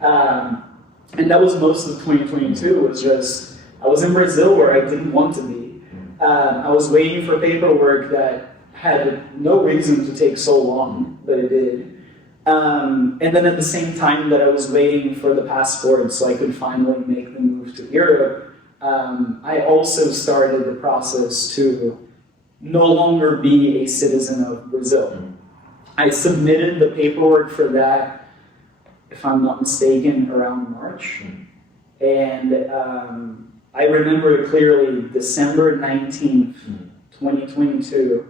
And that was most of 2022, was just, I was in Brazil where I didn't want to be. I was waiting for paperwork that had no reason to take so long, but it did. And then at the same time that I was waiting for the passport so I could finally make the move to Europe, I also started the process to no longer be a citizen of Brazil. I submitted the paperwork for that, if I'm not mistaken, around March. And I remember it clearly, December 19th, 2022.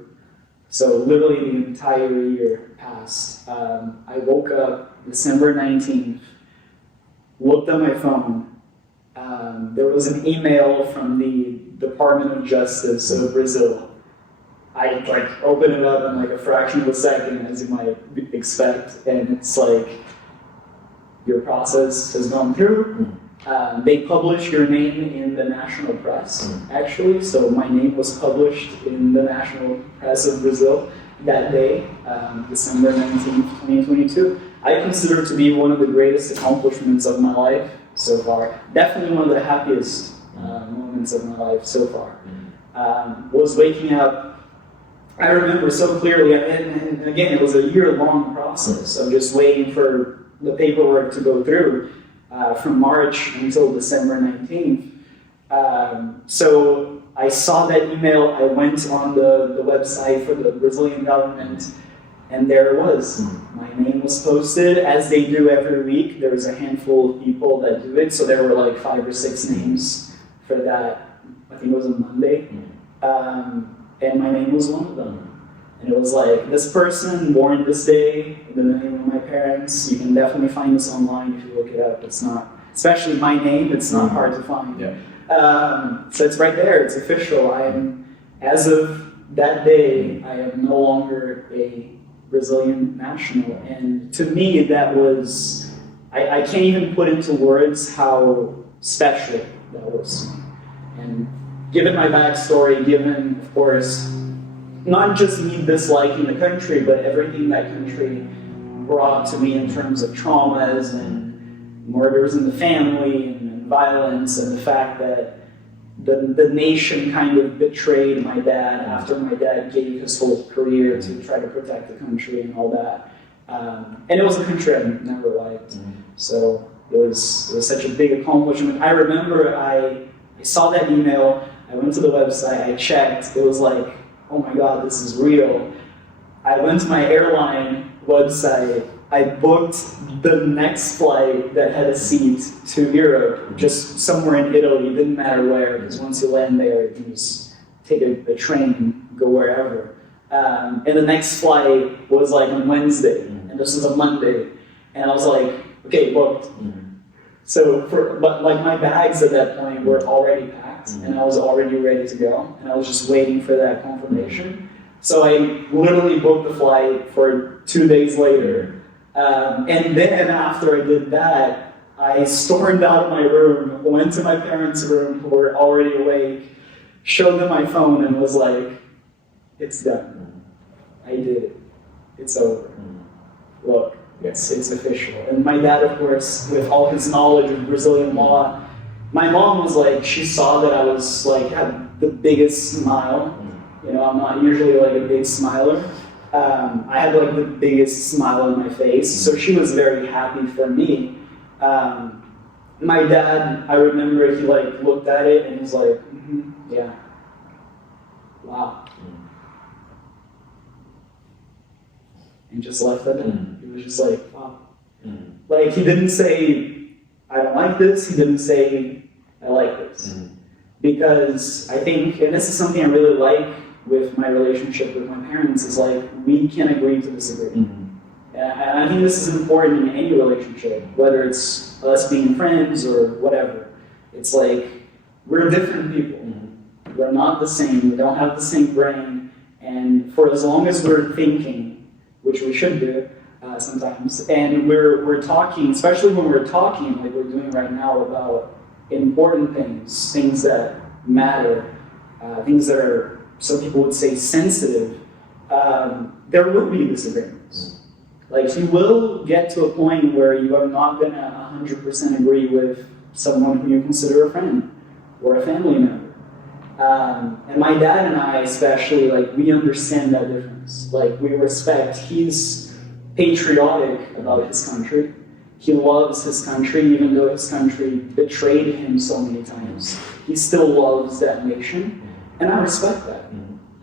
So literally the entire year passed. I woke up December 19th, looked at my phone. There was an email from the Department of Justice of Brazil. I like open it up in like a fraction of a second, as you might expect, and it's like, your process has gone through. They publish your name in the national press, actually. So my name was published in the national press of Brazil that day, December 19th, 2022. I consider it to be one of the greatest accomplishments of my life so far. Definitely one of the happiest moments of my life so far. Was waking up, I remember so clearly, and again, it was a year-long process of just waiting for the paperwork to go through from March until December 19th. So I saw that email, I went on the website for the Brazilian government, and there it was. My name was posted, as they do every week. There was a handful of people that do it, so there were like 5 or 6 names for that. I think it was a Monday. And my name was one of them. And it was like, this person, born this day, the name of my parents. You can definitely find this online if you look it up. It's not, especially my name, it's not hard to find. So it's right there, it's official. I am, as of that day, I am no longer a Brazilian national. And to me, that was, I can't even put into words how special that was. And given my backstory, given, of course, not just me disliking the country, but everything that country brought to me in terms of traumas and murders in the family and violence, and the fact that the nation kind of betrayed my dad after my dad gave his whole career to try to protect the country and all that. And it was a country I never liked. So it was such a big accomplishment. I remember I saw that email, I went to the website, I checked, it was like, oh my God, this is real. I went to my airline website, I booked the next flight that had a seat to Europe, just somewhere in Italy, didn't matter where, because once you land there, you can just take a train, go wherever. And the next flight was like on Wednesday, and this was a Monday, and I was like, okay, booked. So, but like my bags at that point were already packed, and I was already ready to go, and I was just waiting for that confirmation. So I literally booked the flight for 2 days later. And then after I did that, I stormed out of my room, went to my parents' room who were already awake, showed them my phone and was like, it's done. I did it. It's over. Look, it's official. And my dad, of course, with all his knowledge of Brazilian law, my mom was like, she saw that I was like, had the biggest smile. You know, I'm not usually like a big smiler. I had like the biggest smile on my face, so she was very happy for me. My dad, I remember he like looked at it and was like, yeah, wow. And just left it in. He was just like, wow. Like he didn't say, I don't like this, he didn't say, I like this. Because I think, and this is something I really like with my relationship with my parents, is like, we can agree to disagree. And I think this is important in any relationship, whether it's us being friends or whatever. It's like, we're different people. We're not the same, we don't have the same brain, and for as long as we're thinking, which we should do sometimes, and we're talking, especially when we're talking like we're doing right now about important things, things that matter, things that are, some people would say, sensitive, there will be disagreements. Like, you will get to a point where you are not going to 100% agree with someone who you consider a friend or a family member. And my dad and I especially, like, we understand that difference. Like, we respect, he's patriotic about his country. He loves his country, even though his country betrayed him so many times. He still loves that nation. And I respect that.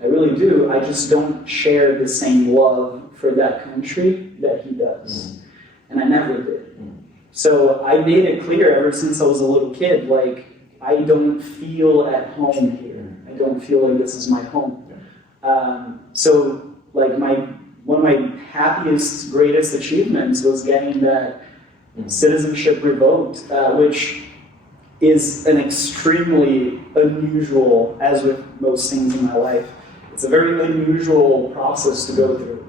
I really do. I just don't share the same love for that country that he does. And I never did. So I made it clear ever since I was a little kid, like, I don't feel at home here. I don't feel like this is my home. So like one of my happiest, greatest achievements was getting that citizenship revoked, which is an extremely unusual, as with most things in my life, it's a very unusual process to go through.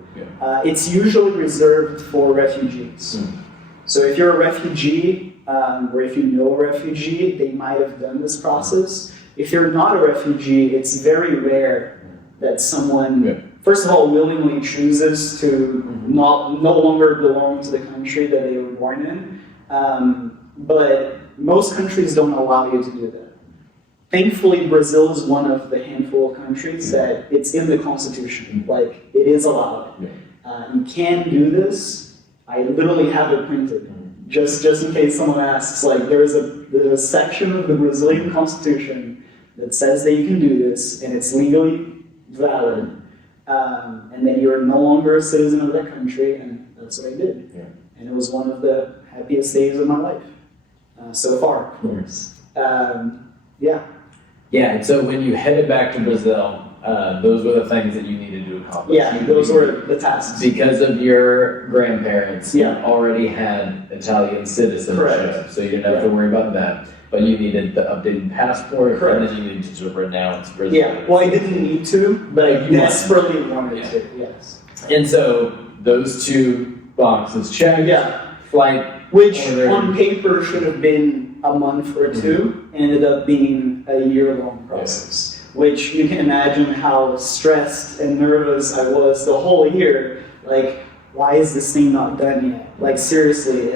It's usually reserved for refugees. So if you're a refugee, or if you know a refugee, they might have done this process. If you're not a refugee, it's very rare that someone, first of all, willingly chooses to no longer belong to the country that they were born in. But most countries don't allow you to do that. Thankfully, Brazil is one of the handful of countries that it's in the constitution. Like, it is allowed. You can do this. I literally have it printed. Just in case someone asks, like, there's a section of the Brazilian constitution that says that you can do this, and it's legally valid, and that you're no longer a citizen of that country, and that's what I did. And it was one of the happiest days of my life, so far, of course. Yeah, and so when you headed back to Brazil, those were the things that you needed to accomplish. Yeah, those were the tasks. Because of your grandparents, you Yeah. already had Italian citizenship, Correct. so you didn't have to worry about that. But you needed the updated passport, Correct. and then you needed to renounce Brazil. Yeah, well, I didn't need to, but I You desperately wanted to, yes. And so those two boxes checked. Yeah. Flight Which ordered. on paper should have been a month or two, ended up being a year-long process. which you can imagine how stressed and nervous I was the whole year. Like, why is this thing not done yet? Like, seriously,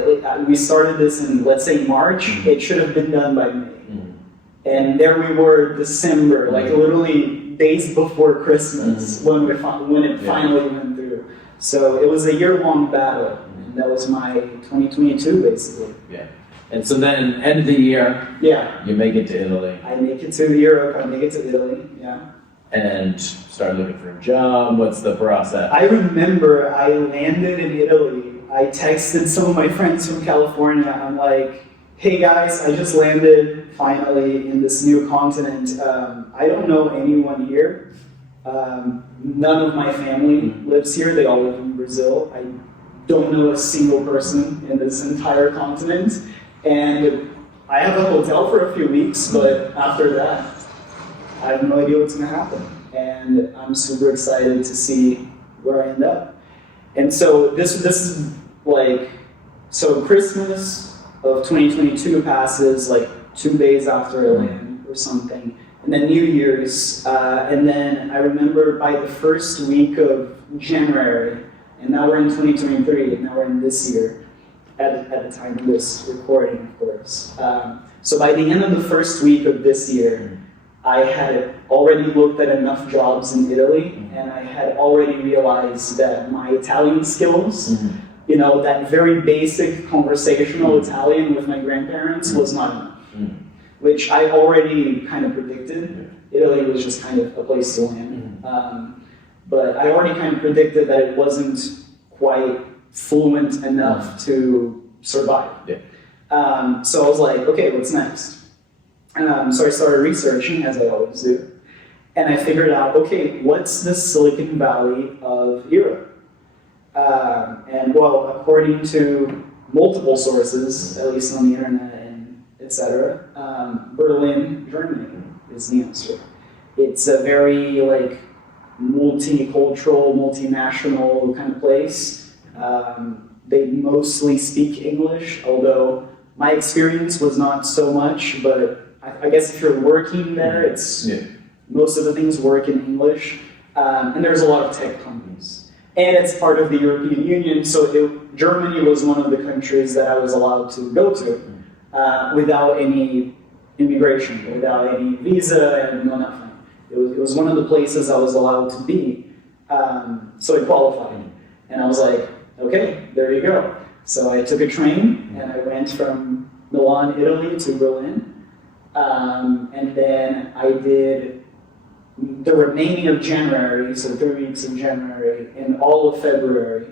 we started this in, let's say, March. It should have been done by May. And there we were, December, like literally days before Christmas when it finally went through. So it was a year-long battle, and that was my 2022, basically. Yeah. And so then, end of the year, you make it to Italy. I make it to Europe, I make it to Italy, And start looking for a job. What's the process? I remember I landed in Italy. I texted some of my friends from California. I'm like, hey guys, I just landed finally in this new continent. I don't know anyone here. None of my family lives here. They all live in Brazil. I don't know a single person in this entire continent. And I have a hotel for a few weeks, but after that, I have no idea what's going to happen. And I'm super excited to see where I end up. And so this is like, so Christmas of 2022 passes like 2 days after I land or something. And then New Year's, and then I remember by the first week of January, and now we're in 2023, and now we're in this year, at the time of this recording, of course. So by the end of the first week of this year, I had already looked at enough jobs in Italy, and I had already realized that my Italian skills, you know, that very basic conversational Italian with my grandparents was not enough, which I already kind of predicted. Italy was just kind of a place to land. But I already kind of predicted that it wasn't quite fluent enough to survive. So I was like, okay, what's next? So I started researching, as I always do, and I figured out, okay, what's the Silicon Valley of Europe? And well, according to multiple sources, at least on the internet and etc., Berlin, Germany is the answer. It's a very like multicultural, multinational kind of place. They mostly speak English, although my experience was not so much, but I guess if you're working there, it's most of the things work in English, and there's a lot of tech companies. And it's part of the European Union, so Germany was one of the countries that I was allowed to go to without any immigration, without any visa, and no nothing. It was one of the places I was allowed to be, so I qualified. And I was like, okay, there you go. So I took a train, and I went from Milan, Italy to Berlin. And then I did the remaining of January, so 3 weeks of January, and all of February.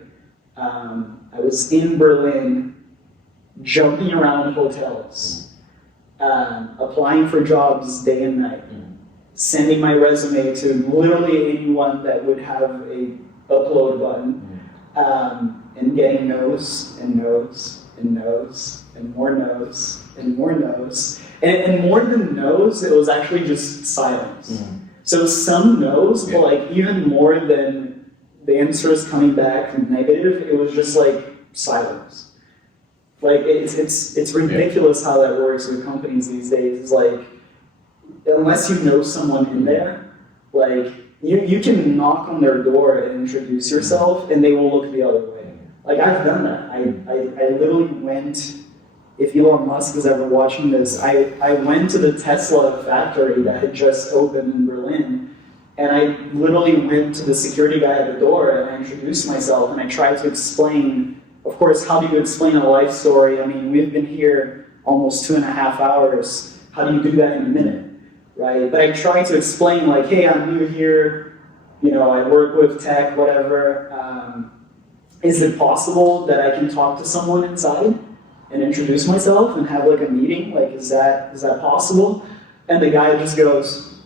I was in Berlin, jumping around hotels, applying for jobs day and night, sending my resume to literally anyone that would have a upload button, and getting no's and no's and no's and more no's and more no's. And more than no's, it was actually just silence. So some no's, but like even more than the answers coming back negative, it was just like silence. Like it's ridiculous how that works with companies these days. It's like, unless you know someone in there, like you can knock on their door and introduce yourself and they will look the other way. Like I've done that. I literally went, if Elon Musk is ever watching this, I went to the Tesla factory that had just opened in Berlin, and I literally went to the security guy at the door and I introduced myself and I tried to explain, of course, how do you explain a life story? I mean, we've been here almost 2.5 hours. How do you do that in a minute, right? But I tried to explain like, hey, I'm new here, you know, I work with tech, whatever. Is it possible that I can talk to someone inside and introduce myself and have like a meeting? Like, is that possible? And the guy just goes,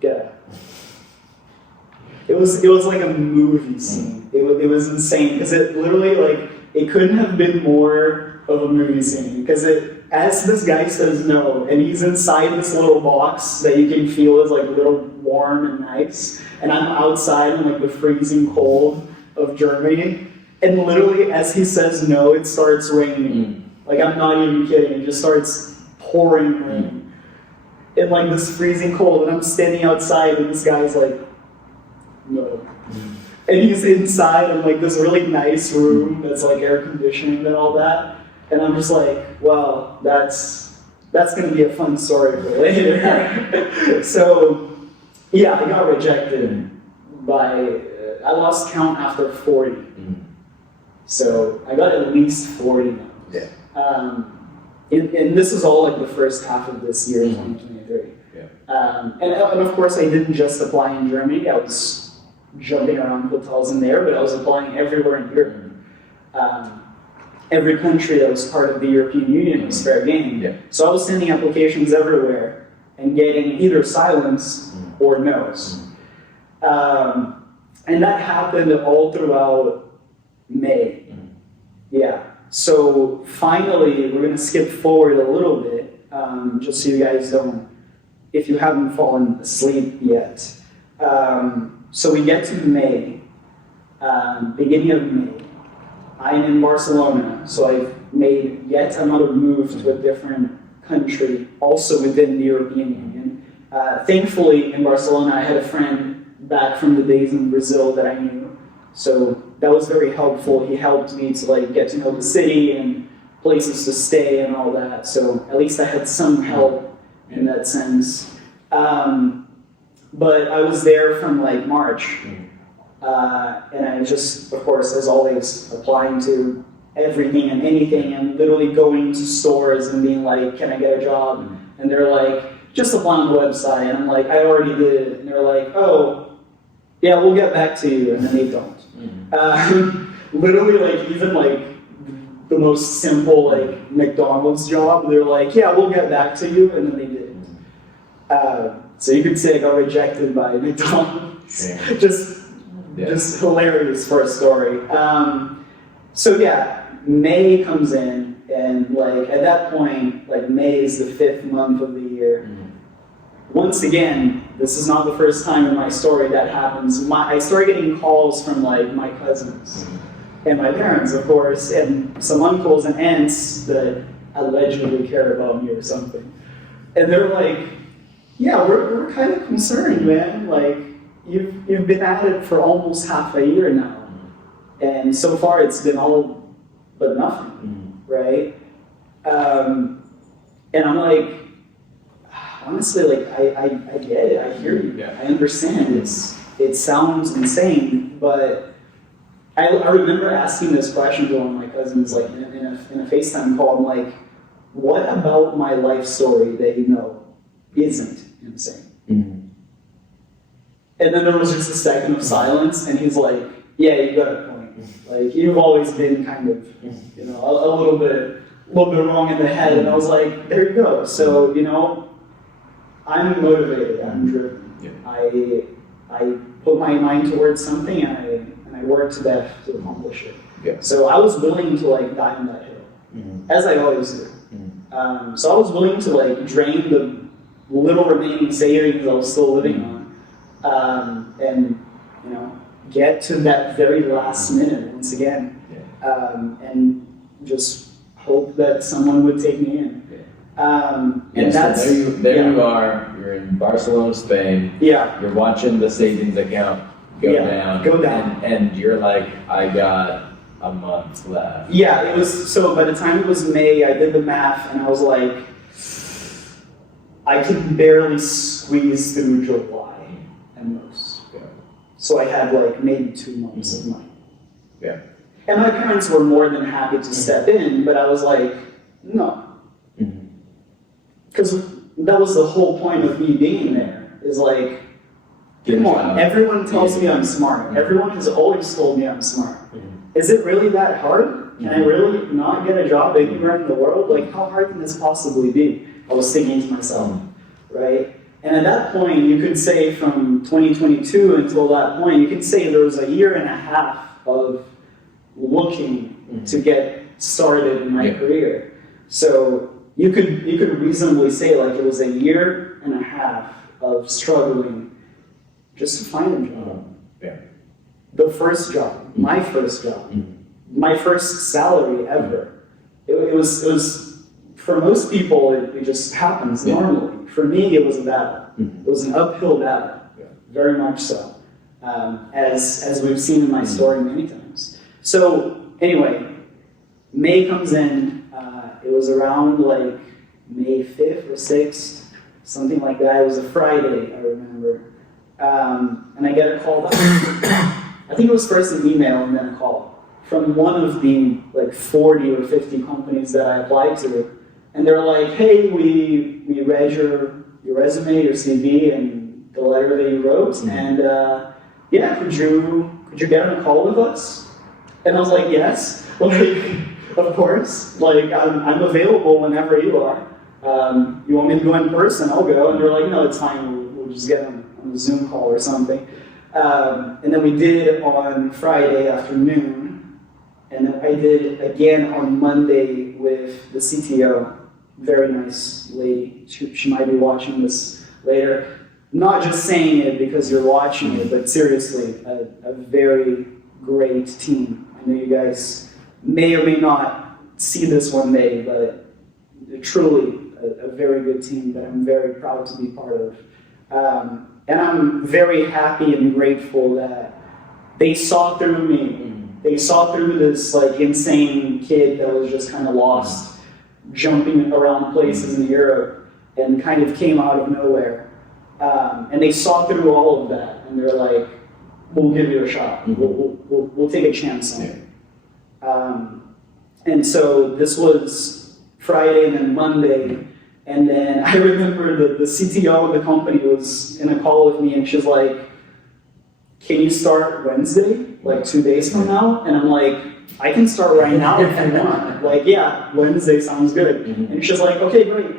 get out. It was like a movie scene. It was insane because it literally like, it couldn't have been more of a movie scene because as this guy says no, and he's inside this little box that you can feel is like a little warm and nice, and I'm outside in like the freezing cold of Germany, and literally as he says no, it starts raining. Like I'm not even kidding, it just starts pouring rain. in like this freezing cold, and I'm standing outside, and this guy's like, no. And he's inside in like this really nice room that's like air conditioned and all that. And I'm just like, well, that's gonna be a fun story for later. So yeah, I got rejected by, I lost count after 40. So I got at least 40 now. Yeah. And this is all like the first half of this year, 2023. Yeah. And of course I didn't just apply in Germany, I was jumping around hotels in there, but I was applying everywhere in Europe. Every country that was part of the European Union was fair game. Yeah. So I was sending applications everywhere and getting either silence or no's. And that happened all throughout May. Yeah. So finally, we're going to skip forward a little bit, just so you guys don't, if you haven't fallen asleep yet. So we get to May, beginning of May. I'm in Barcelona, so I've made yet another move to a different country, also within the European Union. Thankfully, in Barcelona, I had a friend back from the days in Brazil that I knew, so that was very helpful. He helped me to like get to know the city and places to stay and all that. So at least I had some help in that sense. But I was there from like March. And I just, of course, as always, applying to everything and anything and literally going to stores and being like, can I get a job? And they're like, just apply on the website. And I'm like, I already did. And they're like, oh, yeah, we'll get back to you. And then they don't. Literally, like, even like the most simple, like, McDonald's job, they're like, yeah, we'll get back to you. And then they didn't. So you could say I got rejected by McDonald's. Just hilarious for a story. So yeah, May comes in, and like at that point, like May is the 5th month of the year. Once again, this is not the first time in my story that happens. I started getting calls from like my cousins and my parents, of course, and some uncles and aunts that allegedly care about me or something. And they're like, yeah, we're kind of concerned, man. Like, You've been at it for almost half a year now, and so far it's been all but nothing, right? And I'm like, honestly, like I get it, I hear you, I understand. It sounds insane, but I remember asking this question to one of my cousins, like in a FaceTime call. I'm like, what about my life story that you know isn't insane? And then there was just a second of silence, and he's like, yeah, you got a point. Like, you've always been kind of, you know, a little bit wrong in the head. And I was like, there you go. So, you know, I'm motivated, I'm driven. I put my mind towards something, and I work to death to accomplish it. So I was willing to, like, die on that hill, as I always do. So I was willing to, like, drain the little remaining savings I was still living on. And you know, get to that very last minute once again, and just hope that someone would take me in. And that's so there you are. You're in Barcelona, Spain. Yeah. You're watching the savings account go down, and you're like, I got a month left. Yeah, it was. So by the time it was May, I did the math, and I was like, I could barely squeeze through July. And most. So I had like maybe 2 months of money. And my parents were more than happy to step in, but I was like, no. Because that was the whole point of me being there, is like, come on, everyone tells me I'm smart. Everyone has always told me I'm smart. Is it really that hard? Can I really not get a job anywhere in the world? Like, how hard can this possibly be? I was thinking to myself, right? And at that point, you could say from 2022 until that point, you could say there was a year and a half of looking to get started in my career. So you could reasonably say like it was a year and a half of struggling just to find a job. The first job, my first job, my first salary ever. It was for most people, it just happens normally. For me, it was a battle. It was an uphill battle, very much so, as we've seen in my story many times. So anyway, May comes in. It was around like May 5th or 6th, something like that. It was a Friday, I remember. And I get a call back. I think it was first an email and then a call from one of the like 40 or 50 companies that I applied to. And they're like, hey, we read your resume, your CV, and the letter that you wrote. And yeah, could you get on a call with us? And I was like, yes, like, of course. Like, I'm available whenever you are. You want me to go in person? I'll go. And they're like, no, it's fine. We'll just get on a Zoom call or something. And then we did on Friday afternoon. And then I did again on Monday with the CTO. Very nice lady. She might be watching this later. Not just saying it because you're watching it, but seriously, a very great team. I know you guys may or may not see this one day, but truly a very good team that I'm very proud to be part of. And I'm very happy and grateful that they saw through me. They saw through this like insane kid that was just kind of lost, jumping around places in Europe, and kind of came out of nowhere. And they saw through all of that, and they're like, we'll give you a shot. We'll take a chance on it. And so this was Friday and then Monday. And then I remember the CTO of the company was in a call with me, and she's like, can you start Wednesday, like 2 days from now? And I'm like, I can start right now if you want. Like, yeah, Wednesday sounds good. And she's like, okay, great.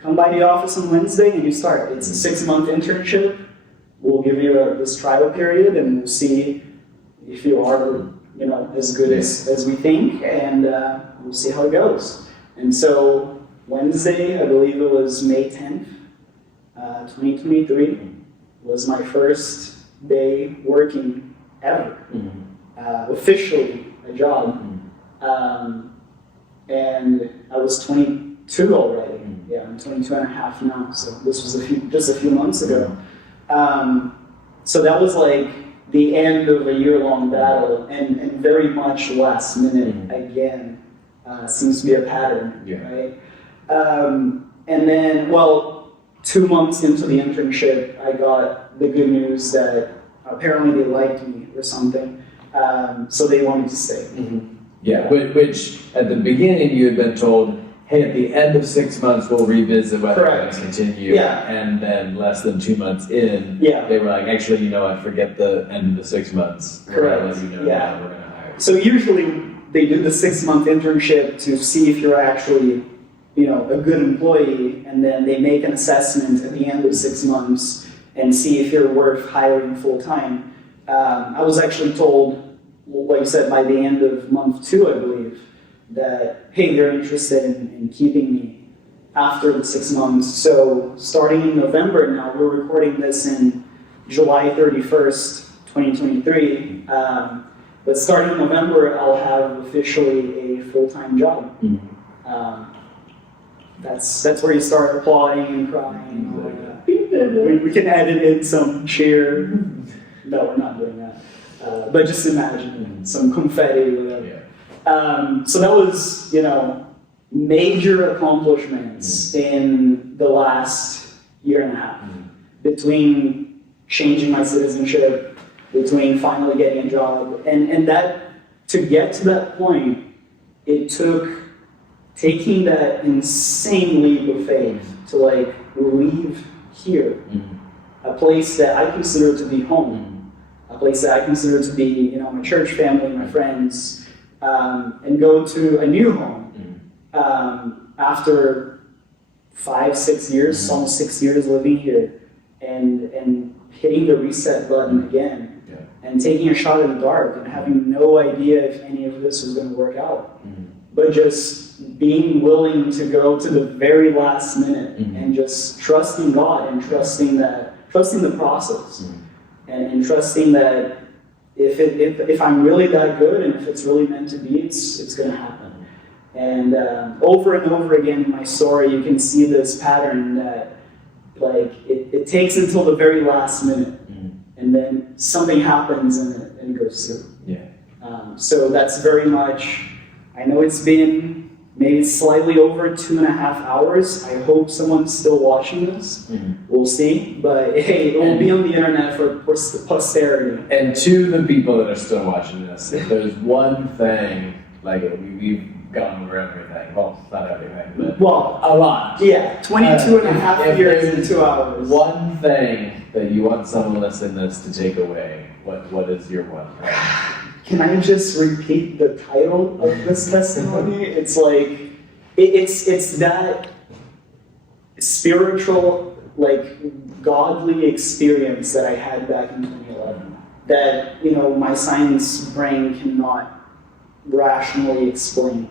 Come by the office on Wednesday and you start. It's a 6-month internship. We'll give you this trial period, and we'll see if you are, as good as we think, and we'll see how it goes. And so Wednesday, I believe it was May 10th, 2023, was my first day working ever, officially a job. And I was 22 already. Yeah, I'm 22 and a half now, so this was just a few months ago. So that was like the end of a year-long battle, and very much last minute again. Seems to be a pattern, right? And then, 2 months into the internship, I got the good news that apparently they liked me or something, so they wanted to stay. Yeah, which at the beginning you had been told, hey, at the end of 6 months we'll revisit whether we're going to continue. Yeah. And then less than 2 months in, they were like, actually, you know what, forget the end of the 6 months. Correct. We're going to let you know now we're going to hire. So usually they do the 6-month internship to see if you're actually, a good employee, and then they make an assessment at the end of 6 months and see if you're worth hiring full time. I was actually told, like you said, by the end of month 2, I believe, that, hey, they're interested in keeping me after the 6 months. So starting in November now, we're recording this in July 31st, 2023. But starting in November, I'll have officially a full-time job. That's where you start applauding and crying. We can edit in some cheer. No, we're not doing that. But just imagine some confetti or whatever. So that was, major accomplishments in the last year and a half. Between changing my citizenship, between finally getting a job, and that, to get to that point, it took taking that insane leap of faith to leave here, a place that I consider to be home, a place that I consider to be, my church family, my friends, and go to a new home after 5-6 years, almost 6 years living here, and hitting the reset button again, and taking a shot in the dark and having no idea if any of this was going to work out, but just being willing to go to the very last minute and just trusting God and trusting the process, and trusting that if I'm really that good and if it's really meant to be, it's going to happen. And over and over again in my story, you can see this pattern that, like, it takes until the very last minute, and then something happens and it goes through. Yeah. So that's very much, I know it's been maybe slightly over 2.5 hours. I hope someone's still watching this. We'll see. But hey, it will be on the internet for posterity. And to the people that are still watching this, if there's one thing, like we've gone over everything. Well, not everything, but a lot. Yeah, 22 and a half if years there's in 2 hours. One thing that you want someone listening to this to take away, what is your one thing? Can I just repeat the title of this testimony? It's like, it's that spiritual, like, godly experience that I had back in 2011 that, my science brain cannot rationally explain.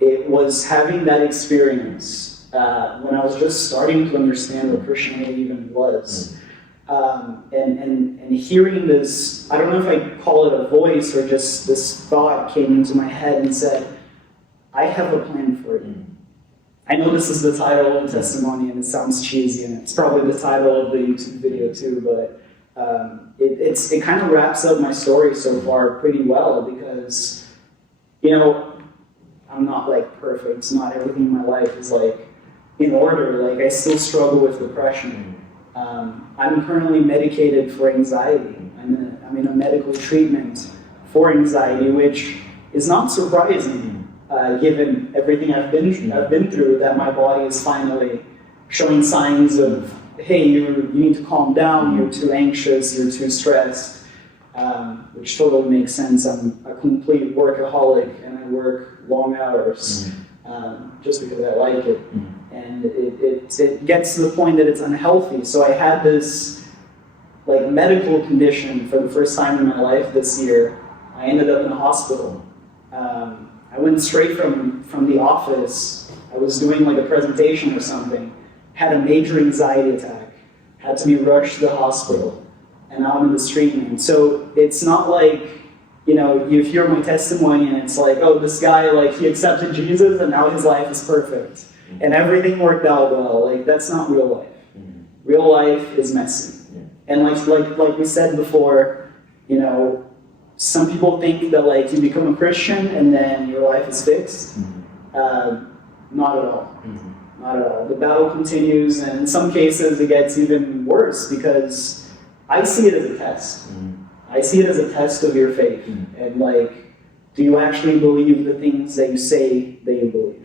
It was having that experience when I was just starting to understand what Christianity even was. And hearing this, I don't know if I call it a voice or just this thought came into my head and said, I have a plan for you. I know this is the title of the testimony and it sounds cheesy and it's probably the title of the YouTube video too, but it kind of wraps up my story so far pretty well because, I'm not like perfect. Not everything in my life is like in order. Like I still struggle with depression. I'm currently medicated for anxiety. I'm in a medical treatment for anxiety, which is not surprising, given everything I've been through. That my body is finally showing signs of, hey, you need to calm down. You're too anxious. You're too stressed, which totally makes sense. I'm a complete workaholic, and I work long hours just because I like it. And it gets to the point that it's unhealthy. So I had this like medical condition for the first time in my life this year. I ended up in a hospital. I went straight from the office. I was doing like a presentation or something. Had a major anxiety attack. Had to be rushed to the hospital. And now I'm in this treatment. So it's not like, you hear my testimony and it's like, oh, this guy, like, he accepted Jesus and now his life is perfect. And everything worked out well. Like, that's not real life. Real life is messy. And like we said before, some people think that like you become a Christian and then your life is fixed. Not at all. Not at all. The battle continues, and in some cases it gets even worse because I see it as a test. I see it as a test of your faith. And like, do you actually believe the things that you say that you believe?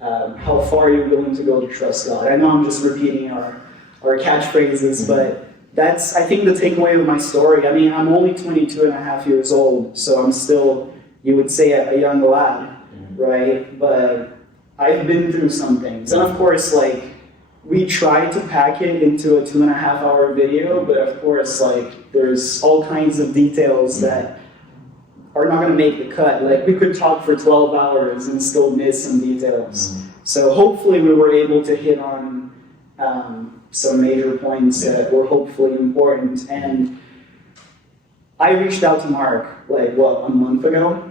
How far are you willing to go to trust God? I know I'm just repeating our catchphrases, but that's, I think, the takeaway of my story. I mean, I'm only 22 and a half years old, so I'm still, you would say, a young lad, right? But I've been through some things. And of course, like, we tried to pack it into a 2.5 hour video, but of course, like, there's all kinds of details that are not going to make the cut. Like, we could talk for 12 hours and still miss some details. So hopefully we were able to hit on some major points that were hopefully important. And I reached out to Mark, like, a month ago?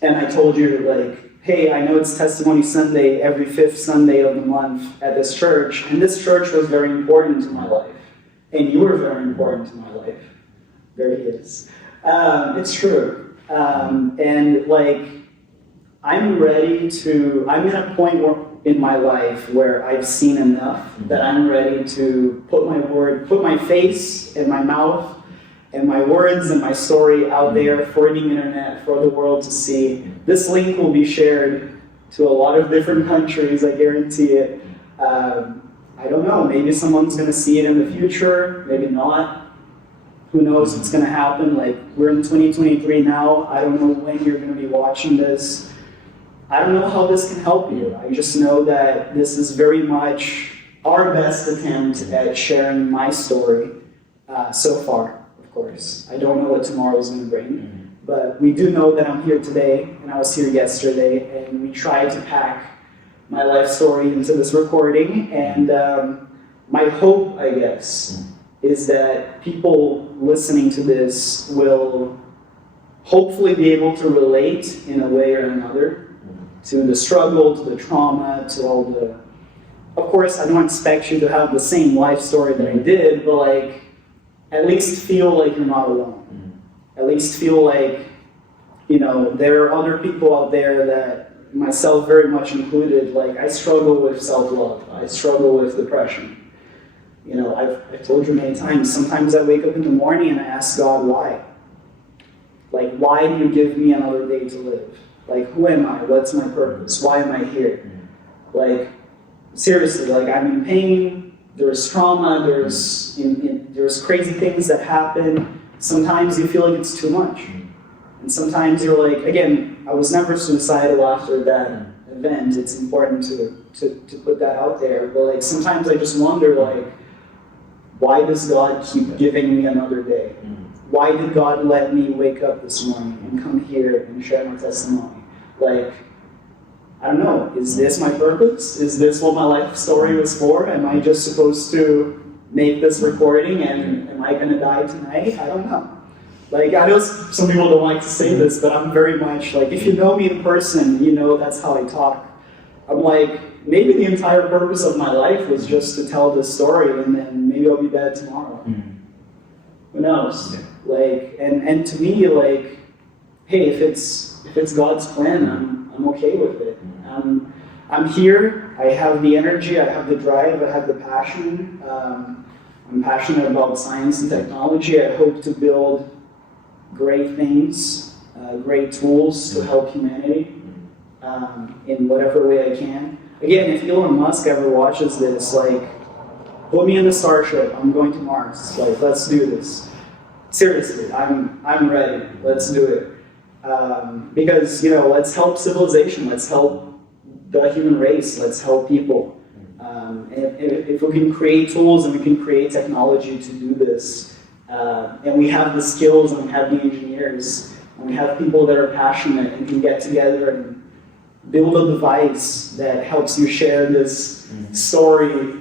And I told you, like, hey, I know it's Testimony Sunday every 5th Sunday of the month at this church, and this church was very important to my life. And you were very important to my life. There he is. It's true. And like, I'm in a point in my life where I've seen enough that I'm ready to put my face and my mouth and my words and my story out there for the internet, for the world to see. This link will be shared to a lot of different countries, I guarantee it. I don't know, maybe someone's gonna see it in the future, maybe not. Who knows what's gonna happen? Like, we're in 2023 now. I don't know when you're gonna be watching this. I don't know how this can help you. I just know that this is very much our best attempt at sharing my story so far, of course. I don't know what tomorrow's gonna bring, but we do know that I'm here today, and I was here yesterday, and we tried to pack my life story into this recording, and my hope, I guess, is that people listening to this will hopefully be able to relate in a way or another. to the struggle, to the trauma, to all the. Of course, I don't expect you to have the same life story that I did, but like, at least feel like you're not alone. At least feel like, there are other people out there that, myself very much included, like I struggle with self-love. I struggle with depression. I've told you many times, sometimes I wake up in the morning and I ask God, why? Like, why do you give me another day to live? Like, who am I? What's my purpose? Why am I here? Like, seriously, like I'm in pain, there's trauma, there's crazy things that happen. Sometimes you feel like it's too much. And sometimes you're like, again, I was never suicidal after that event. It's important to put that out there. But like sometimes I just wonder, like, why does God keep giving me another day? Why did God let me wake up this morning and come here and share my testimony? Like, I don't know, is this my purpose? Is this what my life story was for? Am I just supposed to make this recording and am I gonna die tonight? I don't know. Like, I know some people don't like to say this, but I'm very much like, if you know me in person, that's how I talk. I'm like, maybe the entire purpose of my life was just to tell this story and then maybe I'll be dead tomorrow. Who knows? Yeah. Like, and to me, like, hey, if it's God's plan, I'm okay with it. I'm here. I have the energy. I have the drive. I have the passion. I'm passionate about science and technology. I hope to build great things, great tools to help humanity in whatever way I can. Again, if Elon Musk ever watches this, like, put me in the Starship. I'm going to Mars. Like, let's do this. Seriously, I'm ready. Let's do it. Because, let's help civilization. Let's help the human race. Let's help people. And if we can create tools and we can create technology to do this, and we have the skills and we have the engineers, and we have people that are passionate and can get together and build a device that helps you share this story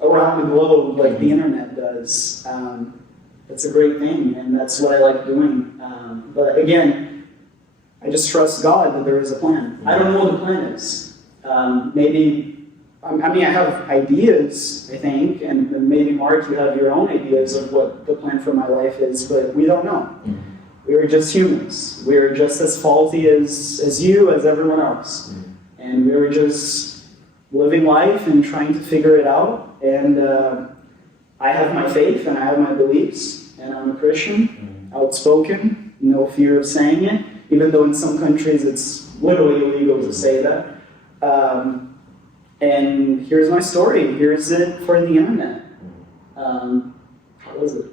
around the globe like the internet does. It's a great thing, and that's what I like doing. But again, I just trust God that there is a plan. I don't know what the plan is. I have ideas, I think, and maybe Mark, you have your own ideas of what the plan for my life is, but we don't know. We're just humans. We're just as faulty as you, as everyone else. And we're just living life and trying to figure it out. And I have my faith and I have my beliefs, and I'm a Christian, outspoken, no fear of saying it, even though in some countries it's literally illegal to say that. And here's my story. Here's it for the internet. How was it?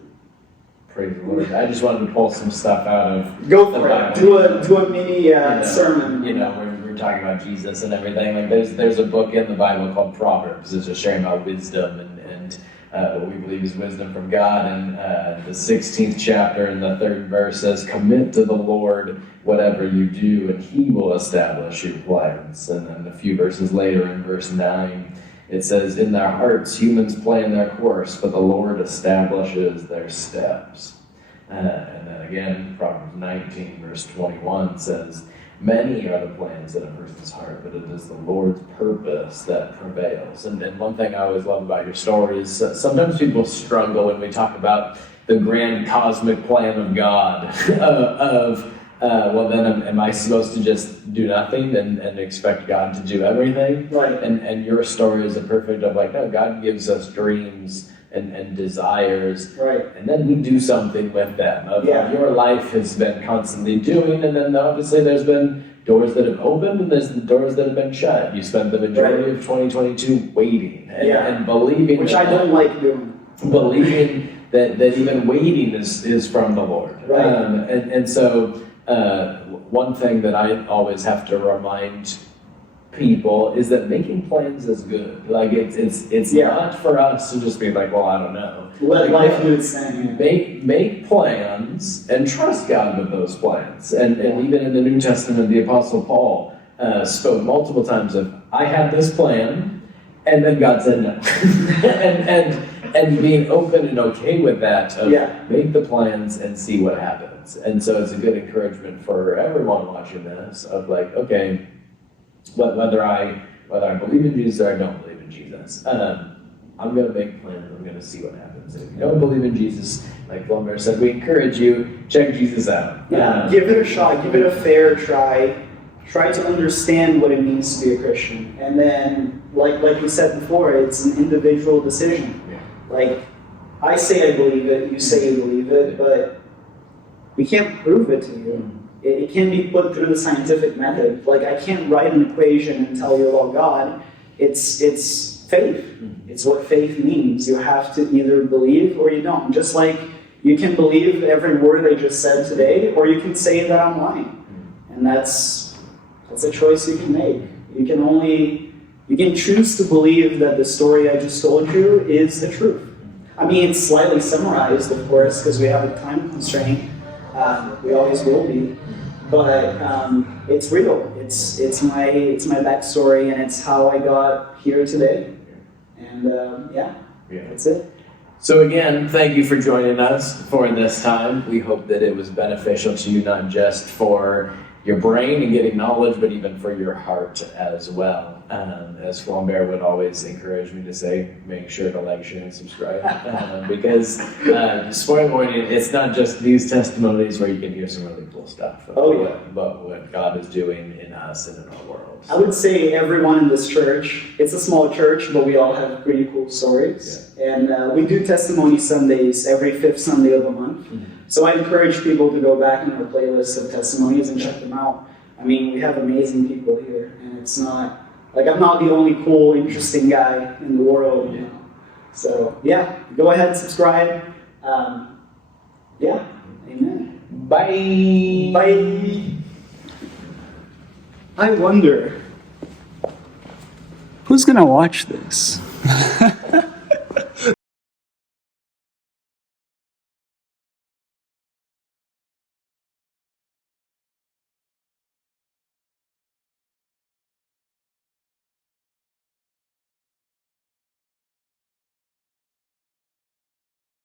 Praise the Lord. I just wanted to pull some stuff out of Go for it. Do a mini sermon. We're talking about Jesus and everything. Like there's a book in the Bible called Proverbs. It's just sharing about wisdom and what we believe is wisdom from God. And the 16th chapter and the 3rd verse says, "Commit to the Lord whatever you do, and He will establish your plans." And then a few verses later, in verse 9, it says, "In their hearts humans plan their course, but the Lord establishes their steps." And then again, Proverbs 19, verse 21 says, "Many are the plans in a person's heart, but it is the Lord's purpose that prevails." And one thing I always love about your story is sometimes people struggle when we talk about the grand cosmic plan of God, well then am I supposed to just do nothing and expect God to do everything? Right. And your story is a perfect of like, no, God gives us dreams and desires, right, and then we do something with them. Your life has been constantly doing, and then obviously there's been doors that have opened and there's the doors that have been shut. You spent the majority of 2022 waiting and believing, which I don't like doing. Believing that even waiting is from the Lord. Right. And so one thing that I always have to remind people is that making plans is good. Like it's not for us to just be like, well, I don't know. Let life do its thing. Make plans and trust God with those plans. And even in the New Testament, the Apostle Paul spoke multiple times of, I had this plan, and then God said no. and being open and okay with that, make the plans and see what happens. And so it's a good encouragement for everyone watching this of like, okay, whether I believe in Jesus or I don't believe in Jesus. I'm going to make plans. I'm going to see what happens. And if you don't believe in Jesus, like Flaumbert said, we encourage you, check Jesus out. Yeah, give it a shot. Give it a fair try. Try to understand what it means to be a Christian. And then, like we said before, it's an individual decision. Yeah. Like, I say I believe it, you say you believe it, but we can't prove it to you. It can't be put through the scientific method. Like, I can't write an equation and tell you about God. It's faith. It's what faith means. You have to either believe or you don't. Just like you can believe every word I just said today, or you can say that I'm lying. And that's a choice you can make. You can choose to believe that the story I just told you is the truth. I mean, it's slightly summarized, of course, because we have a time constraint. We always will be. But it's real. It's my backstory, and it's how I got here today. And that's it. So again, thank you for joining us for this time. We hope that it was beneficial to you, not just for your brain and getting knowledge, but even for your heart as well. As Flaumbert would always encourage me to say, make sure to like, share, and subscribe. Because spoiler warning, it's not just these testimonies where you can hear some really cool stuff about what God is doing in us and in our world. I would say everyone in this church, it's a small church, but we all have pretty cool stories. Yeah. And we do testimony Sundays every 5th Sunday of the month. Mm-hmm. So I encourage people to go back in our playlist of testimonies and check them out. I mean, we have amazing people here, and it's not, like, I'm not the only cool, interesting guy in the world, you know. So, yeah, go ahead and subscribe. Amen. Bye. Bye. I wonder, who's going to watch this?